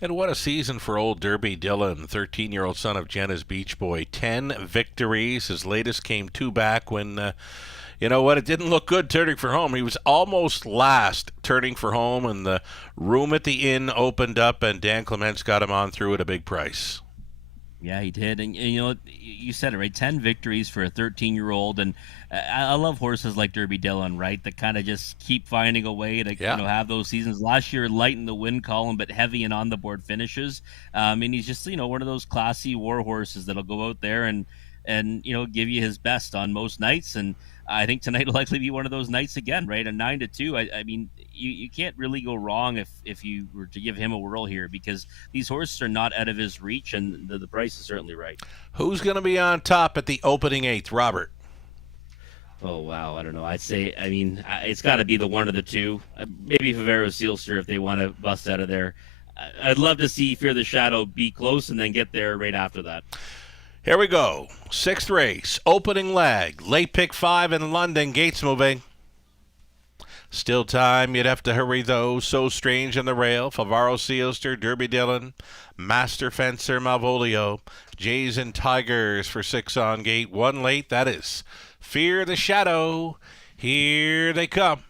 And what a season for old Derby Dillon, 13-year-old son of Jenna's Beach Boy. 10 victories. His latest came 2 back when, it didn't look good turning for home. He was almost last turning for home, and the room at the inn opened up, and Dan Clements got him on through at a big price. Yeah, he did. And you said it, right? 10 victories for a 13-year-old. And I love horses like Derby Dillon, right? That kind of just keep finding a way to have those seasons. Last year, light in the win column, but heavy and on the board finishes. And he's just, one of those classy war horses that'll go out there and give you his best on most nights. And I think tonight will likely be one of those nights again, right? A 9-2. I mean, you can't really go wrong if you were to give him a whirl here, because these horses are not out of his reach, and the price is certainly right. Who's going to be on top at the opening 8th, Robert? Oh, wow. I don't know. I'd say, it's got to be the one of the 2. Maybe Favaro Sealster if they want to bust out of there. I'd love to see Fear the Shadow be close and then get there right after that. Here we go. 6th race, opening leg. Late pick 5 in London. Gates moving. Still time. You'd have to hurry, though. So Strange on the rail. Favaro Sealster, Derby Dillon, Master Fencer, Malvolio. Jays and Tigers for 6 on gate. 1 late. That is Fear the Shadow. Here they come.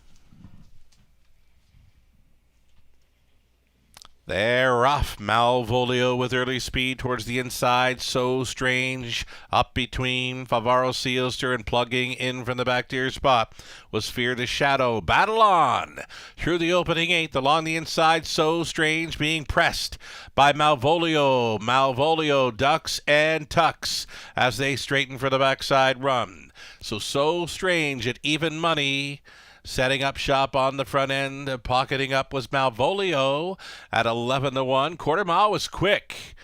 They're off. Malvolio with early speed towards the inside. So Strange up between Favaro Sealster, and plugging in from the back tier spot was Fear the Shadow. Battle on through the opening 8th along the inside. So Strange being pressed by Malvolio. Malvolio ducks and tucks as they straighten for the backside run. So Strange at even money. Setting up shop on the front end, pocketing up was Malvolio at 11-1. Quarter mile was quick.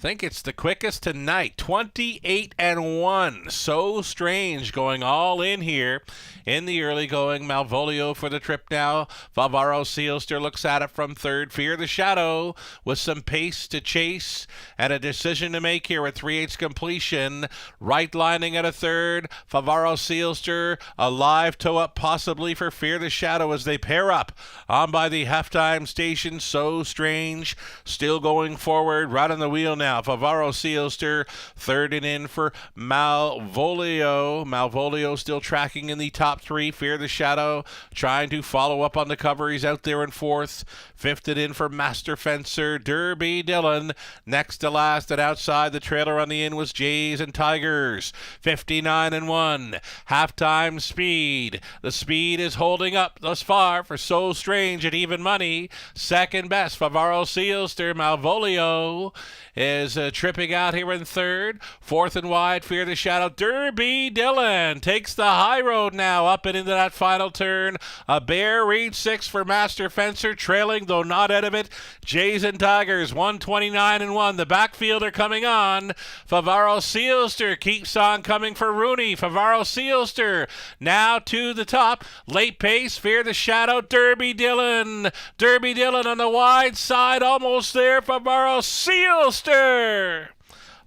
Think it's the quickest tonight. 28-1. So Strange going all in here in the early going. Malvolio for the trip now. Favaro Sealster looks at it from third. Fear the Shadow with some pace to chase and a decision to make here at 3/8 completion. Right lining at a third. Favaro Sealster a live toe up possibly for Fear the Shadow as they pair up on by the halftime station. So Strange still going forward, right on the wheel now. Favaro Sealster third and in for Malvolio. Malvolio still tracking in the top three. Fear the Shadow trying to follow up on the cover. He's out there in fourth. Fifth and in for Master Fencer. Derby Dillon next to last, and outside the trailer on the in was Jays and Tigers. 59-1. Halftime speed. The speed is holding up thus far for So Strange at even money. Second best, Favaro Sealster. Malvolio is tripping out here in third. Fourth and wide, Fear the Shadow. Derby Dillon takes the high road now up and into that final turn. A bare read six for Master Fencer, trailing though not out of it. Jays and Tigers 129-1. The backfielder coming on. Favaro Sealster keeps on coming for Rooney. Favaro Sealster now to the top. Late pace, Fear the Shadow. Derby Dillon. Derby Dillon on the wide side, almost there. Favaro Sealster.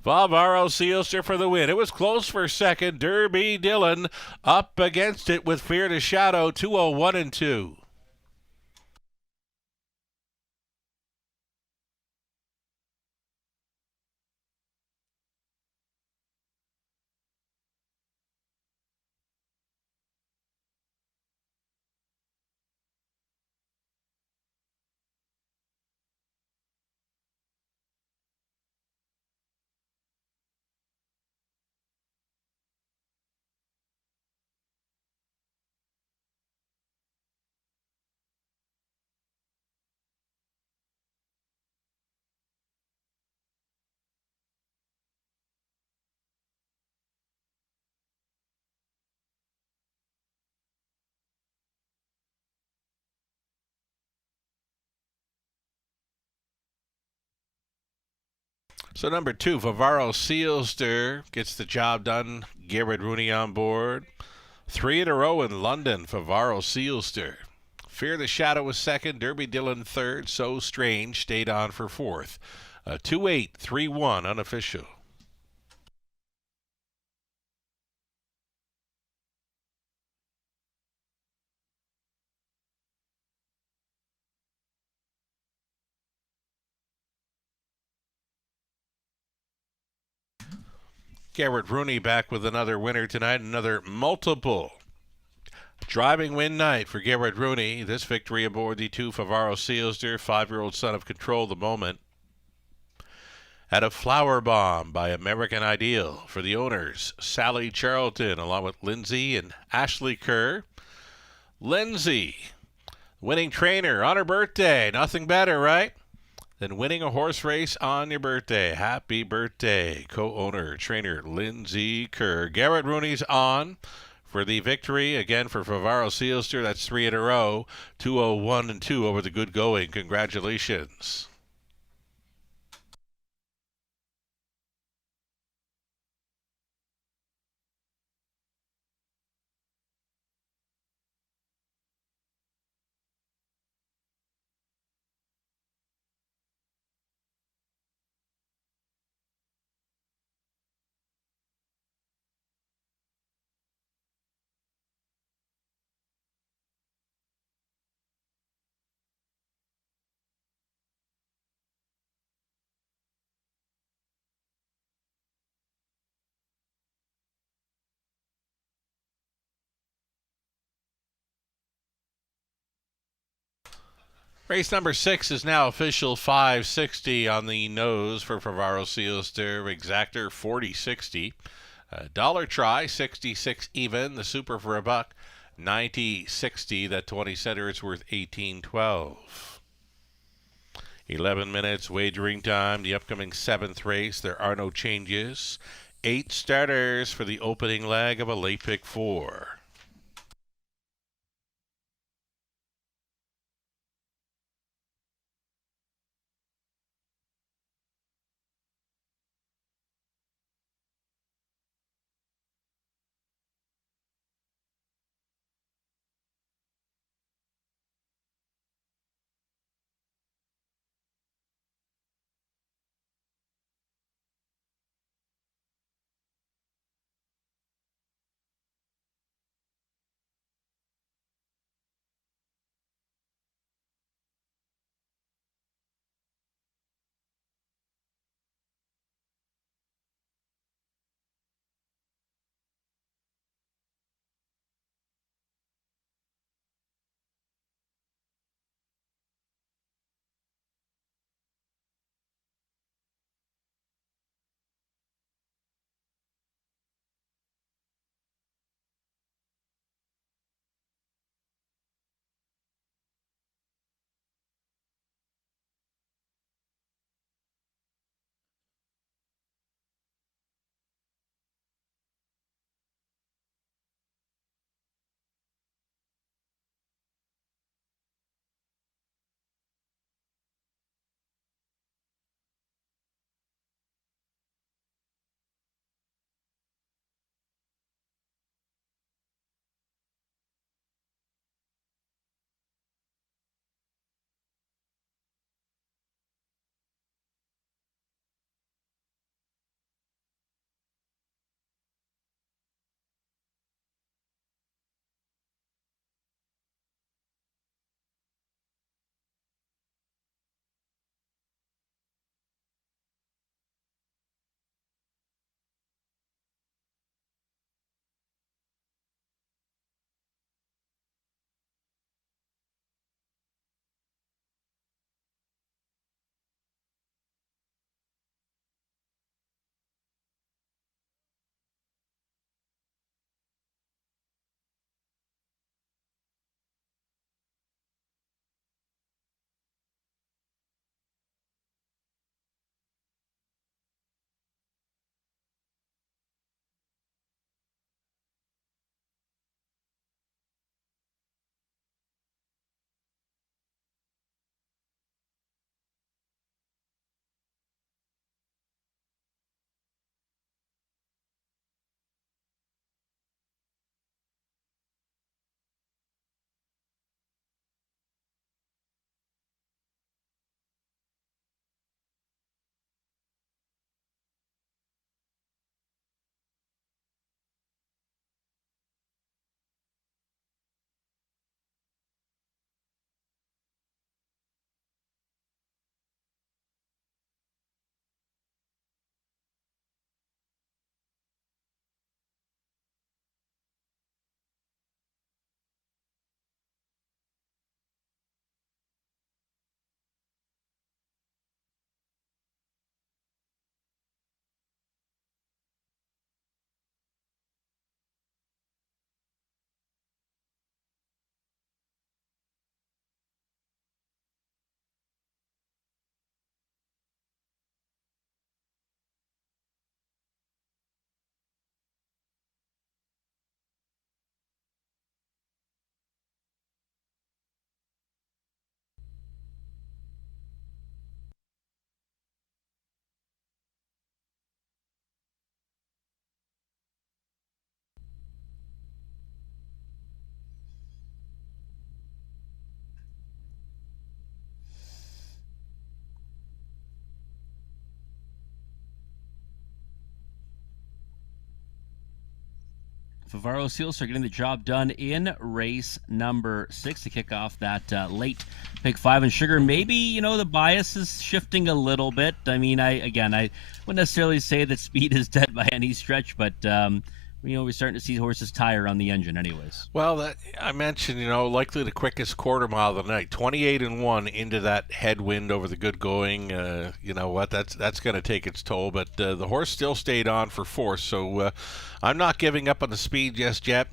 Favaro Sealster for the win. It was close for second. Derby Dillon up against it with Fear the Shadow. 201-2. So number 2, Favaro Sealster gets the job done. Garrett Rooney on board. 3 in a row in London, Favaro Sealster. Fear the Shadow was second. Derby Dillon third. So Strange stayed on for fourth. 2-8, 3-1 unofficial. Garrett Rooney back with another winner tonight, another multiple driving win night for Garrett Rooney. This victory aboard the 2 Favaro Sealster, 5-year-old son of Control the Moment. Had a flower bomb by American Ideal for the owners, Sally Charlton, along with Lindsay and Ashley Kerr. Lindsay, winning trainer on her birthday. Nothing better, right? Than winning a horse race on your birthday. Happy birthday, co-owner, trainer Lindsay Kerr. Garrett Rooney's on for the victory. Again, for Favaro Sealster, that's 3 in a row. 201-2 over the good going. Congratulations. Race number 6 is now official. 560 on the nose for Favaro Sealster. Exactor 40-60. Dollar try 66 even. The super for $1. 90-60. That 20 center is worth 18.12. 11 minutes wagering time. The upcoming 7th race. There are no changes. 8 starters for the opening leg of a late pick 4. Favaro Seals are getting the job done in race number 6 to kick off that late pick 5. And Sugar, maybe, the bias is shifting a little bit. I mean, I wouldn't necessarily say that speed is dead by any stretch, but we're starting to see horses tire on the engine anyways. Well, I mentioned, likely the quickest quarter mile of the night, 28-1 into that headwind over the good going. You know what? That's going to take its toll, but the horse still stayed on for force, so I'm not giving up on the speed just yet.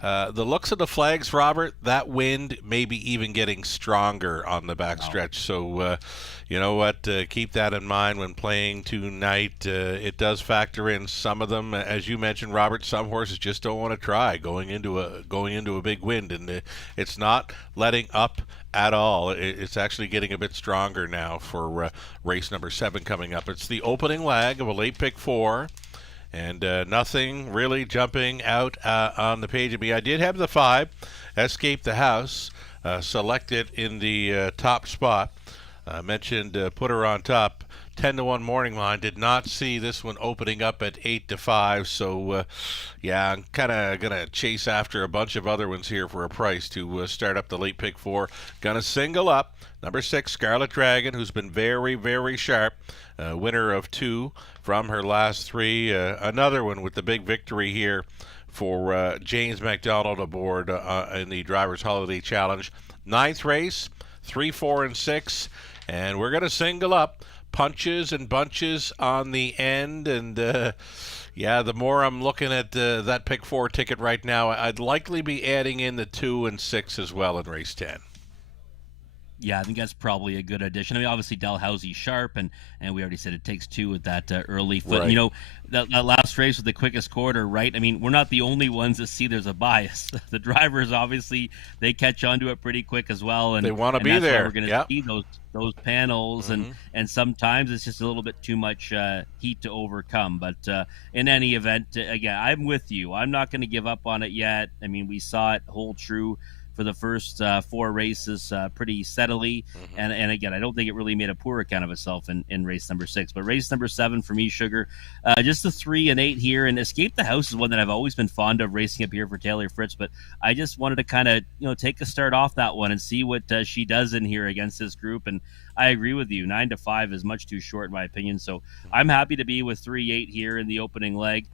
The looks of the flags, Robert, that wind may be even getting stronger on the backstretch. So, you know what? Keep that in mind when playing tonight. It does factor in some of them, as you mentioned, Robert. Some horses just don't want to try going into a big wind, and it's not letting up at all. It's actually getting a bit stronger now for race number 7 coming up. It's the opening leg of a late pick 4. And nothing really jumping out on the page of me. I did have the 5, Escape the House, selected in the top spot. I mentioned put her on top. 10-1 morning line. Did not see this one opening up at 8-5. So, I'm kind of going to chase after a bunch of other ones here for a price to start up the late pick 4. Going to single up number 6, Scarlet Dragon, who's been very, very sharp. Winner of 2 from her last 3. Another one with the big victory here for James McDonald aboard in the Drivers' Holiday Challenge. 9th race, 3, 4, and 6. And we're going to single up. Punches and bunches on the end, and the more I'm looking at that pick 4 ticket right now, I'd likely be adding in the 2 and 6 as well in race 10. Yeah, I think that's probably a good addition. I mean, obviously Dalhousie sharp, and we already said it takes 2 with that early foot. Right. That last race with the quickest quarter, right? I mean, we're not the only ones that see there's a bias. The drivers, obviously, they catch on to it pretty quick as well. And they want to be that's there. Why we're going to see those panels, Mm-hmm. and sometimes it's just a little bit too much heat to overcome. But in any event, again, I'm with you. I'm not going to give up on it yet. I mean, we saw it hold true for the first 4 races pretty steadily. Mm-hmm. And again, I don't think it really made a poor account of itself in race number 6. But race number 7 for me, Sugar, just the 3 and 8 here. And Escape the House is one that I've always been fond of racing up here for Taylor Fritz. But I just wanted to kind of, take a start off that one and see what she does in here against this group. And I agree with you. 9-5 is much too short in my opinion. So I'm happy to be with 3-8 here in the opening leg.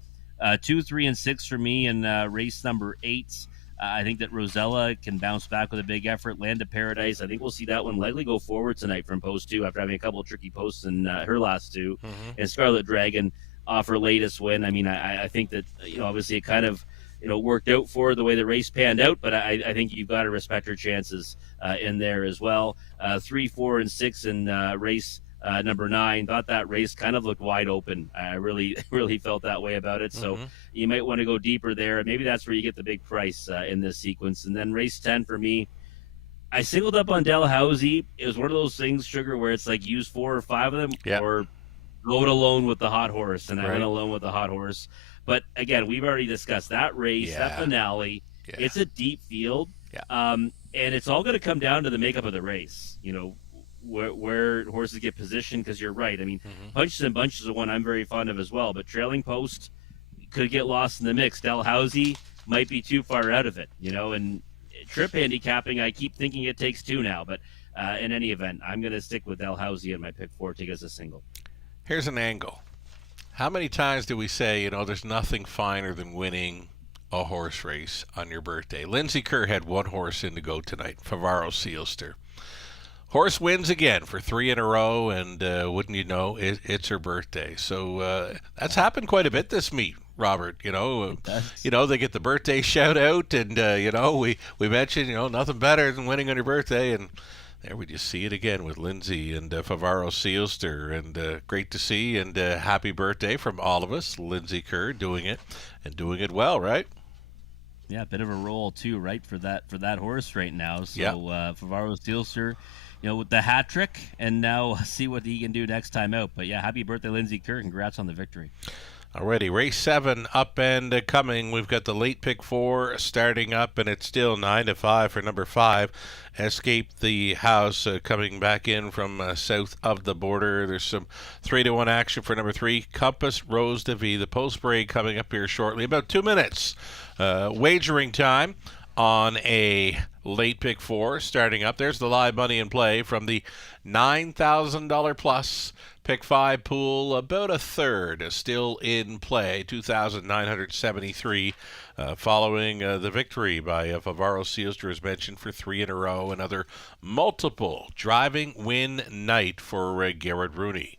2, 3, and 6 for me in race number 8. I think that Rosella can bounce back with a big effort. Land of Paradise, I think we'll see that one likely go forward tonight from post 2 after having a couple of tricky posts in her last 2. Mm-hmm. And Scarlet Dragon off her latest win. I mean, I think that, obviously it kind of, worked out for her the way the race panned out, but I think you've got to respect her chances in there as well. 3, 4, and 6 in race number 9. Thought that race kind of looked wide open. I really, really felt that way about it. So you might want to go deeper there. Maybe that's where you get the big price in this sequence. And then race 10 for me, I singled up on Dalhousie. It was one of those things, Sugar, where it's like use 4 or 5 of them or go it alone with the hot horse. And I went alone with the hot horse. But again, we've already discussed that race, that finale. Yeah. It's a deep field. Yeah. And it's all going to come down to the makeup of the race. Where horses get positioned, because you're right. I mean, Punches and Bunches is one I'm very fond of as well, but Trailing Post could get lost in the mix. Dalhousie might be too far out of it, and trip handicapping, I keep thinking it takes 2 now, but in any event, I'm going to stick with Dalhousie in my pick 4 ticket as a single. Here's an angle. How many times do we say, there's nothing finer than winning a horse race on your birthday? Lindsay Kerr had 1 horse in to go tonight, Favaro Sealster. Horse wins again for 3 in a row, and wouldn't you know, it's her birthday. So that's happened quite a bit this meet, Robert. They get the birthday shout out, and we mentioned nothing better than winning on your birthday, and there we just see it again with Lindsay and Favaro Sealster, and great to see, and happy birthday from all of us. Lindsay Kerr doing it and doing it well, right? Yeah, a bit of a roll too, right, for that horse right now. So Favaro Sealster, with the hat trick, and now see what he can do next time out. But yeah, happy birthday, Lindsay Kerr. Congrats on the victory. Already, race 7 up and coming. We've got the late pick 4 starting up, and it's still 9-5 for number 5. Escape the House coming back in from south of the border. There's some 3-1 action for number 3. Compass Rose de Vie, the post break coming up here shortly. About 2 minutes Wagering time on a late pick 4 starting up. There's the live money in play from the $9,000 plus pick 5 pool. About a third still in play, 2,973, following the victory by Favaro Sealster, as mentioned, for 3 in a row. Another multiple driving win night for Garrett Rooney.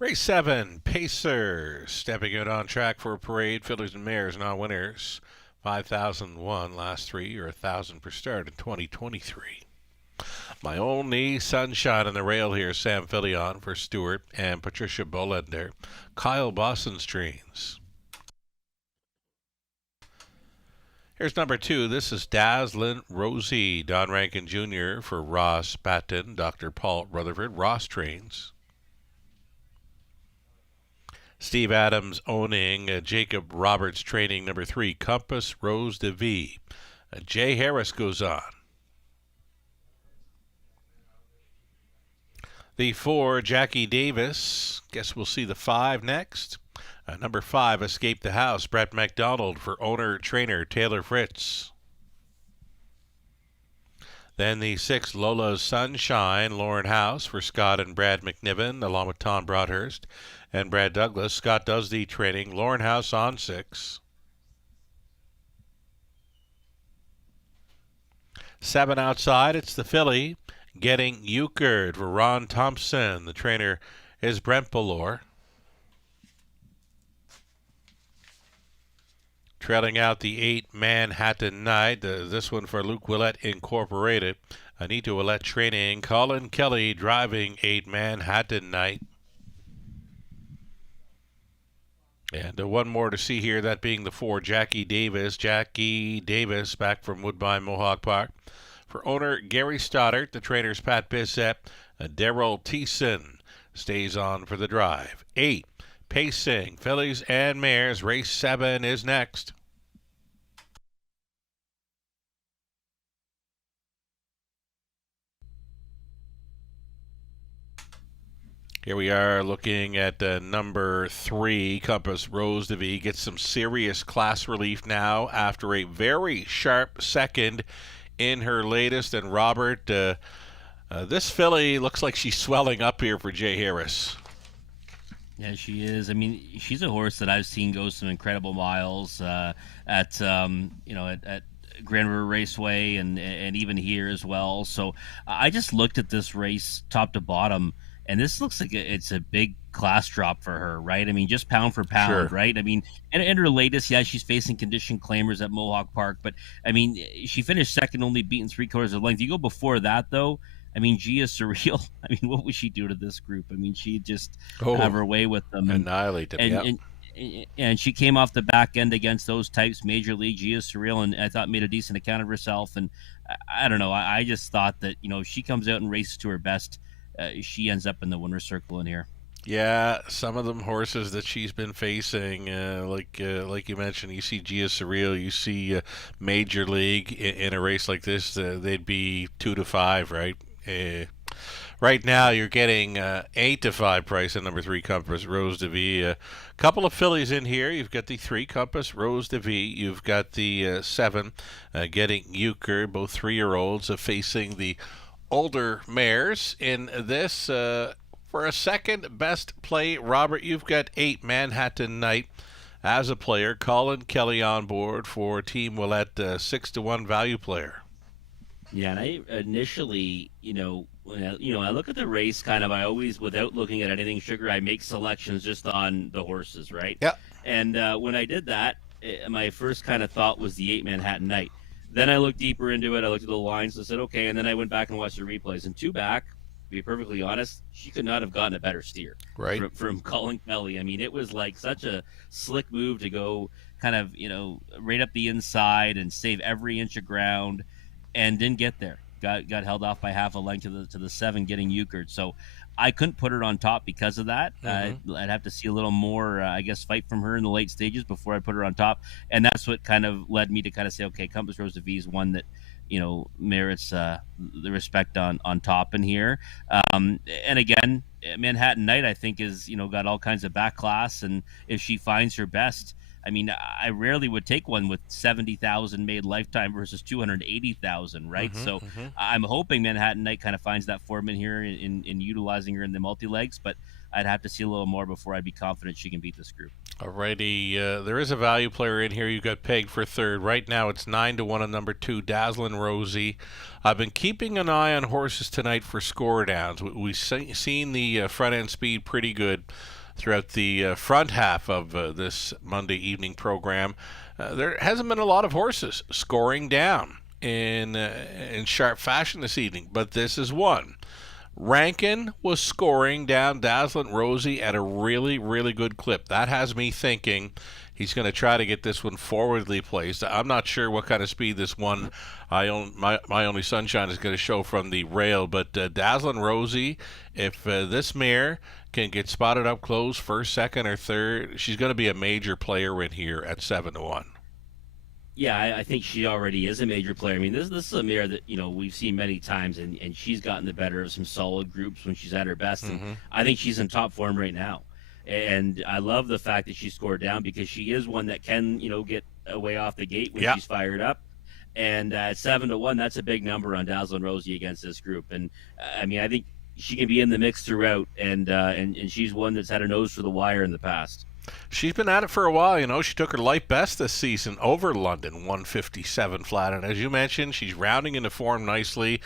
Race 7, Pacer, stepping out on track for a parade. Fillies and mares, not winners. 5,001 last 3, or 1,000 per start in 2023. My only sunshine on the rail here, Sam Fillion for Stewart and Patricia Bolender. Kyle Boston's trains. Here's number 2. This is Dazzlin' Rosie. Don Rankin Jr. for Ross Patton. Dr. Paul Rutherford. Ross trains. Steve Adams owning Jacob Roberts training number 3, Compass Rose de V. Jay Harris goes on. The 4, Jackie Davis. Guess we'll see the 5 next. Number 5, Escape the House. Brett McDonald for owner-trainer Taylor Fritz. Then the 6, Lola's Sunshine. Lauren House for Scott and Brad McNiven, along with Tom Broadhurst and Brad Douglas. Scott does the training. Lauren House on 6. 7 outside, it's the filly, Getting Euchred for Ron Thompson. The trainer is Brent Ballore. trailing out the 8 Manhattan Knight. This one for Luke Willett Incorporated. Anita Willett training. Colin Kelly driving 8 Manhattan Knight. And one more to see here, that being the 4 Jackie Davis. Jackie Davis back from Woodbine Mohawk Park. For owner Gary Stoddart, the trainers Pat Bissett, Daryl Thiessen stays on for the drive. 8 Pacing, fillies and mares. Race 7 is next. Here we are looking at number 3, Compass Rose de Vie. Gets some serious class relief now after a very sharp second in her latest. And Robert, this filly looks like she's swelling up here for Jay Harris. Yeah, she is. I mean, she's a horse that I've seen go some incredible miles at Grand River Raceway and even here as well. So I just looked at this race top to bottom, and this looks like it's a big class drop for her, right? I mean, just pound for pound, sure. Right? I mean, and her latest, yeah, she's facing condition claimers at Mohawk Park, but I mean, she finished second, only beaten 3/4 of length. You go before that, though. I mean, Gia Surreal. I mean, what would she do to this group? I mean, she just have her way with them. Annihilate them, and she came off the back end against those types, Major League, Gia Surreal, and I thought made a decent account of herself. And I don't know. I just thought that, if she comes out and races to her best, she ends up in the winner's circle in here. Yeah, some of them horses that she's been facing, like you mentioned, you see Gia Surreal, you see Major League in a race like this, they'd be 2 to 5, right? Right now, you're getting 8 to 5 price at number 3 Compass Rose de Vie. A couple of fillies in here. You've got the 3 Compass Rose de Vie. You've got the 7 getting Euchre, both 3-year-olds facing the older mares. In this, for a second best play, Robert, you've got 8 Manhattan Knight as a player. Colin Kelly on board for Team Willett, 6 to 1 value player. Yeah, and I initially, when I look at the race, I always, without looking at anything sugar, I make selections just on the horses, right? Yeah. And when I did that, my first kind of thought was the 8 Manhattan Knight. Then I looked deeper into it. I looked at the lines and said, okay. And then I went back and watched the replays. And 2 back, to be perfectly honest, she could not have gotten a better steer, right, from Colin Kelly. I mean, it was like such a slick move to go kind of, right up the inside and save every inch of ground. And didn't get there. Got held off by half a length to the 7 getting euchred. So I couldn't put her on top because of that. Mm-hmm. I'd have to see a little more, fight from her in the late stages before I put her on top. And that's what kind of led me to kind of say, okay, Compass Rose de Vie is one that, merits the respect on top in here. And again, Manhattan Knight, I think, is, got all kinds of back class. And if she finds her best, I mean, I rarely would take one with 70,000 made lifetime versus 280,000, right? So I'm hoping Manhattan Knight kind of finds that form in here in utilizing her in the multi-legs, but I'd have to see a little more before I'd be confident she can beat this group. Alrighty, there is a value player in here. You've got pegged for 3rd. Right now it's 9 to 1 on number 2, Dazzlin' Rosie. I've been keeping an eye on horses tonight for score downs. We've seen the front end speed pretty good throughout the front half of this Monday evening program. There hasn't been a lot of horses scoring down in sharp fashion this evening, but this is one. Rankin was scoring down Dazzlin' Rosie at a really, really good clip. That has me thinking he's going to try to get this one forwardly placed. I'm not sure what kind of speed this one, My Only Sunshine, is going to show from the rail, but Dazzlin' Rosie, if this mare can get spotted up close, 1st, 2nd, or 3rd, she's going to be a major player in here at 7 to 1. Yeah, I think she already is a major player. I mean, this is a mare that, we've seen many times, and she's gotten the better of some solid groups when she's at her best. And I think she's in top form right now. And I love the fact that she scored down because she is one that can, get away off the gate when she's fired up. And at 7 to 1, that's a big number on Dazzlin' Rosie against this group. And I mean, I think she can be in the mix throughout, and she's one that's had a nose for the wire in the past. She's been at it for a while. She took her light best this season over London, 157 flat. And as you mentioned, she's rounding into form nicely.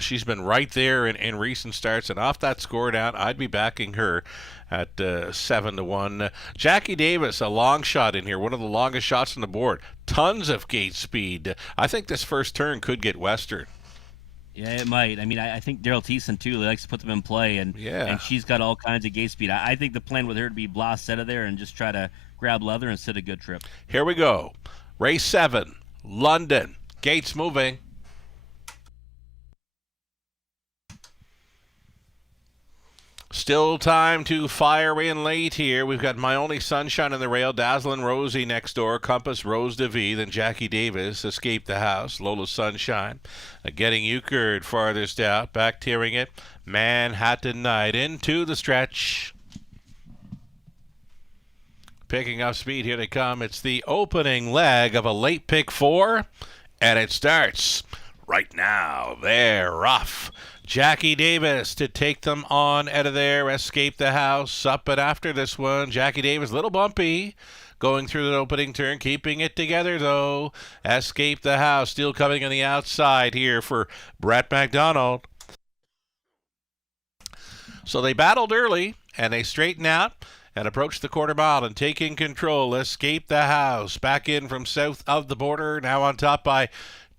She's been right there in recent starts. And off that score down, I'd be backing her at 7-1. Jackie Davis, a long shot in here, one of the longest shots on the board. Tons of gate speed. I think this first turn could get Western. Yeah, it might. I mean, I think Daryl Thiessen, too, likes to put them in play, and she's got all kinds of gate speed. I think the plan with her to be blast out of there and just try to grab leather and sit a good trip. Here we go. Race 7, London. Gates moving. Still time to fire in late here. We've got My Only Sunshine in the rail, Dazzlin' Rosie next door, Compass Rose de Vie, then Jackie Davis, Escape the House, Lola Sunshine, Getting Euchred farthest out, back tearing it, Manhattan Night into the stretch. Picking up speed, here they come. It's the opening leg of a late pick 4, and it starts right now. They're off. Jackie Davis to take them on out of there. Escape the House up and after this one. Jackie Davis, a little bumpy, going through the opening turn, keeping it together though. Escape the House still coming on the outside here for Brett McDonald. So they battled early and they straighten out and approach the quarter mile and taking control. Escape the House back in from south of the border, now on top by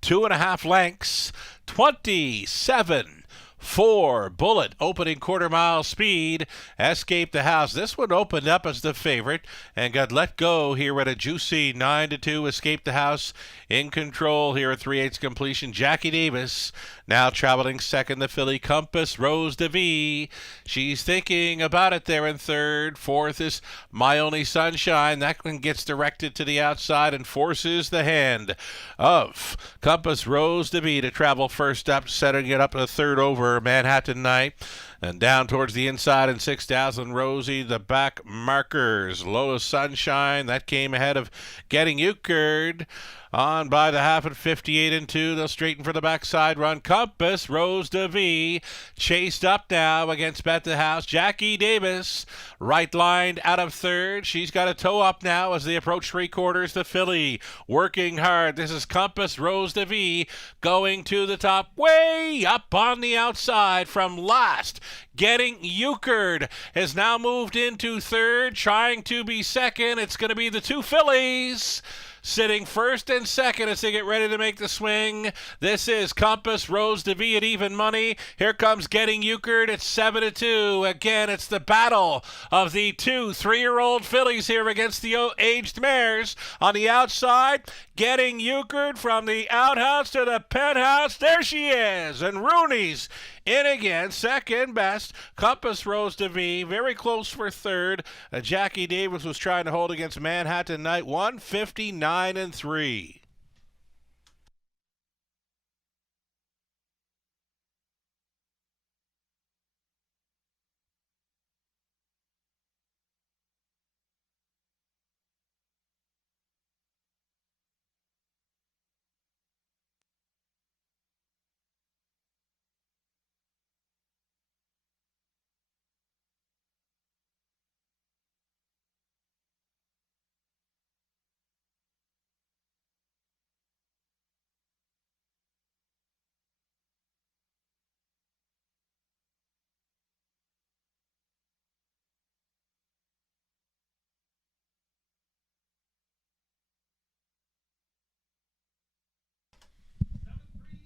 2.5 lengths. 27-4 Bullet opening quarter mile speed. Escape the House. This one opened up as the favorite and got let go here at a juicy 9-2. Escape the House in control here at 3/8 completion. Jackie Davis now traveling second. The filly Compass Rose de Vie. She's thinking about it there in third. Fourth is My Only Sunshine. That one gets directed to the outside and forces the hand of Compass Rose de Vie to travel first up, setting it up a third over Manhattan Night. And down towards the inside in 6,000 Rosie, the back markers. Lola Sunshine, that came ahead of Getting Euchred. On by the half at 58-2. They'll straighten for the backside run. Compass Rose de Vie chased up now against Bet the House. Jackie Davis right lined out of third. She's got a toe up now as they approach 3/4. The filly working hard. This is Compass Rose de Vie going to the top, way up on the outside from last. Getting Euchred has now moved into third, trying to be second. It's going to be the two fillies sitting first and second as they get ready to make the swing. This is Compass Rose de Vie at even money. Here comes Getting Euchred at 7-2. Again, it's the battle of the 2-3-year-old fillies here against the aged mares. On the outside, Getting Euchred from the outhouse to the penthouse. There she is. And Rooney's in again, second best. Compass Rose de Vie, very close for third. Jackie Davis was trying to hold against Manhattan Night, 159-3.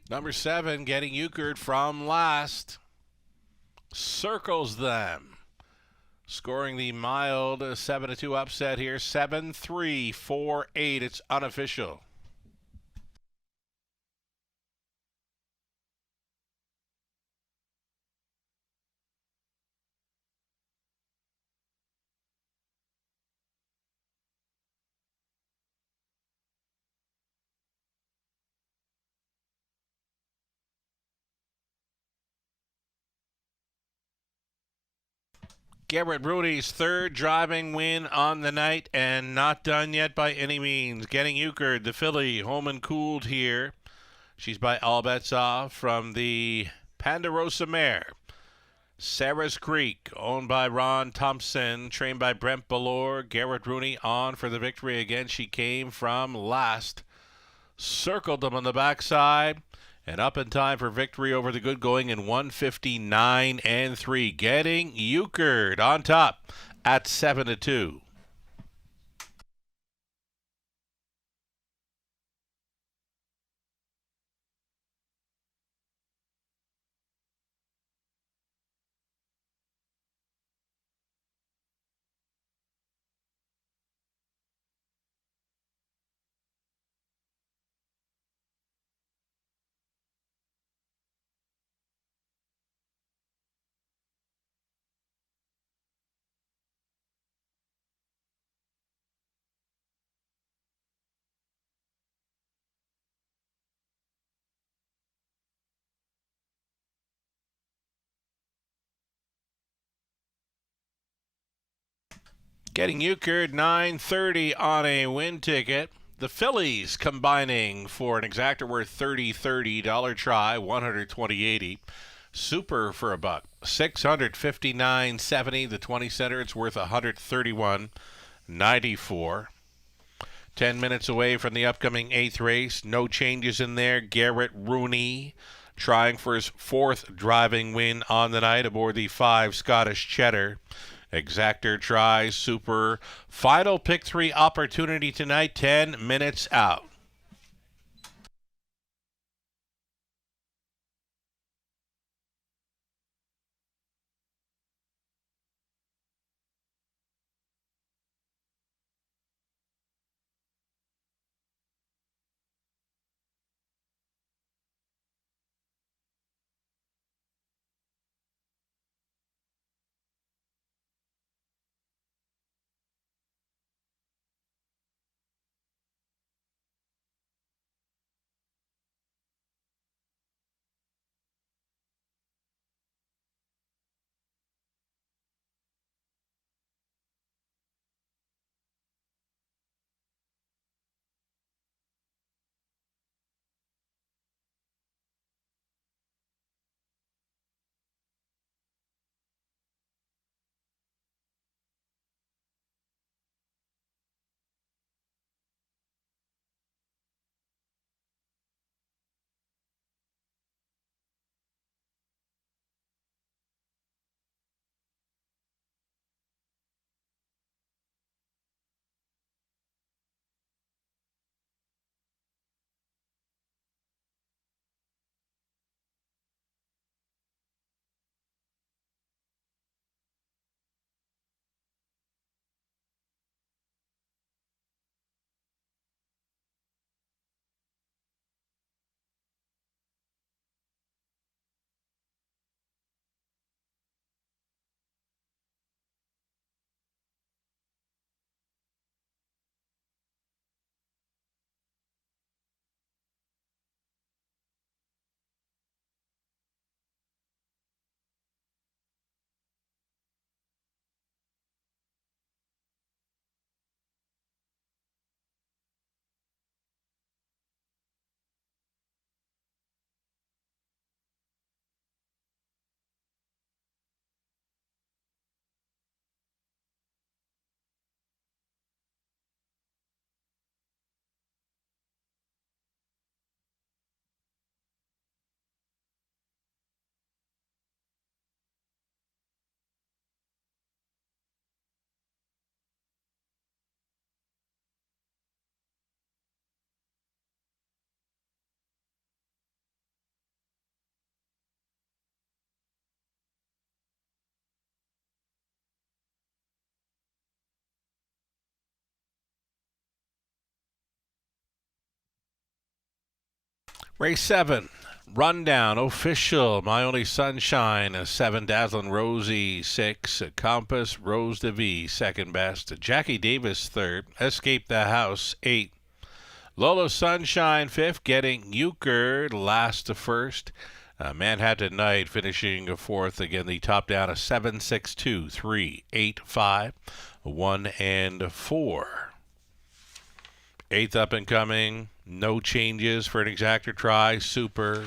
Number 7, Getting Euchred from last. Circles them. Scoring the mild 7-2 upset here. 7-3, 4-8. It's unofficial. Garrett Rooney's third driving win on the night, and not done yet by any means. Getting Euchred, the filly, home and cooled here. She's by all bets off from the Ponderosa mare. Sarah's Creek, owned by Ron Thompson, trained by Brent Ballore. Garrett Rooney on for the victory again. She came from last. Circled them on the backside. And up in time for victory over the good going in 159 and 3. Getting Euchred on top at 7-2. Getting Euchred 930 on a win ticket. The Phillies combining for an exacta worth $30 dollar try, 120.80. Super for a buck, 659.70. The 20 center, it's worth 131.94. 10 minutes away from the upcoming 8th race. No changes in there. Garrett Rooney trying for his 4th driving win on the night aboard the 5 Scottish Cheddar. Exactor tries, super. Final pick 3 opportunity tonight, 10 minutes out. Race 7, Rundown, Official, My Only Sunshine, 7, Dazzlin' Rosie, 6, Compass, Rose DeVie, second best, Jackie Davis, third, Escape the House, 8, Lolo Sunshine, 5th, Getting Euchred, last to first, Manhattan Night finishing 4th, again the top down, a 7, 6, 2, 3, 8, 5, 1, and 4. 8th up and coming, no changes for an exactor try, super,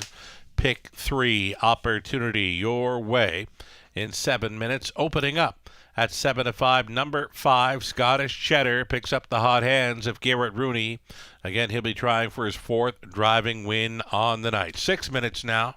pick 3, opportunity your way. in 7 minutes. Opening up at 7-5, number 5, Scottish Cheddar picks up the hot hands of Garrett Rooney. Again, he'll be trying for his 4th driving win on the night. 6 minutes now.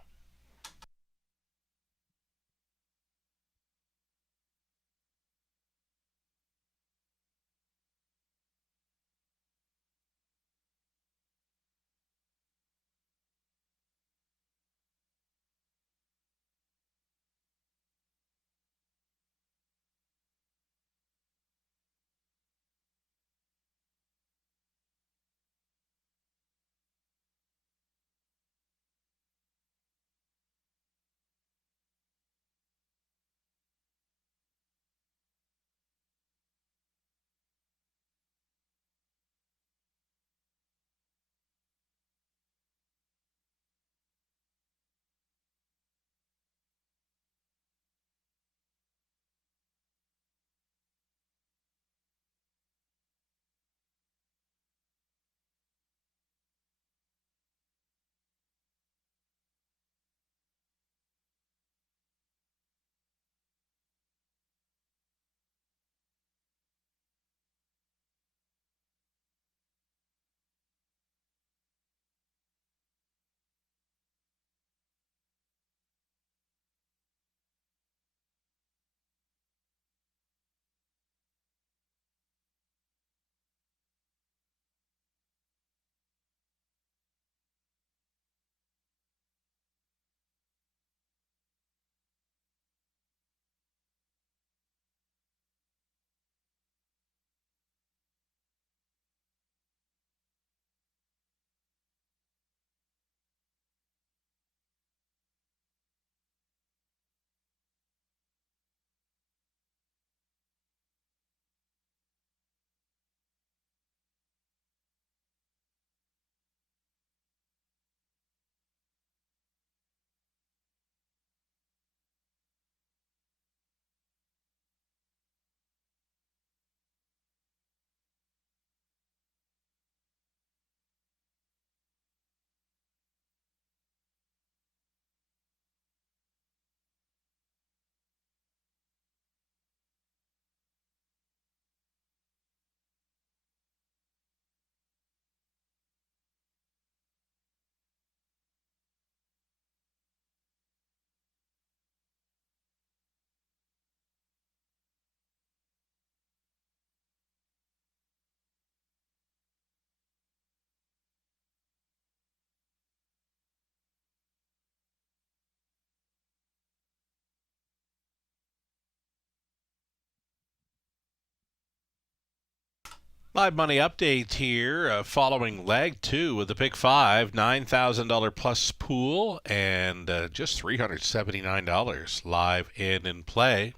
Live money updates here following leg 2 of the Pick 5, $9,000 plus pool and just $379 live in play.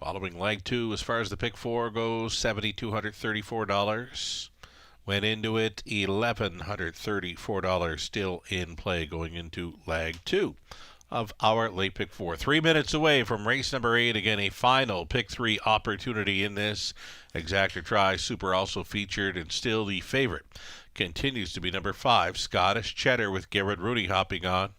Following leg 2, as far as the Pick 4 goes, $7,234. Went into it, $1,134 still in play going into leg 2 of our late Pick 4. 3 minutes away from race number 8. Again, a final Pick 3 opportunity in this. Exactor Try Super also featured, and still the favorite continues to be number 5, Scottish Cheddar, with Garrett Rooney hopping on.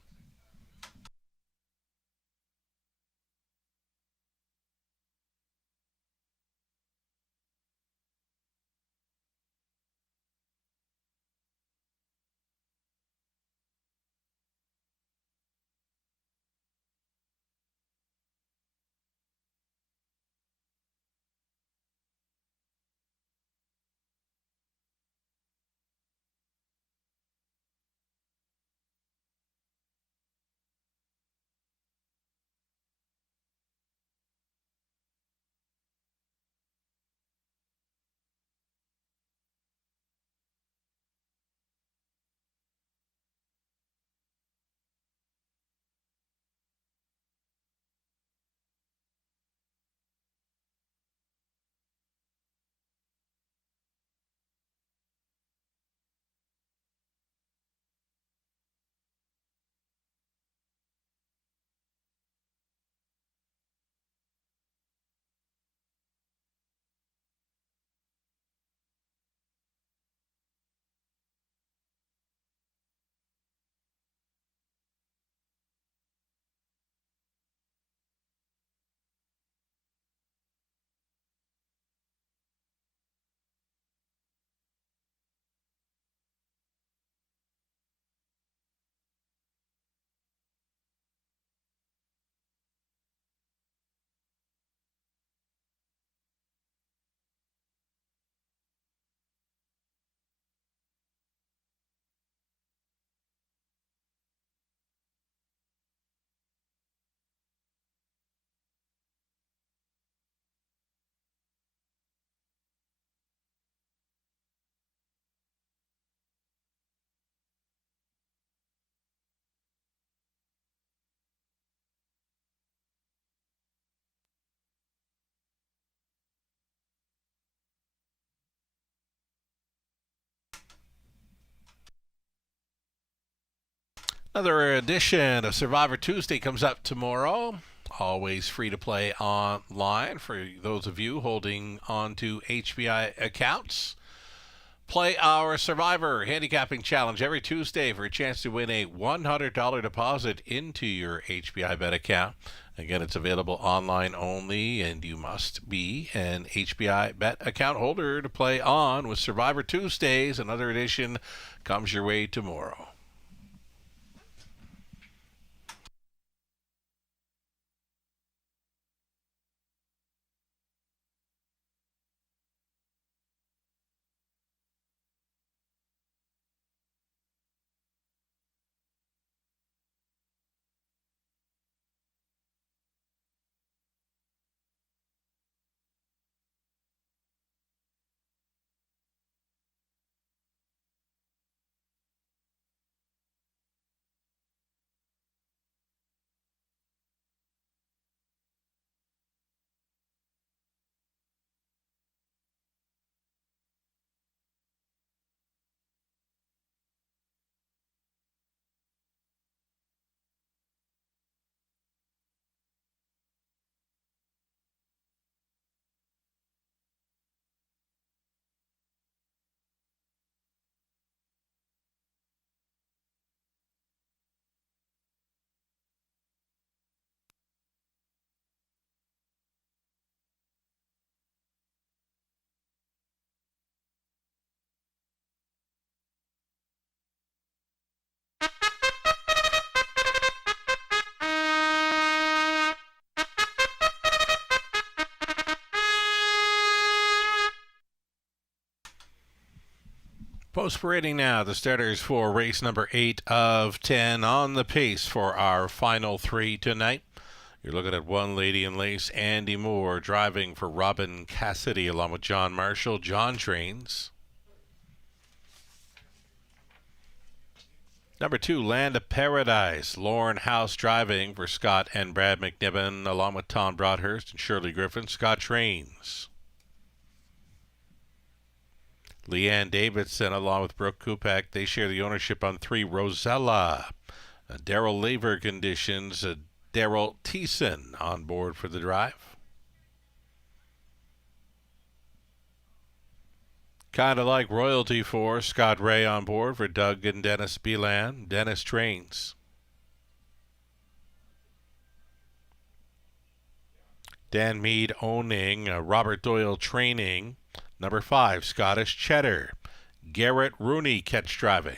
Another edition of Survivor Tuesday comes up tomorrow. Always free to play online for those of you holding on to HBI accounts. Play our Survivor Handicapping Challenge every Tuesday for a chance to win a $100 deposit into your HBI Bet account. Again, it's available online only, and you must be an HBI Bet account holder to play on with Survivor Tuesdays. Another edition comes your way tomorrow. Post parading now, the starters for race number 8 of 10 on the pace for our final 3 tonight. You're looking at One Lady in Lace, Andy Moore driving for Robin Cassidy along with John Marshall. John trains. Number 2, Land of Paradise, Lauren House driving for Scott and Brad McNiven along with Tom Broadhurst and Shirley Griffin. Scott trains. Leanne Davidson along with Brooke Kupak, they share the ownership on 3, Rosella. Daryl Laver conditions, Daryl Thiessen on board for the drive. Kind of like Royalty for Scott Ray on board for Doug and Dennis Belan. Dennis trains. Dan Mead owning, Robert Doyle training. Number 5, Scottish Cheddar. Garrett Rooney catch driving.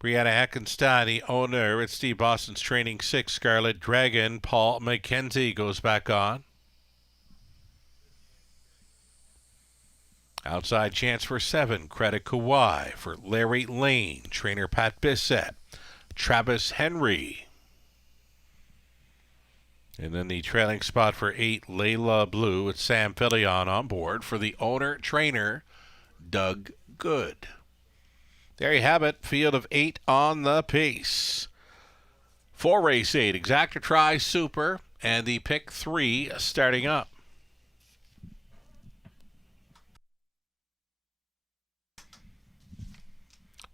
Brianna Heckenstein, the owner at Steve Boston's training 6, Scarlet Dragon. Paul McKenzie goes back on. Outside chance for 7, Credit Kawhi for Larry Lane. Trainer Pat Bissett. Travis Henry. And then the trailing spot for 8, Layla Blue with Sam Fillion on board for the owner-trainer, Doug Good. There you have it, field of 8 on the pace. For race 8, Exacta Tri Super, and the pick 3 starting up.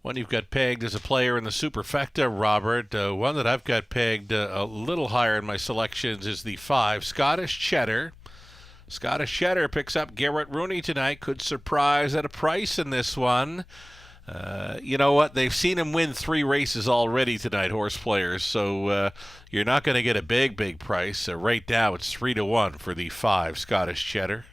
One you've got pegged as a player in the Superfecta, Robert. One that I've got pegged a little higher in my selections is the 5, Scottish Cheddar. Scottish Cheddar picks up Garrett Rooney tonight. Could surprise at a price in this one. You know what? They've seen him win 3 races already tonight, horse players. So you're not going to get a big price. Right now it's 3-1 for the 5, Scottish Cheddar.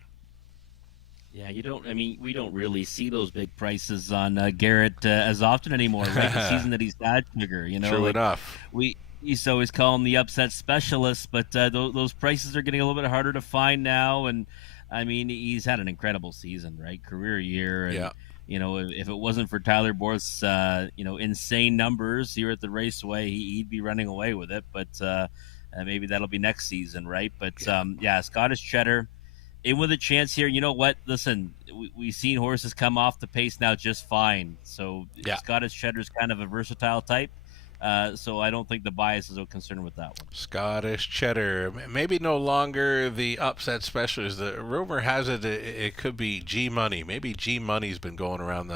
Yeah, we don't really see those big prices on Garrett as often anymore, right? The season that he's had, Sugar, True enough. We used to always call him the upset specialist, but those prices are getting a little bit harder to find now. And I mean, he's had an incredible season, right? Career year. And, yeah. If it wasn't for Tyler Borth's, insane numbers here at the Raceway, he'd be running away with it. But maybe that'll be next season, right? But Scottish Cheddar. In with a chance here. You know what? Listen, we've seen horses come off the pace now just fine. So Scottish Cheddar's kind of a versatile type. So I don't think the bias is a concern with that one. Scottish Cheddar, maybe no longer the upset specialist. The rumor has it could be G Money. Maybe G Money's been going around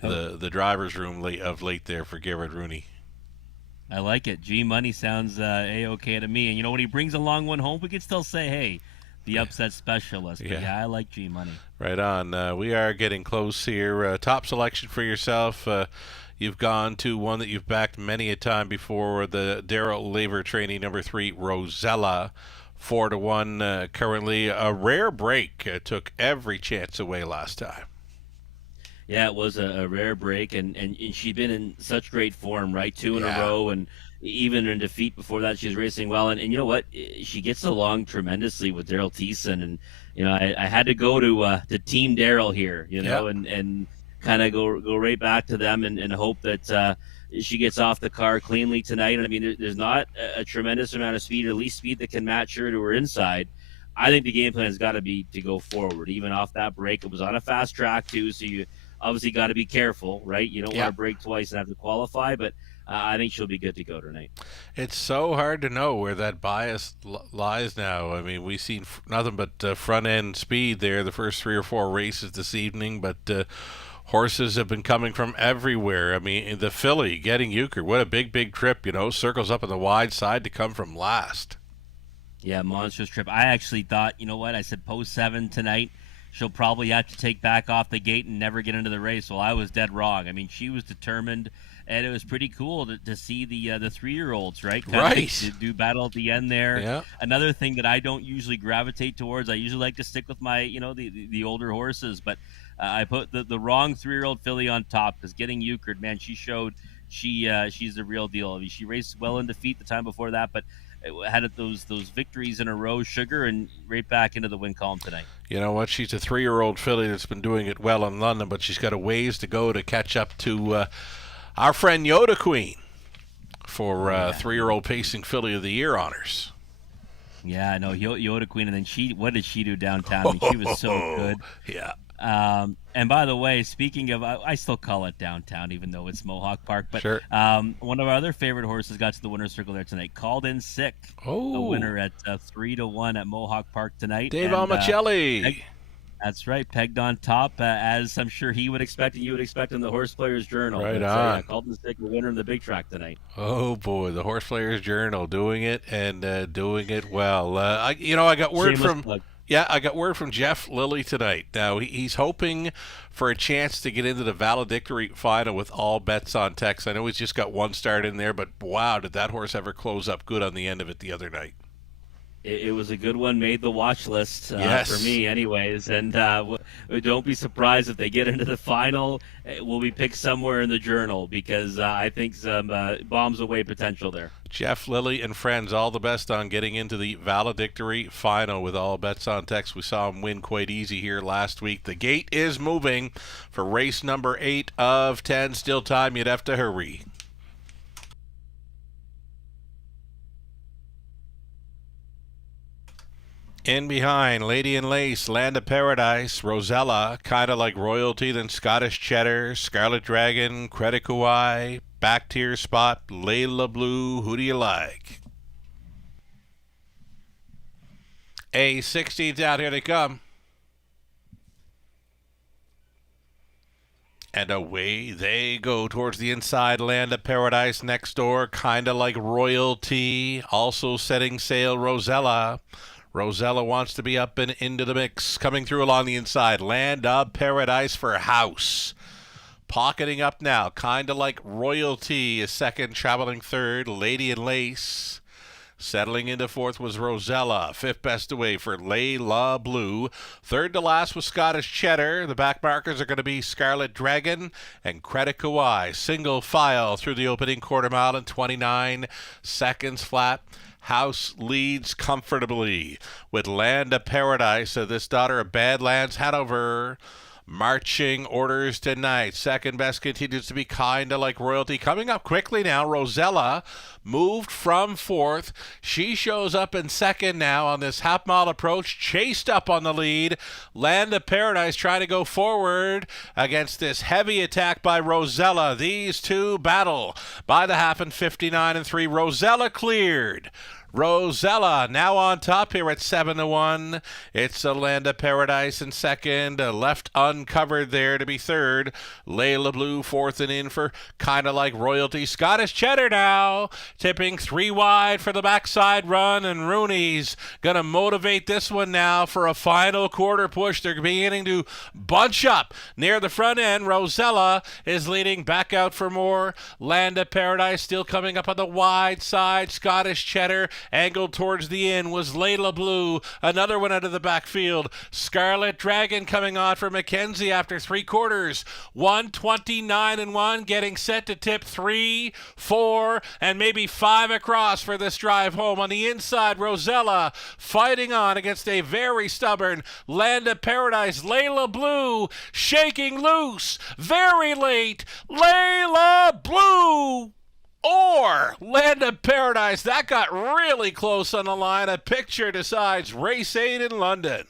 the driver's room of late there for Garrett Rooney. I like it. G Money sounds A-okay to me. And, when he brings a long one home, we can still say, hey, the upset specialist. But I like G Money. Right on. We are getting close here. Top selection for yourself. You've gone to one that you've backed many a time before, the Daryl Laver trainee, number 3, Rosella, 4-1 currently. A rare break. Took every chance away last time. Yeah, it was a rare break, and she'd been in such great form, right? 2 in a row, and even in defeat before that, she was racing well. And you know what? She gets along tremendously with Daryl Thiessen, and I had to go to Team Daryl here, and kind of go right back to them and hope that she gets off the car cleanly tonight. And I mean, there's not a tremendous amount of speed, or at least speed that can match her to her inside. I think the game plan has got to be to go forward, even off that break. It was on a fast track too, so you obviously got to be careful, right? You don't want to break twice and have to qualify, but I think she'll be good to go tonight. It's so hard to know where that bias lies now. I mean, we've seen nothing but front-end speed there the first 3 or 4 races this evening, but horses have been coming from everywhere. I mean, the filly getting Euchre, what a big trip, circles up on the wide side to come from last. Yeah, monstrous trip. I actually thought, I said post 7 tonight, she'll probably have to take back off the gate and never get into the race. Well, I was dead wrong. I mean, she was determined, and it was pretty cool to see the 3-year-olds, right? To do battle at the end there. Yeah. Another thing that I don't usually gravitate towards, I usually like to stick with my, the older horses, but I put the wrong 3-year-old filly on top, because getting Euchre, man, she showed she's the real deal. I mean, she raced well in defeat the time before that, but had those victories in a row, Sugar, and right back into the win column tonight. You know what? She's a 3-year-old filly that's been doing it well in London, but she's got a ways to go to catch up to our friend Yoda Queen for 3-year-old pacing filly of the year honors. Yeah, I know, Yoda Queen, and then what did she do downtown? I mean, she was so good. Yeah. And by the way, speaking of, I still call it downtown, even though it's Mohawk Park. But sure. One of our other favorite horses got to the winner's circle there tonight. Called in Sick, a winner at 3-1 at Mohawk Park tonight. Dave Almacelli. That's right, pegged on top, as I'm sure he would expect and you would expect in the Horse Players Journal. Right on. Called in Sick, the winner in the big track tonight. Oh boy, the Horse Players Journal doing it and doing it well. I got word Shameless plug. Yeah, I got word from Jeff Lilly tonight. Now, he's hoping for a chance to get into the valedictory final with all bets on Tex. I know he's just got one start in there, but wow, did that horse ever close up good on the end of it the other night. It was a good one, made the watch list yes. for me anyways, and don't be surprised if they get into the final. It will be picked somewhere in the journal, because I think some bombs away potential there. Jeff Lilly and friends, all the best on getting into the valedictory final with all bets on Tex. We saw him win quite easy here last week. The gate is moving for race number 8 of 10. Still time, you'd have to hurry. In behind, Lady and Lace, Land of Paradise, Rosella, kind of like Royalty, then Scottish Cheddar, Scarlet Dragon, Credit Kauai, back tier spot, Layla Blue, who do you like? A16's out, here they come. And away they go towards the inside. Land of Paradise next door, kind of like Royalty, also setting sail, Rosella. Rosella wants to be up and into the mix. Coming through along the inside. Land of Paradise for House. Pocketing up now. Kind of like Royalty is second. Traveling third. Lady and Lace. Settling into fourth was Rosella. Fifth best away for Layla Blue. Third to last was Scottish Cheddar. The back markers are going to be Scarlet Dragon and Credit Kauai. Single file through the opening quarter mile in 29 seconds flat. House leads comfortably with Land of Paradise, this daughter of Badlands Hanover. Marching orders tonight. Second best continues to be Kinda Like Royalty. Coming up quickly now, Rosella moved from fourth. She shows up in second now on this half-mile approach, chased up on the lead. Land of Paradise trying to go forward against this heavy attack by Rosella. These two battle by the half in 59-3. Rosella cleared. Rosella now on top here at 7-1. It's a Land of Paradise in second. Left uncovered there to be third. Layla Blue fourth and in for Kinda Like Royalty. Scottish Cheddar now tipping 3 wide for the backside run, and Rooney's gonna motivate this one now for a final quarter push. They're beginning to bunch up near the front end. Rosella is leading back out for more. Land of Paradise still coming up on the wide side. Scottish Cheddar angled towards the end was Layla Blue. Another one out of the backfield. Scarlet Dragon coming on for Mackenzie after 3 quarters. 129-1, getting set to tip 3, 4, and maybe 5 across for this drive home. On the inside, Rosella fighting on against a very stubborn Land of Paradise. Layla Blue shaking loose very late. Layla Blue or Land of Paradise. That got really close on the line. A picture decides race 8 in London.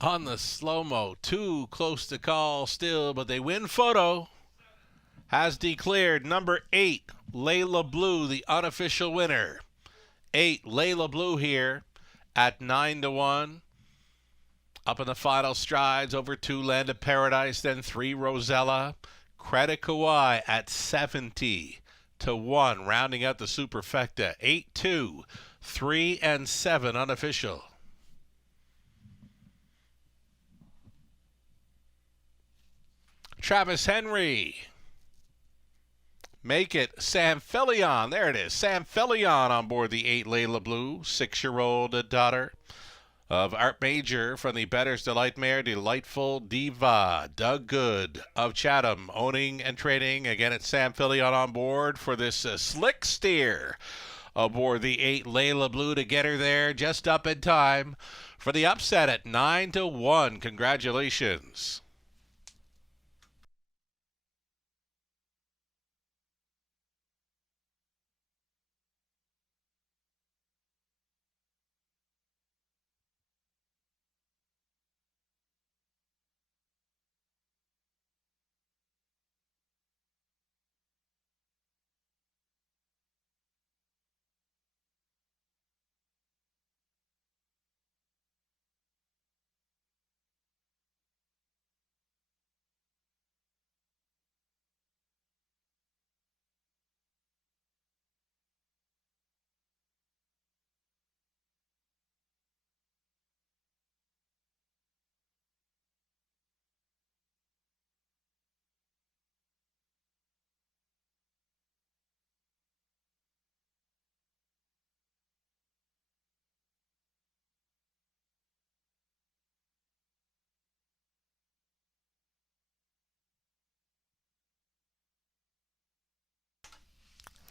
On the slow-mo, too close to call still, but they win photo. Has declared number 8, Layla Blue, the unofficial winner. 8, Layla Blue here at 9-1. Up in the final strides, over 2, Land of Paradise, then 3, Rosella. Credit Kawhi at 70-1, rounding out the superfecta. 8-2, 3 and 7 unofficial. Travis Henry. Make it Sam Felion. There it is. Sam Felion on board the 8 Layla Blue, 6-year-old daughter of Art Major from the Better's Delight mare, Delightful Diva. Doug Good of Chatham owning and trading. Again, it's Sam Felion on board for this slick steer aboard the 8 Layla Blue to get her there just up in time for the upset at 9-1. Congratulations.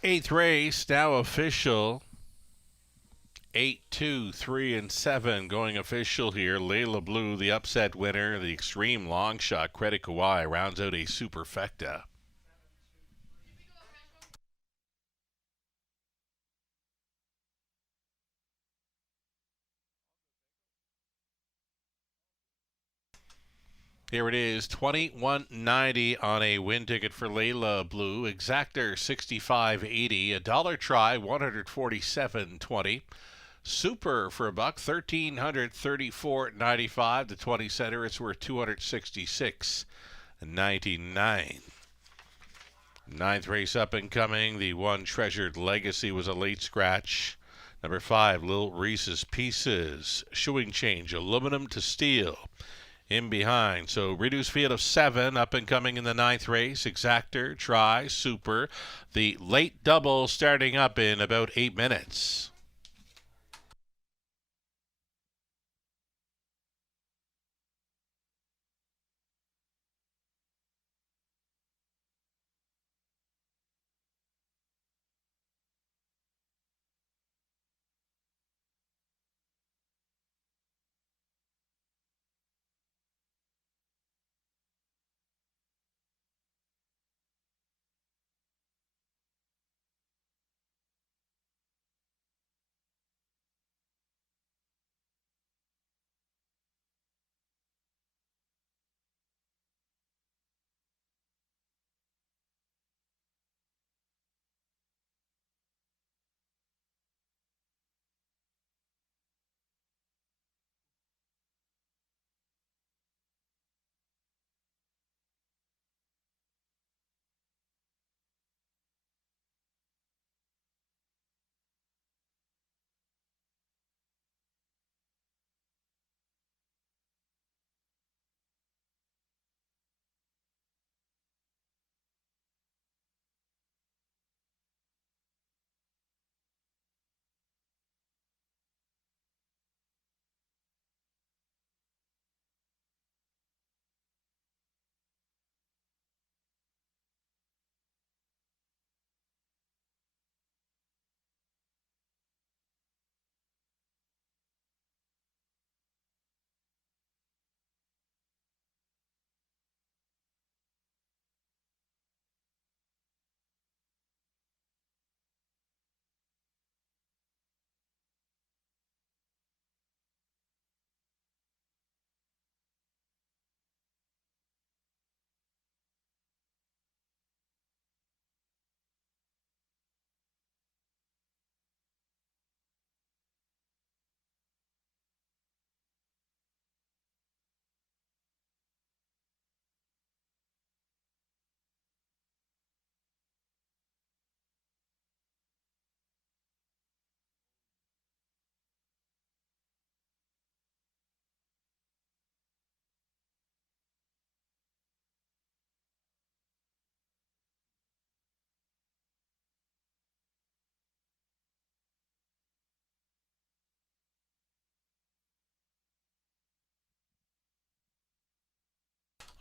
Eighth race, now official. 8-2, 3 and 7 going official here. Layla Blue, the upset winner. The extreme long shot, Credit Kawhi, rounds out a superfecta. Here it is, $21.90 on a win ticket for Layla Blue. Exactor $65.80. A dollar try $147.20. Super for $1, $1,334.95. The 20 center, it's worth $266.99. Ninth race up and coming. The one Treasured Legacy was a late scratch. Number 5, Lil Reese's Pieces. Shoeing change, aluminum to steel. In behind, so reduced field of 7 up and coming in the ninth race. Exactor, try, super. The late double starting up in about 8 minutes.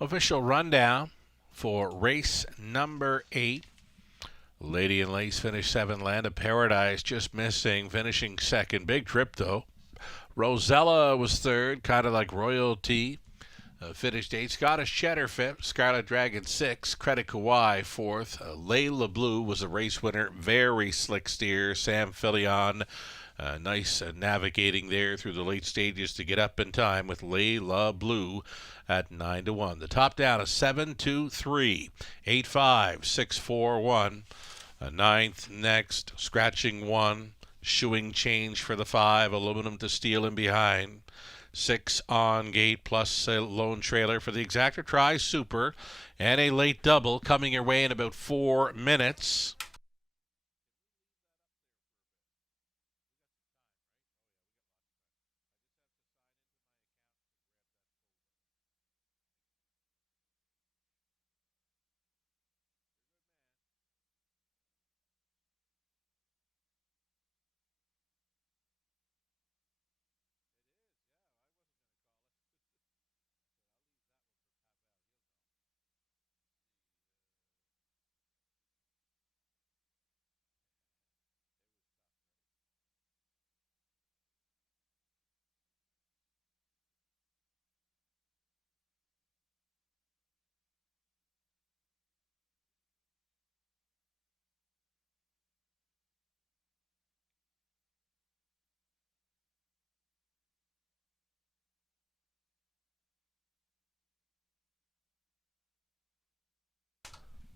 Official rundown for race number 8. Lady in Lace finished 7. Land of Paradise just missing, finishing second. Big trip, though. Rosella was third, kind of like Royalty. Finished 8. Scottish Cheddar 5th. Scarlet Dragon 6th. Credit Kauai 4th. Layla Blue was a race winner. Very slick steer. Sam Filion. Nice navigating there through the late stages to get up in time with Layla Blue at 9-1. The top down is 7-2-3, 8-5, 6-4-1. Ninth next, scratching 1, shoeing change for the 5, aluminum to steel in behind. 6 on gate plus a lone trailer for the Exactor try super, and a late double coming your way in about 4 minutes.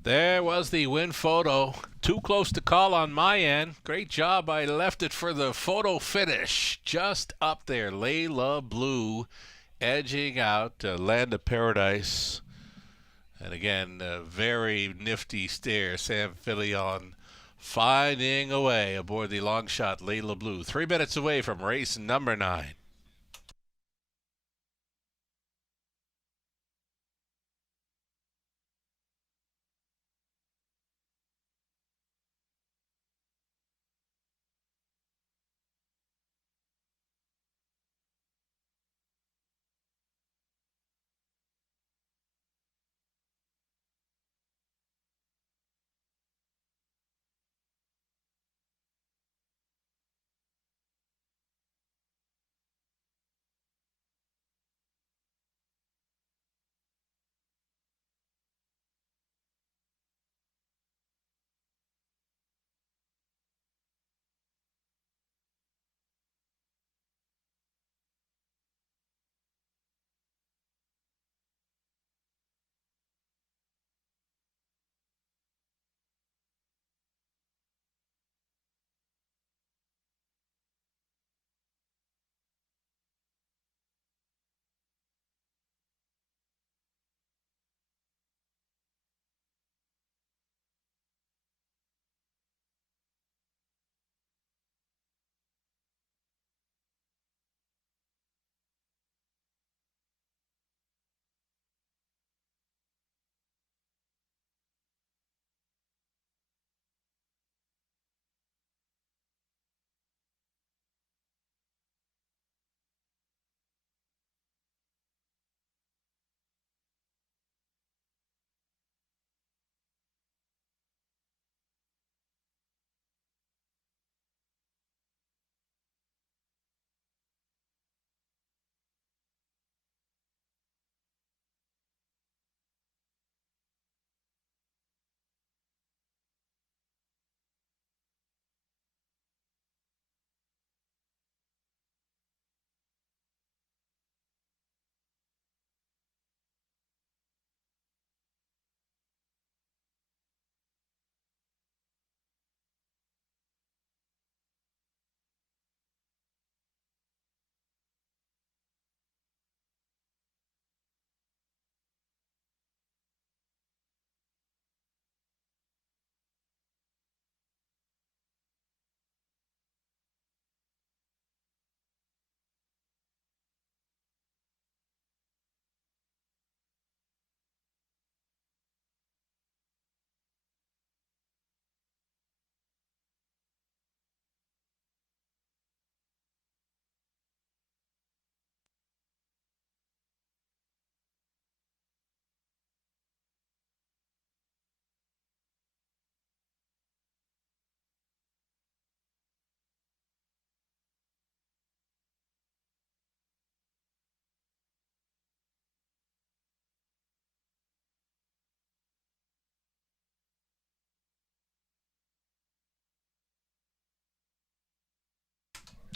There was the win photo. Too close to call on my end. Great job. I left it for the photo finish. Just up there. Layla Blue edging out Land of Paradise. And again, a very nifty stare. Sam Filion finding a way aboard the long shot Layla Blue. 3 minutes away from race number 9.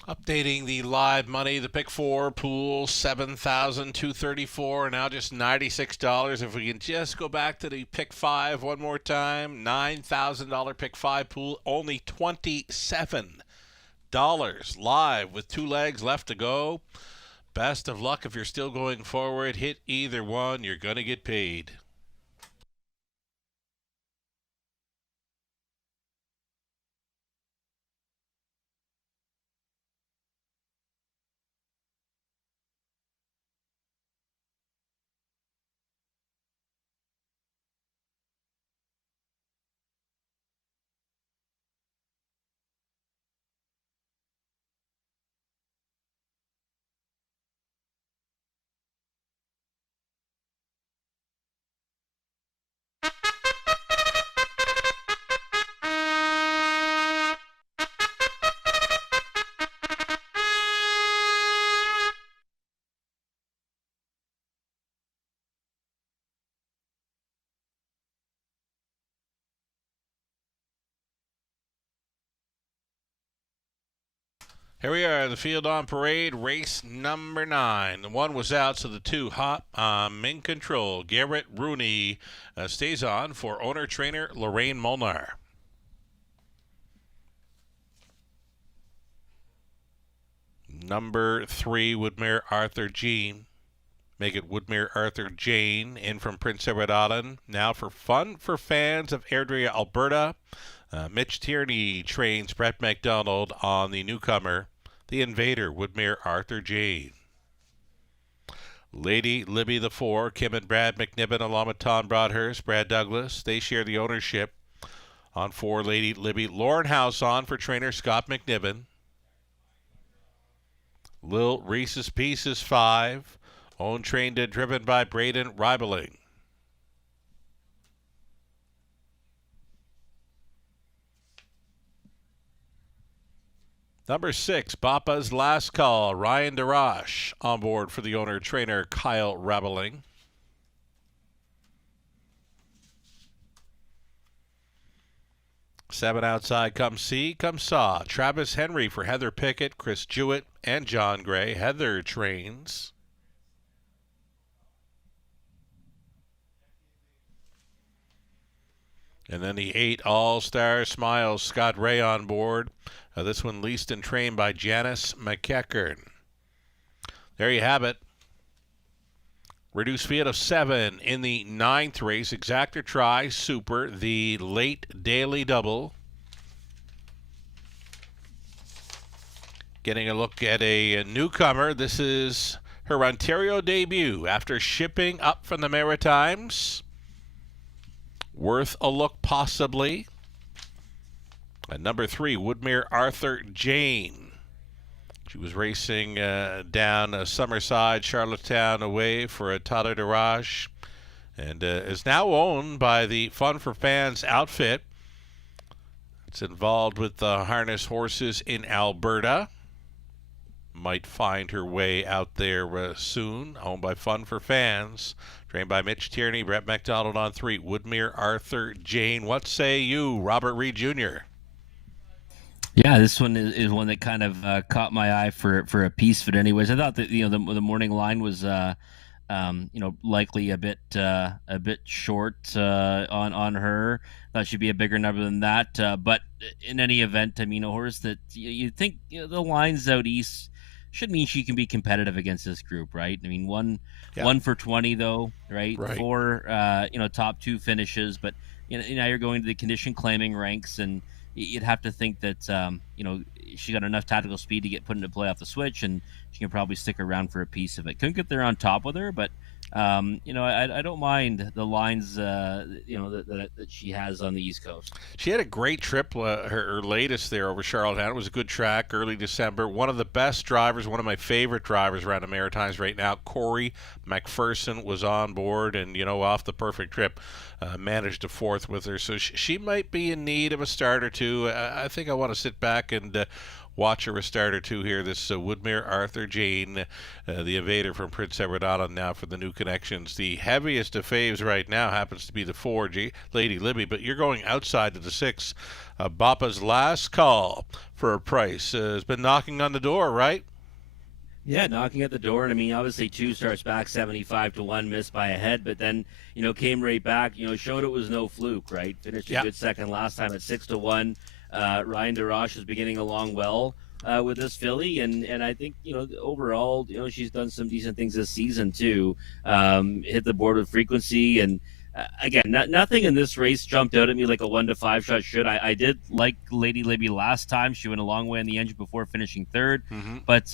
Updating the live money, the pick 4 pool, $7,234, now just $96. If we can just go back to the pick 5 one more time, $9,000 pick 5 pool, only $27 live with 2 legs left to go. Best of luck if you're still going forward. Hit either one, you're going to get paid. Here we are, the field on parade, race number 9. The 1 was out, so the 2 hop. In control. Garrett Rooney stays on for owner-trainer Lorraine Molnar. Number 3, Woodmere Arthur Jean. Make it Woodmere Arthur Jane in from Prince Edward Island. Now for fun for fans of Airdrie, Alberta. Mitch Tierney trains Brett McDonald on the newcomer, the Invader, Woodmere Arthur Jane. Lady Libby the 4, Kim and Brad McNibbin along with Tom Broadhurst, Brad Douglas. They share the ownership on 4, Lady Libby. Lauren House on for trainer Scott McNibbin. Lil Reese's Pieces 5, owned, trained, and driven by Braden Reibeling. Number 6, Bapa's Last Call, Ryan DeRoche on board for the owner-trainer Kyle Reibeling. Seven outside, Come See, Come Saw. Travis Henry for Heather Pickett, Chris Jewett, and John Gray. Heather trains. And then the 8 All-Star Smiles, Scott Ray on board. This one leased and trained by Janice McEachern. There you have it. Reduced field of 7 in the 9th race. Exactor Try Super, the late daily double. Getting a look at a newcomer. This is her Ontario debut after shipping up from the Maritimes. Worth a look, possibly. And number 3, Woodmere Arthur Jane. She was racing down Summerside, Charlottetown away for a Tyler DeRoche, and is now owned by the Fun for Fans outfit. It's involved with the harness horses in Alberta. Might find her way out there soon. Owned by Fun for Fans. Trained by Mitch Tierney, Brett McDonald on 3. Woodmere Arthur Jane. What say you, Robert Reed Jr.? Yeah, this one is one that kind of caught my eye for a piece of it. Anyways, I thought that the morning line was likely a bit short on her. Thought she'd be a bigger number than that. But in any event, I mean, a horse that you think the lines out east should mean she can be competitive against this group, right? I mean, one for 20 though, right? 4 top 2 finishes, but now you're going to the condition claiming ranks, and you'd have to think that she got enough tactical speed to get put into play off the switch, and she can probably stick around for a piece of it. Couldn't get there on top with her, but I don't mind the lines that she has on the East Coast. She had a great trip, her latest there over Charlottetown. It was a good track, early December. One of the best drivers, one of my favorite drivers around the Maritimes right now, Corey McPherson, was on board and, off the perfect trip, managed a 4th with her. So she might be in need of a start or two. I think I want to sit back and watch her a start or two here. This Woodmere Arthur Jane, the Invader from Prince Edward Island, now for the new connections. The heaviest of faves right now happens to be the 4, Lady Libby, but you're going outside to the 6. Bapa's Last Call for a price. Has been knocking on the door, right? Yeah, knocking at the door. And I mean, obviously 2 starts back 75-1, missed by a head, but then, came right back, showed it was no fluke, right? Finished a good second last time at 6-1. Ryan DeRoche is beginning along well with this filly, and I think overall she's done some decent things this season too. Hit the board with frequency, and again, nothing in this race jumped out at me like a 1-5 shot should. I did like Lady Libby last time. She went a long way in the engine before finishing 3rd, but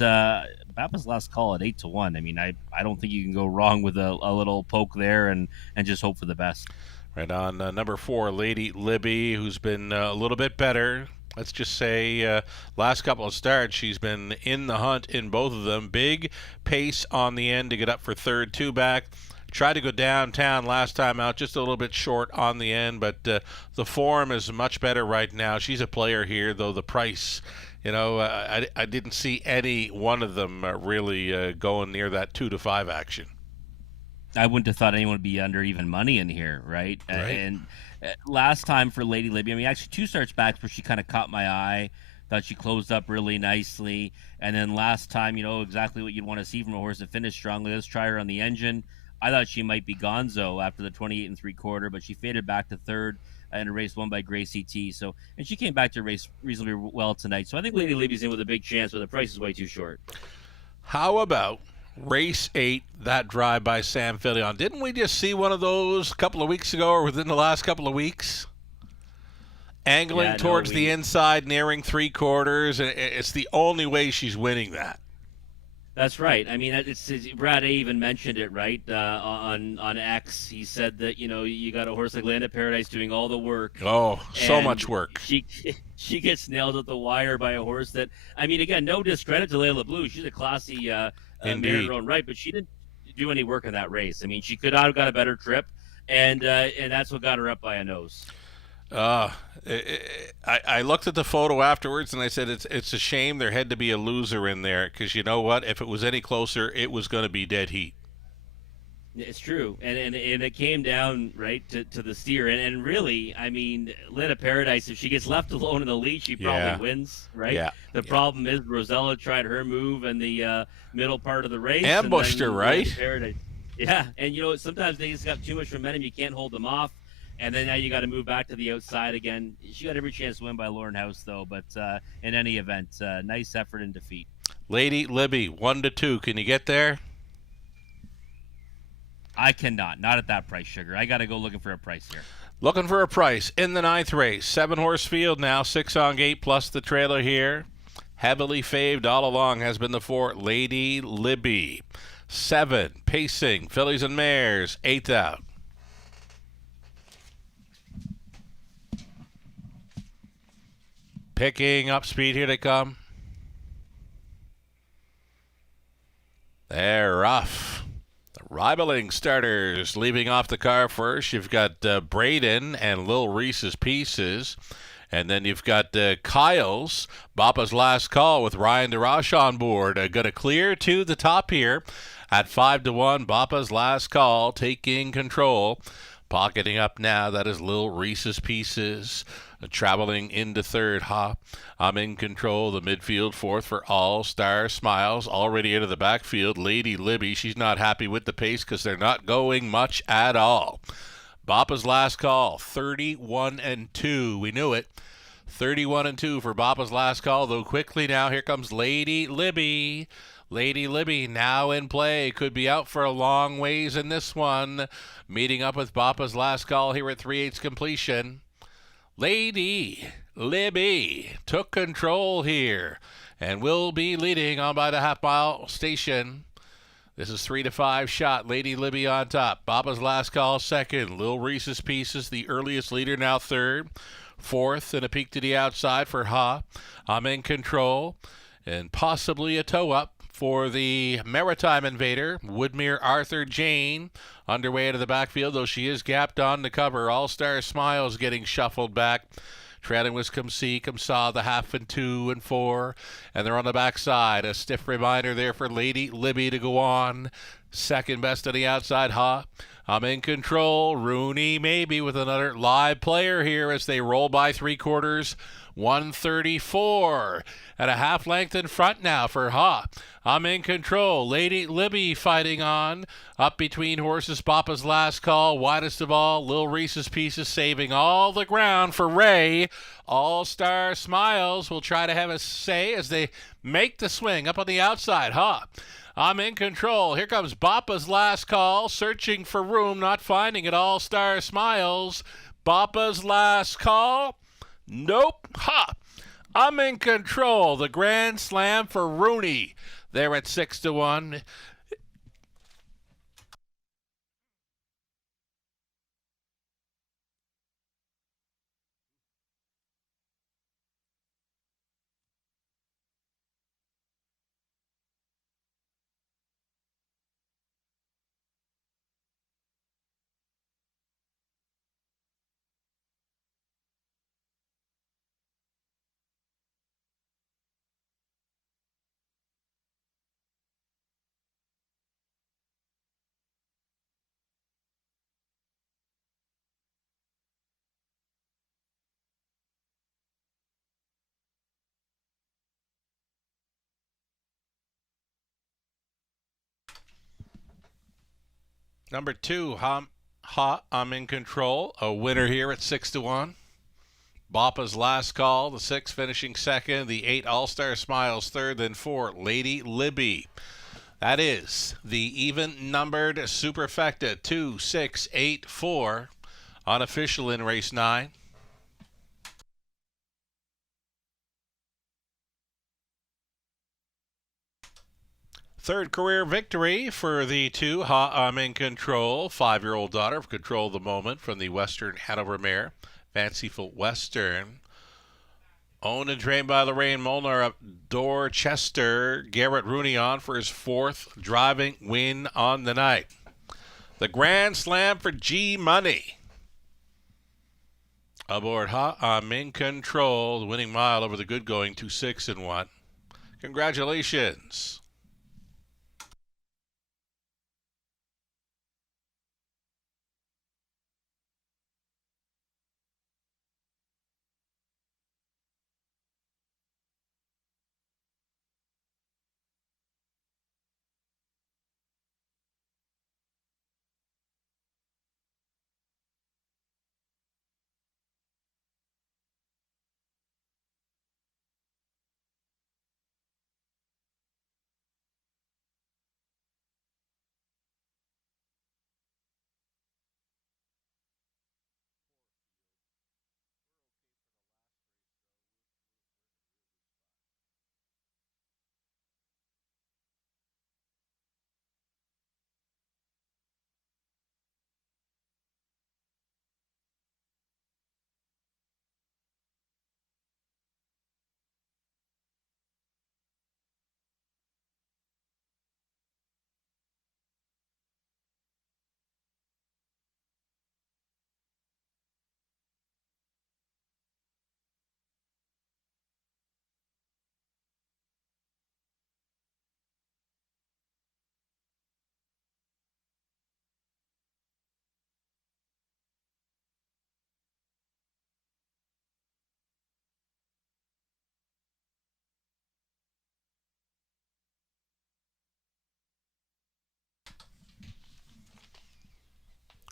Bapa's Last Call at 8-1. I mean, I don't think you can go wrong with a little poke there and just hope for the best. Right on. Number 4, Lady Libby, who's been a little bit better. Let's just say last couple of starts, she's been in the hunt in both of them. Big pace on the end to get up for 3rd, 2 back. Tried to go downtown last time out, just a little bit short on the end, but the form is much better right now. She's a player here, though the price, I didn't see any one of them really going near that 2-5 action. I wouldn't have thought anyone would be under even money in here, right? And last time for Lady Libby, I mean, actually 2 starts back where she kind of caught my eye. Thought she closed up really nicely. And then last time, exactly what you'd want to see from a horse that finished strongly. Let's try her on the engine. I thought she might be Gonzo after the 28 3/4, but she faded back to third in a race won by Gracie T. And she came back to race reasonably well tonight. So I think Lady Libby's in with a big chance, but the price is way too short. How about race 8, that drive by Sam Filion? Didn't we just see one of those a couple of weeks ago or within the last couple of weeks? Angling towards the inside, nearing 3/4, and it's the only way she's winning that. That's right. I mean, Brad A even mentioned it, right, on X. He said that, you got a horse like Land of Paradise doing all the work. Oh, so much work. She gets nailed at the wire by a horse that, I mean, again, no discredit to Layla Blue. She's a classy mare in her own right, but she didn't do any work in that race. I mean, she could not have got a better trip, and that's what got her up by a nose. I looked at the photo afterwards and I said it's a shame there had to be a loser in there, because you know what? If it was any closer, it was going to be dead heat. It's true, and it came down right to the steer, and really, I mean, Land of Paradise, if she gets left alone in the lead, she probably wins, right? Yeah. The problem is Rosella tried her move in the middle part of the race, ambushed her, right? Yeah, and sometimes they just got too much momentum, you can't hold them off. And then now you got to move back to the outside again. She got every chance to win by Lauren House, though. But in any event, nice effort and defeat. Lady Libby, 1-2. Can you get there? I cannot. Not at that price, Sugar. I got to go looking for a price here. Looking for a price in the 9th race. 7-horse field now. 6 on gate plus the trailer here. Heavily faved all along has been the 4, Lady Libby. 7, pacing, fillies and mares. 8th out. Picking up speed, here they come. They're off. The rivaling starters leaving off the car first. You've got Braden and Lil Reese's Pieces. And then you've got Kyle's, Bapa's Last Call with Ryan DeRoche on board. Going to clear to the top here at 5-1. Bapa's Last Call taking control. Pocketing up now, that is Lil Reese's Pieces. Traveling into third, I'm in control. The midfield 4th for All Star Smiles. Already into the backfield, Lady Libby. She's not happy with the pace because they're not going much at all. Bapa's Last Call, 31-2. We knew it. 31-2 for Bapa's Last Call, though quickly now here comes Lady Libby. Lady Libby now in play. Could be out for a long ways in this one. Meeting up with Bapa's Last Call here at 3/8 completion. Lady Libby took control here and will be leading on by the half-mile station. This is 3-5 shot. Lady Libby on top. Bapa's Last Call second. Lil Reese's Pieces, the earliest leader, now third. 4th and a peek to the outside for I'm in control. And possibly a toe-up for the Maritime Invader, Woodmere Arthur Jane, underway into the backfield, though she is gapped on the cover. All-Star Smiles getting shuffled back. Trailing was Come See, Come Saw, the 1/2 and 2 and 4. And they're on the backside. A stiff reminder there for Lady Libby to go on. Second best on the outside, I'm in control. Rooney maybe with another live player here as they roll by 3/4. 134 at a half length in front now for I'm in control. Lady Libby fighting on. Up between horses, Bapa's Last Call. Widest of all, Lil Reese's Pieces saving all the ground for Ray. All-Star Smiles will try to have a say as they make the swing up on the outside. I'm in control. Here comes Bapa's Last Call. Searching for room, not finding it. All-Star Smiles. Bapa's Last Call. Nope. I'm in control. The Grand Slam for Rooney. They're at 6-1. Number 2, I'm in control. A winner here at 6-1. Bappa's Last Call, the 6 finishing second, the 8 All-Star Smiles third, then 4 Lady Libby. That is the even-numbered superfecta 2, 6, 8, 4 unofficial in race 9. Third career victory for the 2 I'm in Control. 5-year-old daughter of Control the Moment from the Western Hanover mare, Fanciful Western. Owned and trained by Lorraine Molnar of Dorchester. Garrett Rooney on for his 4th driving win on the night. The Grand Slam for G Money. Aboard I'm in Control. The winning mile over the good going to 6-1. Congratulations.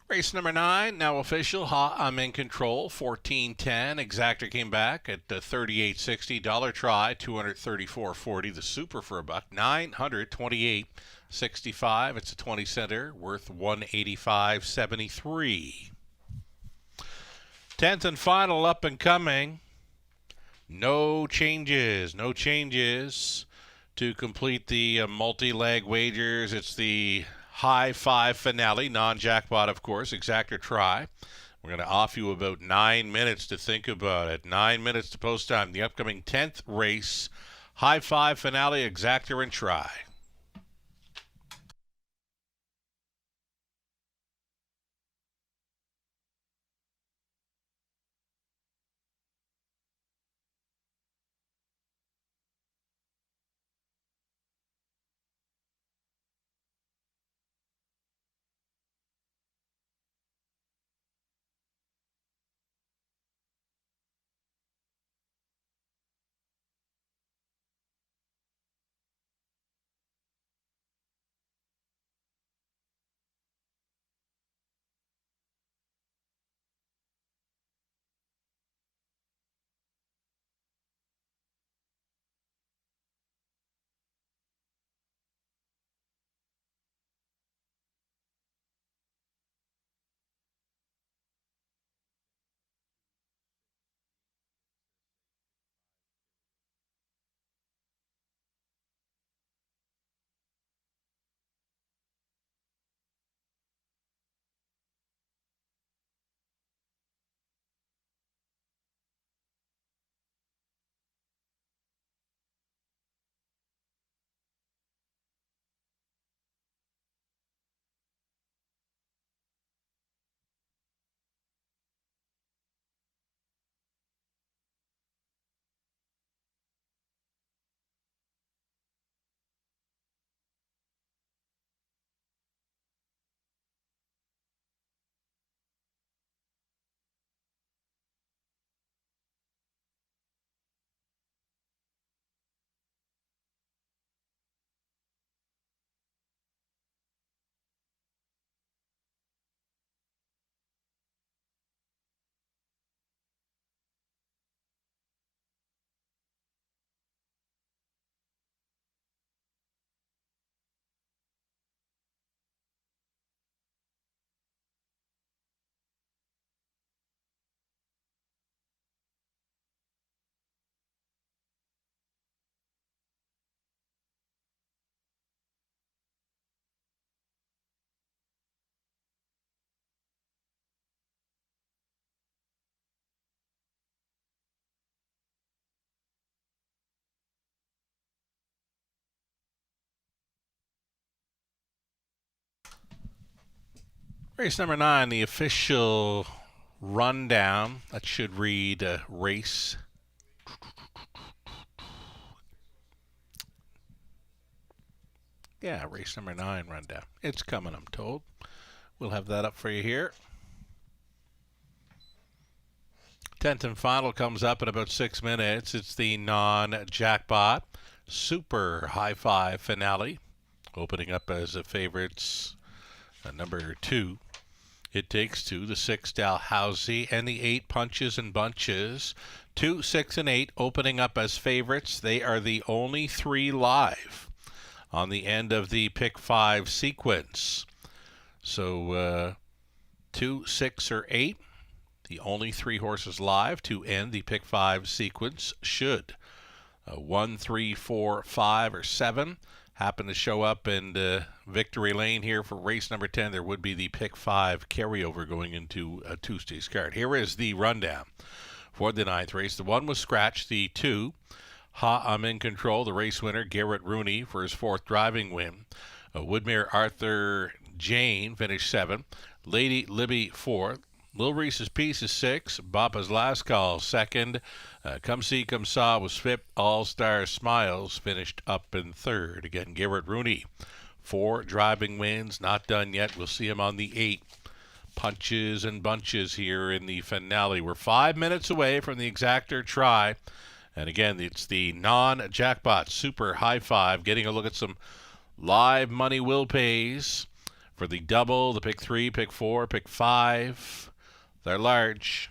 Race number 9, now official. I'm in Control. 14-10. Exactor came back at $38.60. Dollar try, $234.40. The super for a buck, $928.65. It's a 20 center, worth $185.73. 10th and final up and coming. No changes. No changes to complete the multi-leg wagers. It's the High Five finale, non-jackpot, of course, exactor try. We're going to offer you about 9 minutes to think about it. 9 minutes to post time. The upcoming 10th race, High Five finale, exactor and try. Race number 9, the official rundown. That should read race. Yeah, race number 9 rundown. It's coming, I'm told. We'll have that up for you here. 10th and final comes up in about 6 minutes. It's the non-jackpot Super High Five finale. Opening up as a favorites, number 2. It Takes Two, the 6 Dalhousie, and the 8 Punches and Bunches. 2, 6, and 8 opening up as favorites. They are the only 3 live on the end of the pick 5 sequence. So 2, 6, or 8, the only 3 horses live to end the pick 5 sequence. Should 1, 3, 4, 5, or 7 happen to show up in victory lane here for race number 10, there would be the pick 5 carryover going into Tuesday's card. Here is the rundown for the 9th race. The 1 was scratched. The 2, Ha, I'm in Control, the race winner, Garrett Rooney, for his 4th driving win. Woodmere Arthur Jane finished 7th. Lady Libby 4th. Lil Reese's Piece is 6th. Bapa's Last Call 2nd. Come See, Come Saw was 5th. All Star Smiles finished up in 3rd. Again, Garrett Rooney, 4 driving wins, not done yet. We'll see him on the 8 Punches and Bunches here in the finale. We're 5 minutes away from the exactor try. And again, it's the non-jackpot Super High Five. Getting a look at some live money will pays for the double, the pick 3, pick 4, pick 5. They're large.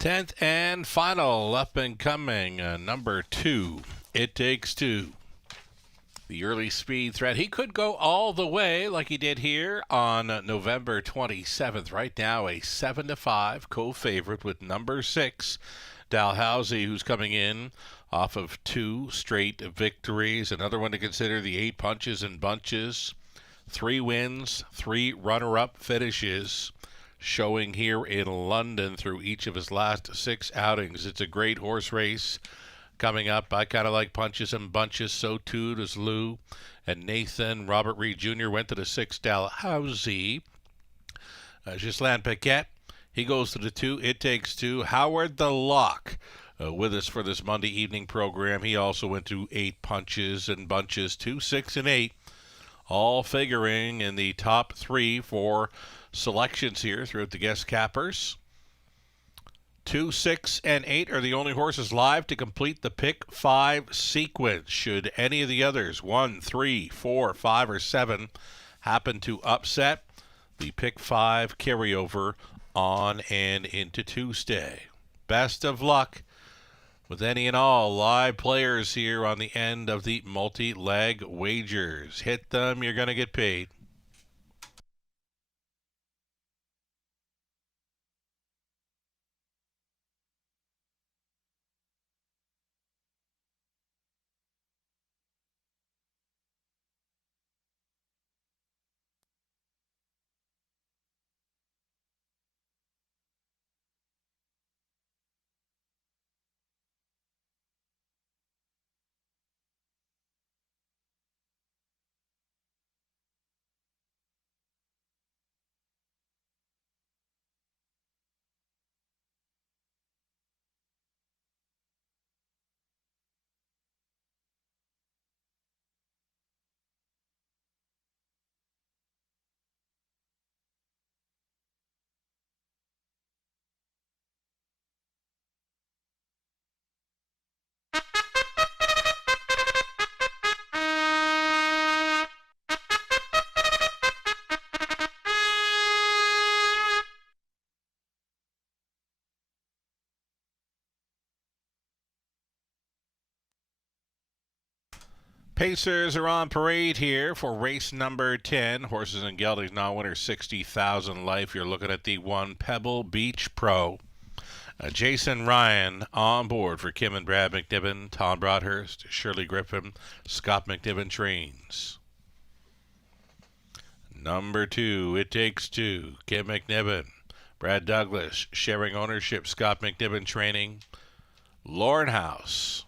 10th and final, up and coming, number 2. It Takes Two. The early speed threat. He could go all the way like he did here on November 27th. Right now, a 7-5 co-favorite with number 6, Dalhousie, who's coming in off of 2 straight victories. Another one to consider, the 8 punches and bunches. 3 wins, 3 runner-up finishes, showing here in London through each of his last 6 outings. It's a great horse race coming up. I kind of like punches and bunches. So too does Lou and Nathan. Robert Reed Jr. went to the 6, Dalhousie. Ghislain Paquette, he goes to the 2. It Takes Two. Howard the Lock with us for this Monday evening program. He also went to 8 punches and bunches, 2, 6, and 8. All figuring in the top 3 for selections here throughout the guest cappers. 2, 6, and 8 are the only horses live to complete the pick 5 sequence. Should any of the others, 1, 3, 4, 5, or 7, happen to upset, the pick 5 carryover on and into Tuesday. Best of luck with any and all live players here on the end of the multi-leg wagers. Hit them, you're going to get paid. Pacers are on parade here for race number 10. Horses and Geldings non-winner 60,000 life. You're looking at the 1 Pebble Beach Pro. Jason Ryan on board for Kim and Brad McNiven. Tom Broadhurst, Shirley Griffin, Scott McNiven trains. Number 2, It Takes Two. Kim McNiven, Brad Douglas, sharing ownership. Scott McNiven training. Lauren House.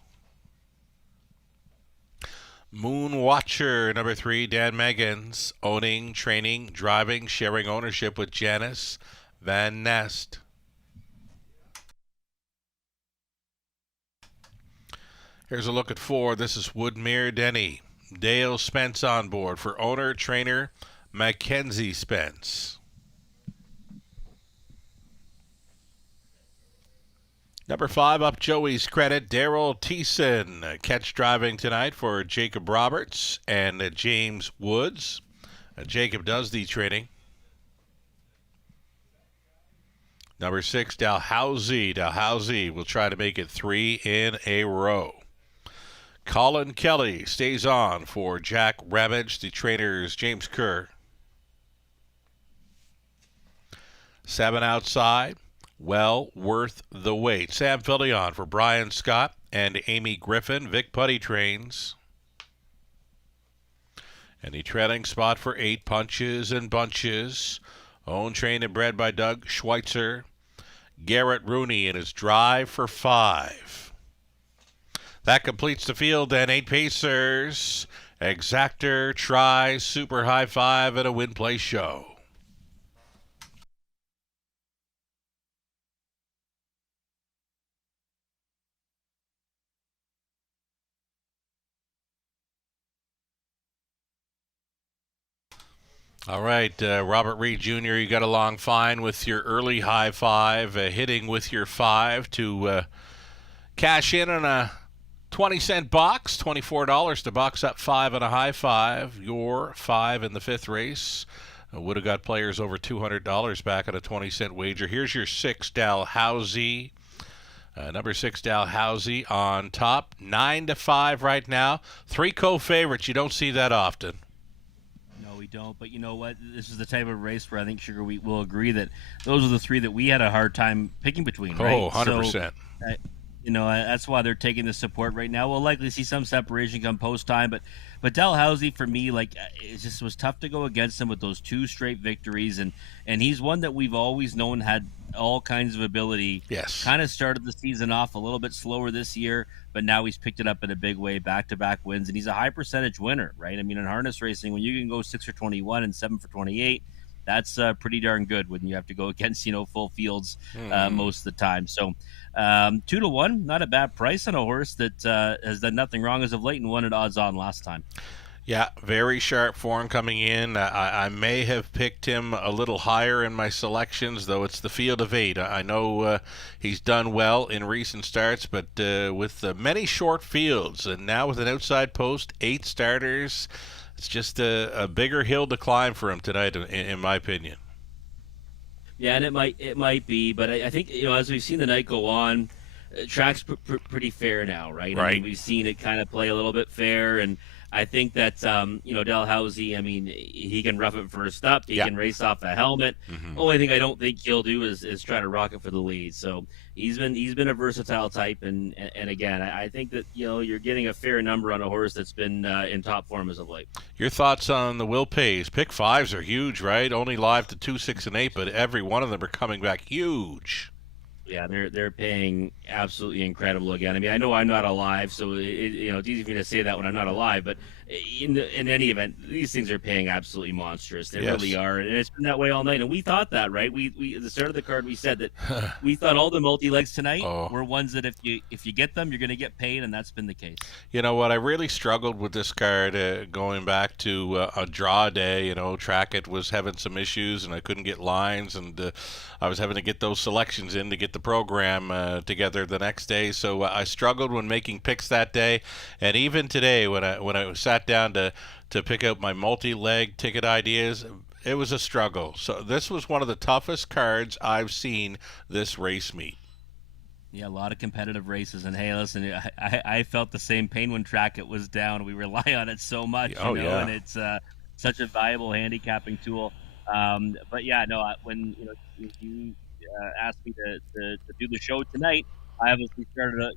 Moon Watcher, number 3, Dan Meggins, owning, training, driving, sharing ownership with Janice Van Nest. Here's a look at 4. This is Woodmere Denny. Dale Spence on board for owner, trainer, Mackenzie Spence. Number 5, up Joey's credit, Daryl Thiessen. Catch driving tonight for Jacob Roberts and James Woods. Jacob does the training. Number 6, Dalhousie. Dalhousie will try to make it 3 in a row. Colin Kelly stays on for Jack Ramage. The trainers, James Kerr. 7 outside. Well worth the wait. Sam Fillion for Brian Scott and Amy Griffin. Vic Putty trains. And the trailing spot for 8 punches and bunches. Owned, trained, and bred by Doug Schweitzer. Garrett Rooney in his drive for 5. That completes the field and 8 Pacers. Exactor, Try, Super High Five, and a Win Play Show. All right, Robert Reed Jr., you got along fine with your early high 5, hitting with your 5 to cash in on a 20-cent box, $24 to box up 5 on a high 5. Your 5 in the 5th race would have got players over $200 back on a 20-cent wager. Here's your 6, Dalhousie. Number 6, Dalhousie on top, 9-5 right now. 3 co-favorites. You don't see that often. No, we don't. But you know what? This is the type of race where I think Sugar Wheat will agree that those are the 3 that we had a hard time picking between. Right? Oh, 100%. So, that's why they're taking the support right now. We'll likely see some separation come post time, but Dalhousie for me, it just was tough to go against him with those 2 straight victories, and he's one that we've always known had all kinds of ability. Yes. Kind of started the season off a little bit slower this year, but now he's picked it up in a big way, back-to-back wins, and he's a high percentage winner, right? I mean, in harness racing, when you can go 6 for 21 and 7 for 28, that's pretty darn good when you have to go against full fields most of the time. So 2-1, not a bad price on a horse that has done nothing wrong as of late and won at odds on last time. Yeah, very sharp form coming in. I may have picked him a little higher in my selections, though it's the field of 8. I know he's done well in recent starts, but with many short fields and now with an outside post, 8 starters, it's just a bigger hill to climb for him tonight, in my opinion. Yeah, and it might be, but I think as we've seen the night go on, track's pretty fair now, right? Right. I mean, we've seen it kind of play a little bit fair, and I think that Dalhousie, I mean, he can rough it first up. He can race off the helmet. Mm-hmm. Only thing I don't think he'll do is try to rock it for the lead. So he's been a versatile type, and again, I think that you're getting a fair number on a horse that's been in top form as of late. Your thoughts on the Will Pays? Pick 5s are huge, right? Only live to 2, 6, and 8, but every one of them are coming back huge. Yeah, they're paying absolutely incredible again. I mean, I know I'm not alive, so it's easy for me to say that when I'm not alive. But in any event, these things are paying absolutely monstrous. They really are, and it's been that way all night. And we thought that, right? We at the start of the card, we said that we thought all the multi-legs tonight were ones that if you get them, you're going to get paid, and that's been the case. You know what? I really struggled with this card going back to a draw day. Trackett was having some issues, and I couldn't get lines, and I was having to get those selections in to get the program together the next day. So I struggled when making picks that day, and even today when I sat down to pick out my multi-leg ticket ideas, it was a struggle. So this was one of the toughest cards I've seen this race meet. Yeah, a lot of competitive races, and hey, listen, I felt the same pain when Trackett was down. We rely on it so much, and it's such a valuable handicapping tool. But yeah, no, when you asked me to do the show tonight, I obviously started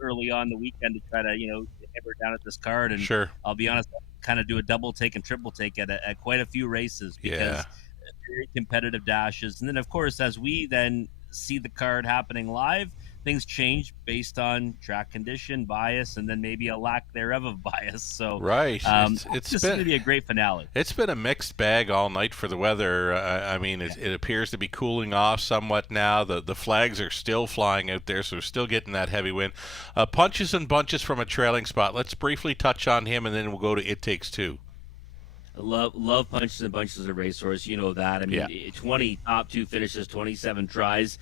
early on the weekend to try to hammer down at this card, and sure, I'll be honest, I'll kind of do a double take and triple take at quite a few races because very competitive dashes, and then of course as we then see the card happening live, things change based on track condition, bias, and then maybe a lack thereof of bias. So right, it's just going to be a great finale. It's been a mixed bag all night for the weather. I mean, it appears to be cooling off somewhat now. The flags are still flying out there, so we're still getting that heavy wind. Punches and Bunches from a trailing spot. Let's briefly touch on him, and then we'll go to It Takes Two. Love Punches and Bunches as a racehorse. You know that. I mean, 20 top 2 finishes, 27 tries.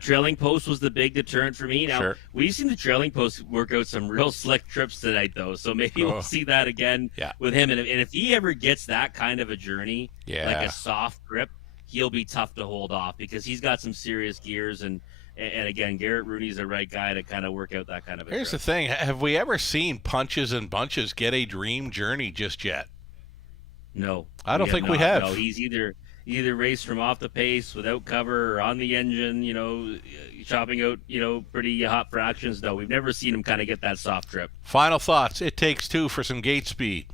Trailing post was the big deterrent for me. Now, we've seen the trailing post work out some real slick trips tonight, though. So maybe we'll see that again with him. And if he ever gets that kind of a journey, like a soft grip, he'll be tough to hold off because he's got some serious gears. And again, Garrett Rooney's the right guy to kind of work out that kind of a Here's trip. the thing. Have we ever seen Punches and Bunches get a dream journey just yet? No. I don't think we have. No, he's either raced from off the pace without cover or on the engine, chopping out, pretty hot fractions. No, we've never seen him kind of get that soft trip. Final thoughts. It Takes Two for some gate speed.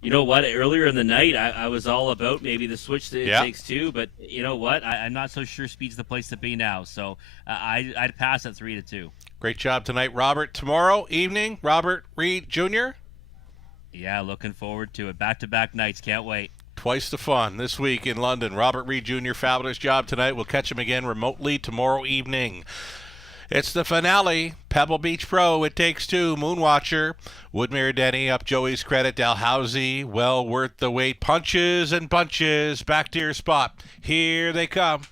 You know what? Earlier in the night, I was all about maybe the switch to It Takes Two, but you know what? I'm not so sure speed's the place to be now. So I'd pass at 3-2. Great job tonight, Robert. Tomorrow evening, Robert Reed Jr. Yeah, looking forward to it. Back-to-back nights. Can't wait. Twice the fun this week in London. Robert Reed Jr., fabulous job tonight. We'll catch him again remotely tomorrow evening. It's the finale. Pebble Beach Pro, It Takes Two, Moonwatcher, Woodmere Denny, up Joey's credit, Dalhousie, well worth the wait. Punches and Bunches, back to your spot. Here they come.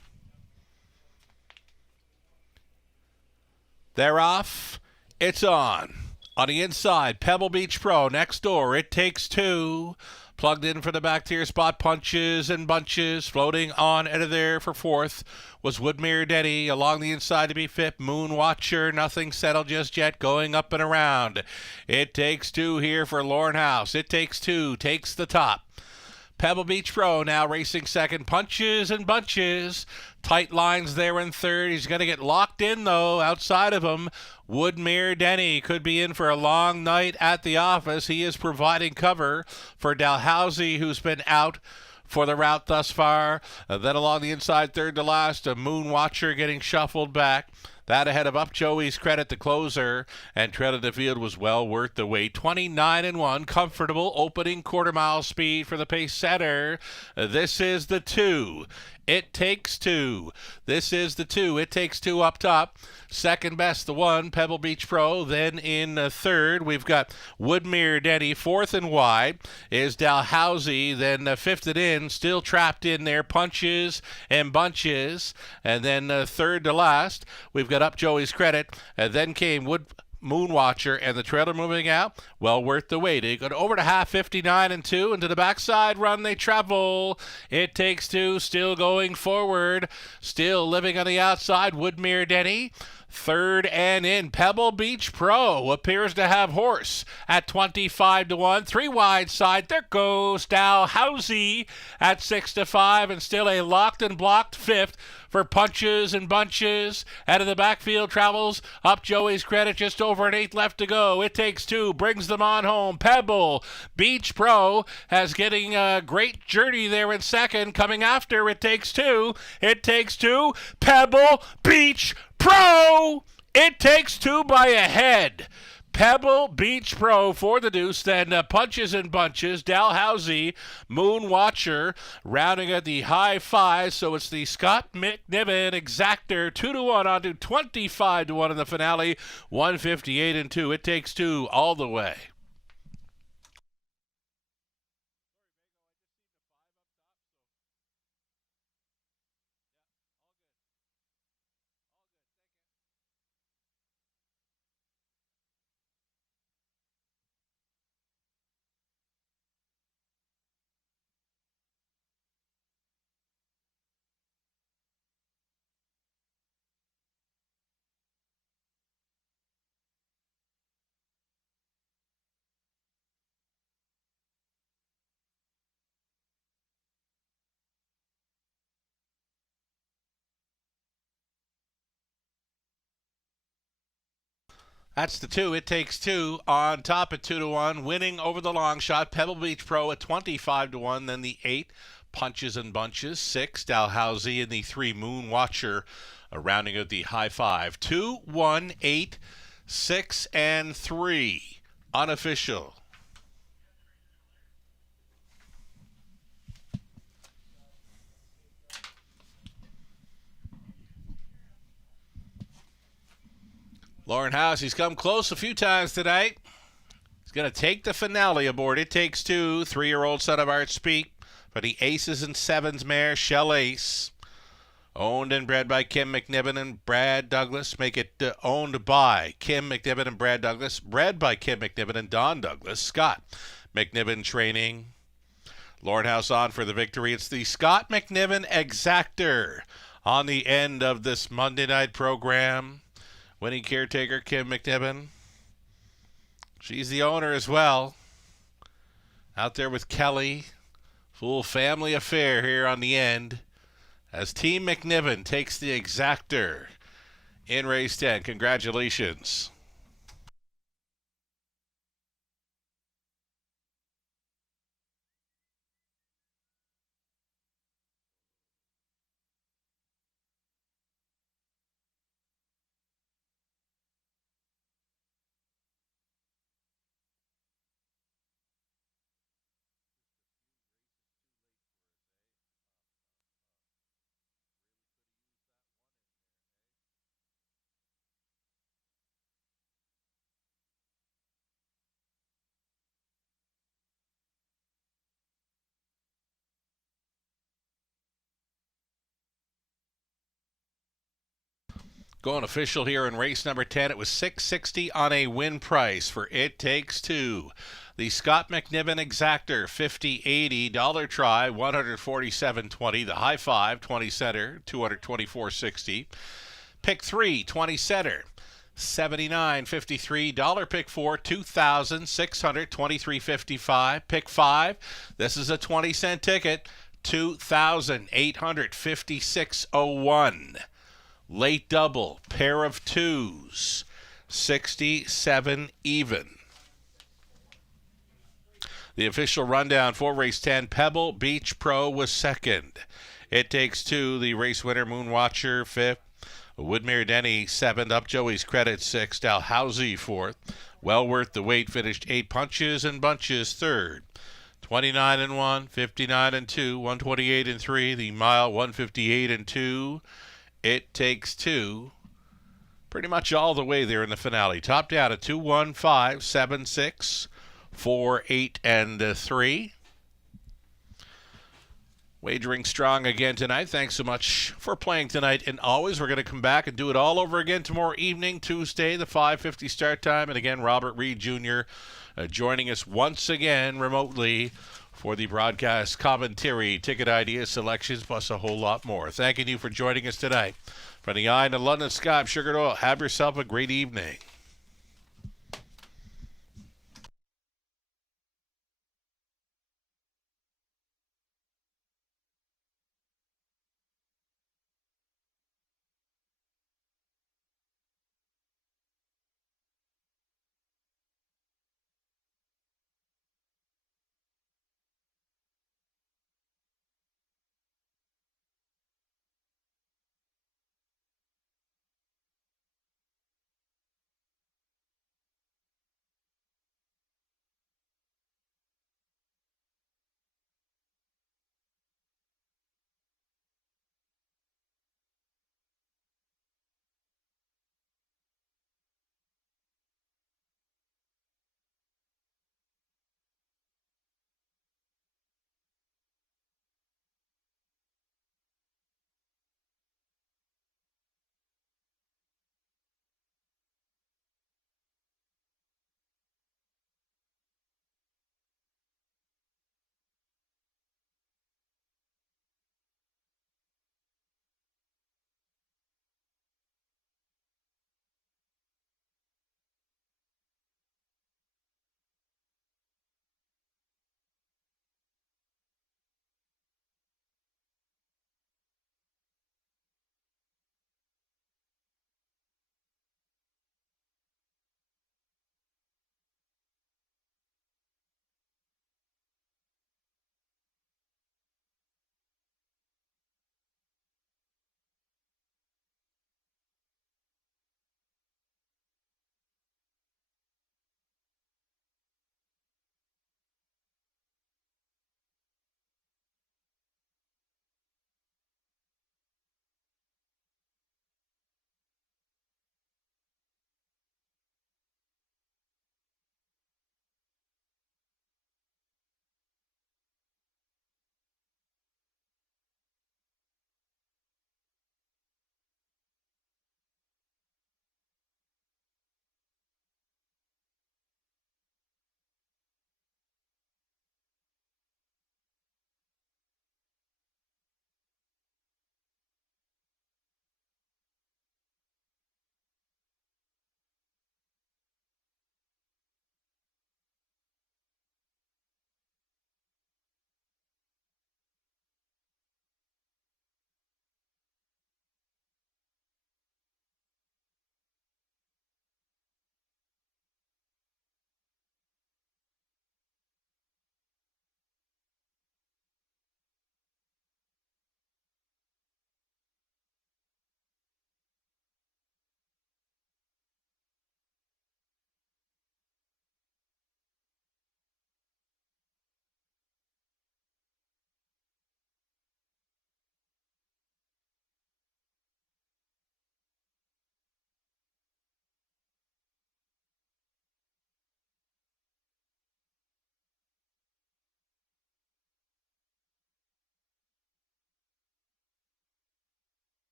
They're off. It's on. On the inside, Pebble Beach Pro, next door, It Takes Two. Plugged in for the back tier spot, Punches and Bunches. Floating on out of there for fourth was Woodmere Denny. Along the inside to be fifth, Moon Watcher. Nothing settled just yet, going up and around. It takes two here for Lauren House. It takes two, takes the top. Pebble Beach Pro now racing second. Punches and Bunches. Tight lines there in third. He's going to get locked in, though, outside of him. Woodmere Denny could be in for a long night at the office. He is providing cover for Dalhousie, who's been out for the route thus far. Then along the inside, third to last, a Moon Watcher getting shuffled back. That ahead of Up Joey's Credit, the closer, and tread of the field was well worth the wait. 29-1, comfortable opening quarter-mile speed for the pace setter. This is the two. It takes two. This is the two. It takes two up top. Second best, the one, Pebble Beach Pro. Then in third, we've got Woodmere Denny. Fourth and wide is Dalhousie. Then fifth and in, still trapped in there, Punches and Bunches. And then third to last, we've got Up Joey's Credit. And then came Moonwatcher, and the trailer moving out, well worth the wait. They go over to half, 59-2, and to the backside run they travel. It takes two, still going forward, still living on the outside, Woodmere Denny. Third and in, Pebble Beach Pro appears to have horse at 25-1. Three wide side, there goes Dalhousie at 6-5, and still a locked and blocked fifth for Punches and Bunches. Out of the backfield travels Up Joey's Credit, just over an eighth left to go. It takes two, brings them on home. Pebble Beach Pro has getting a great journey there in second. Coming after, it takes two. It takes two, Pebble Beach Pro! It takes two by a head. Pebble Beach Pro for the deuce, then Punches and Bunches, Dalhousie, Moon Watcher, rounding at the high five, so it's the Scott McNiven Exactor, 2-1 on to 25-1 in the finale, 158-2. It takes two all the way. That's the two. It takes two on top at 2-1, winning over the long shot. Pebble Beach Pro at 25-1. Then the 8, Punches and Bunches. 6, Dalhousie, and the 3, Moon Watcher, rounding out the high five. 2, 1, 8, 6, and 3. Unofficial. Lauren House, he's come close a few times tonight. He's going to take the finale aboard. It takes two. 3-year-old son of Art Speak for the Aces and Sevens mare, Shell Ace. Owned and bred by Kim McNiven and Brad Douglas. Make it owned by Kim McNiven and Brad Douglas. Bred by Kim McNiven and Don Douglas. Scott McNiven training. Lauren House on for the victory. It's the Scott McNiven Exactor on the end of this Monday night program. Winning caretaker Kim McNiven. She's the owner as well. Out there with Kelly. Full family affair here on the end. As Team McNiven takes the Exactor in race 10. Congratulations. Going official here in race number 10. It was $6.60 on a win price for It Takes Two. The Scott McNiven Exactor, $50.80. Dollar Try, $147.20. The High Five, 20 center, $224.60. Pick 3, 20 center, $79.53. Dollar Pick 4, $2,623.55. Pick 5, this is a 20-cent ticket, $2,856.01. Late double, pair of twos, 67 even. The official rundown for race 10, Pebble Beach Pro was second. It Takes Two, the race winner, Moonwatcher, fifth. Woodmere Denny, seventh. Up Joey's Credit, sixth. Dalhousie, fourth. Well Worth the Wait finished 8 punches and bunches, third. 29-1, 59-2, 128-3. The mile, 158-2. It Takes Two. Pretty much all the way there in the finale. Top down at 2-1, 5, 7, 6. 4, 8, and 3. Wagering strong again tonight. Thanks so much for playing tonight. And always, we're going to come back and do it all over again tomorrow evening, Tuesday, the 5:50 start time. And again, Robert Reed Jr. Joining us once again remotely for the broadcast commentary, ticket ideas, selections, plus a whole lot more. Thanking you for joining us tonight. From the eye in the London sky, I'm Sugar Oil. Have yourself a great evening.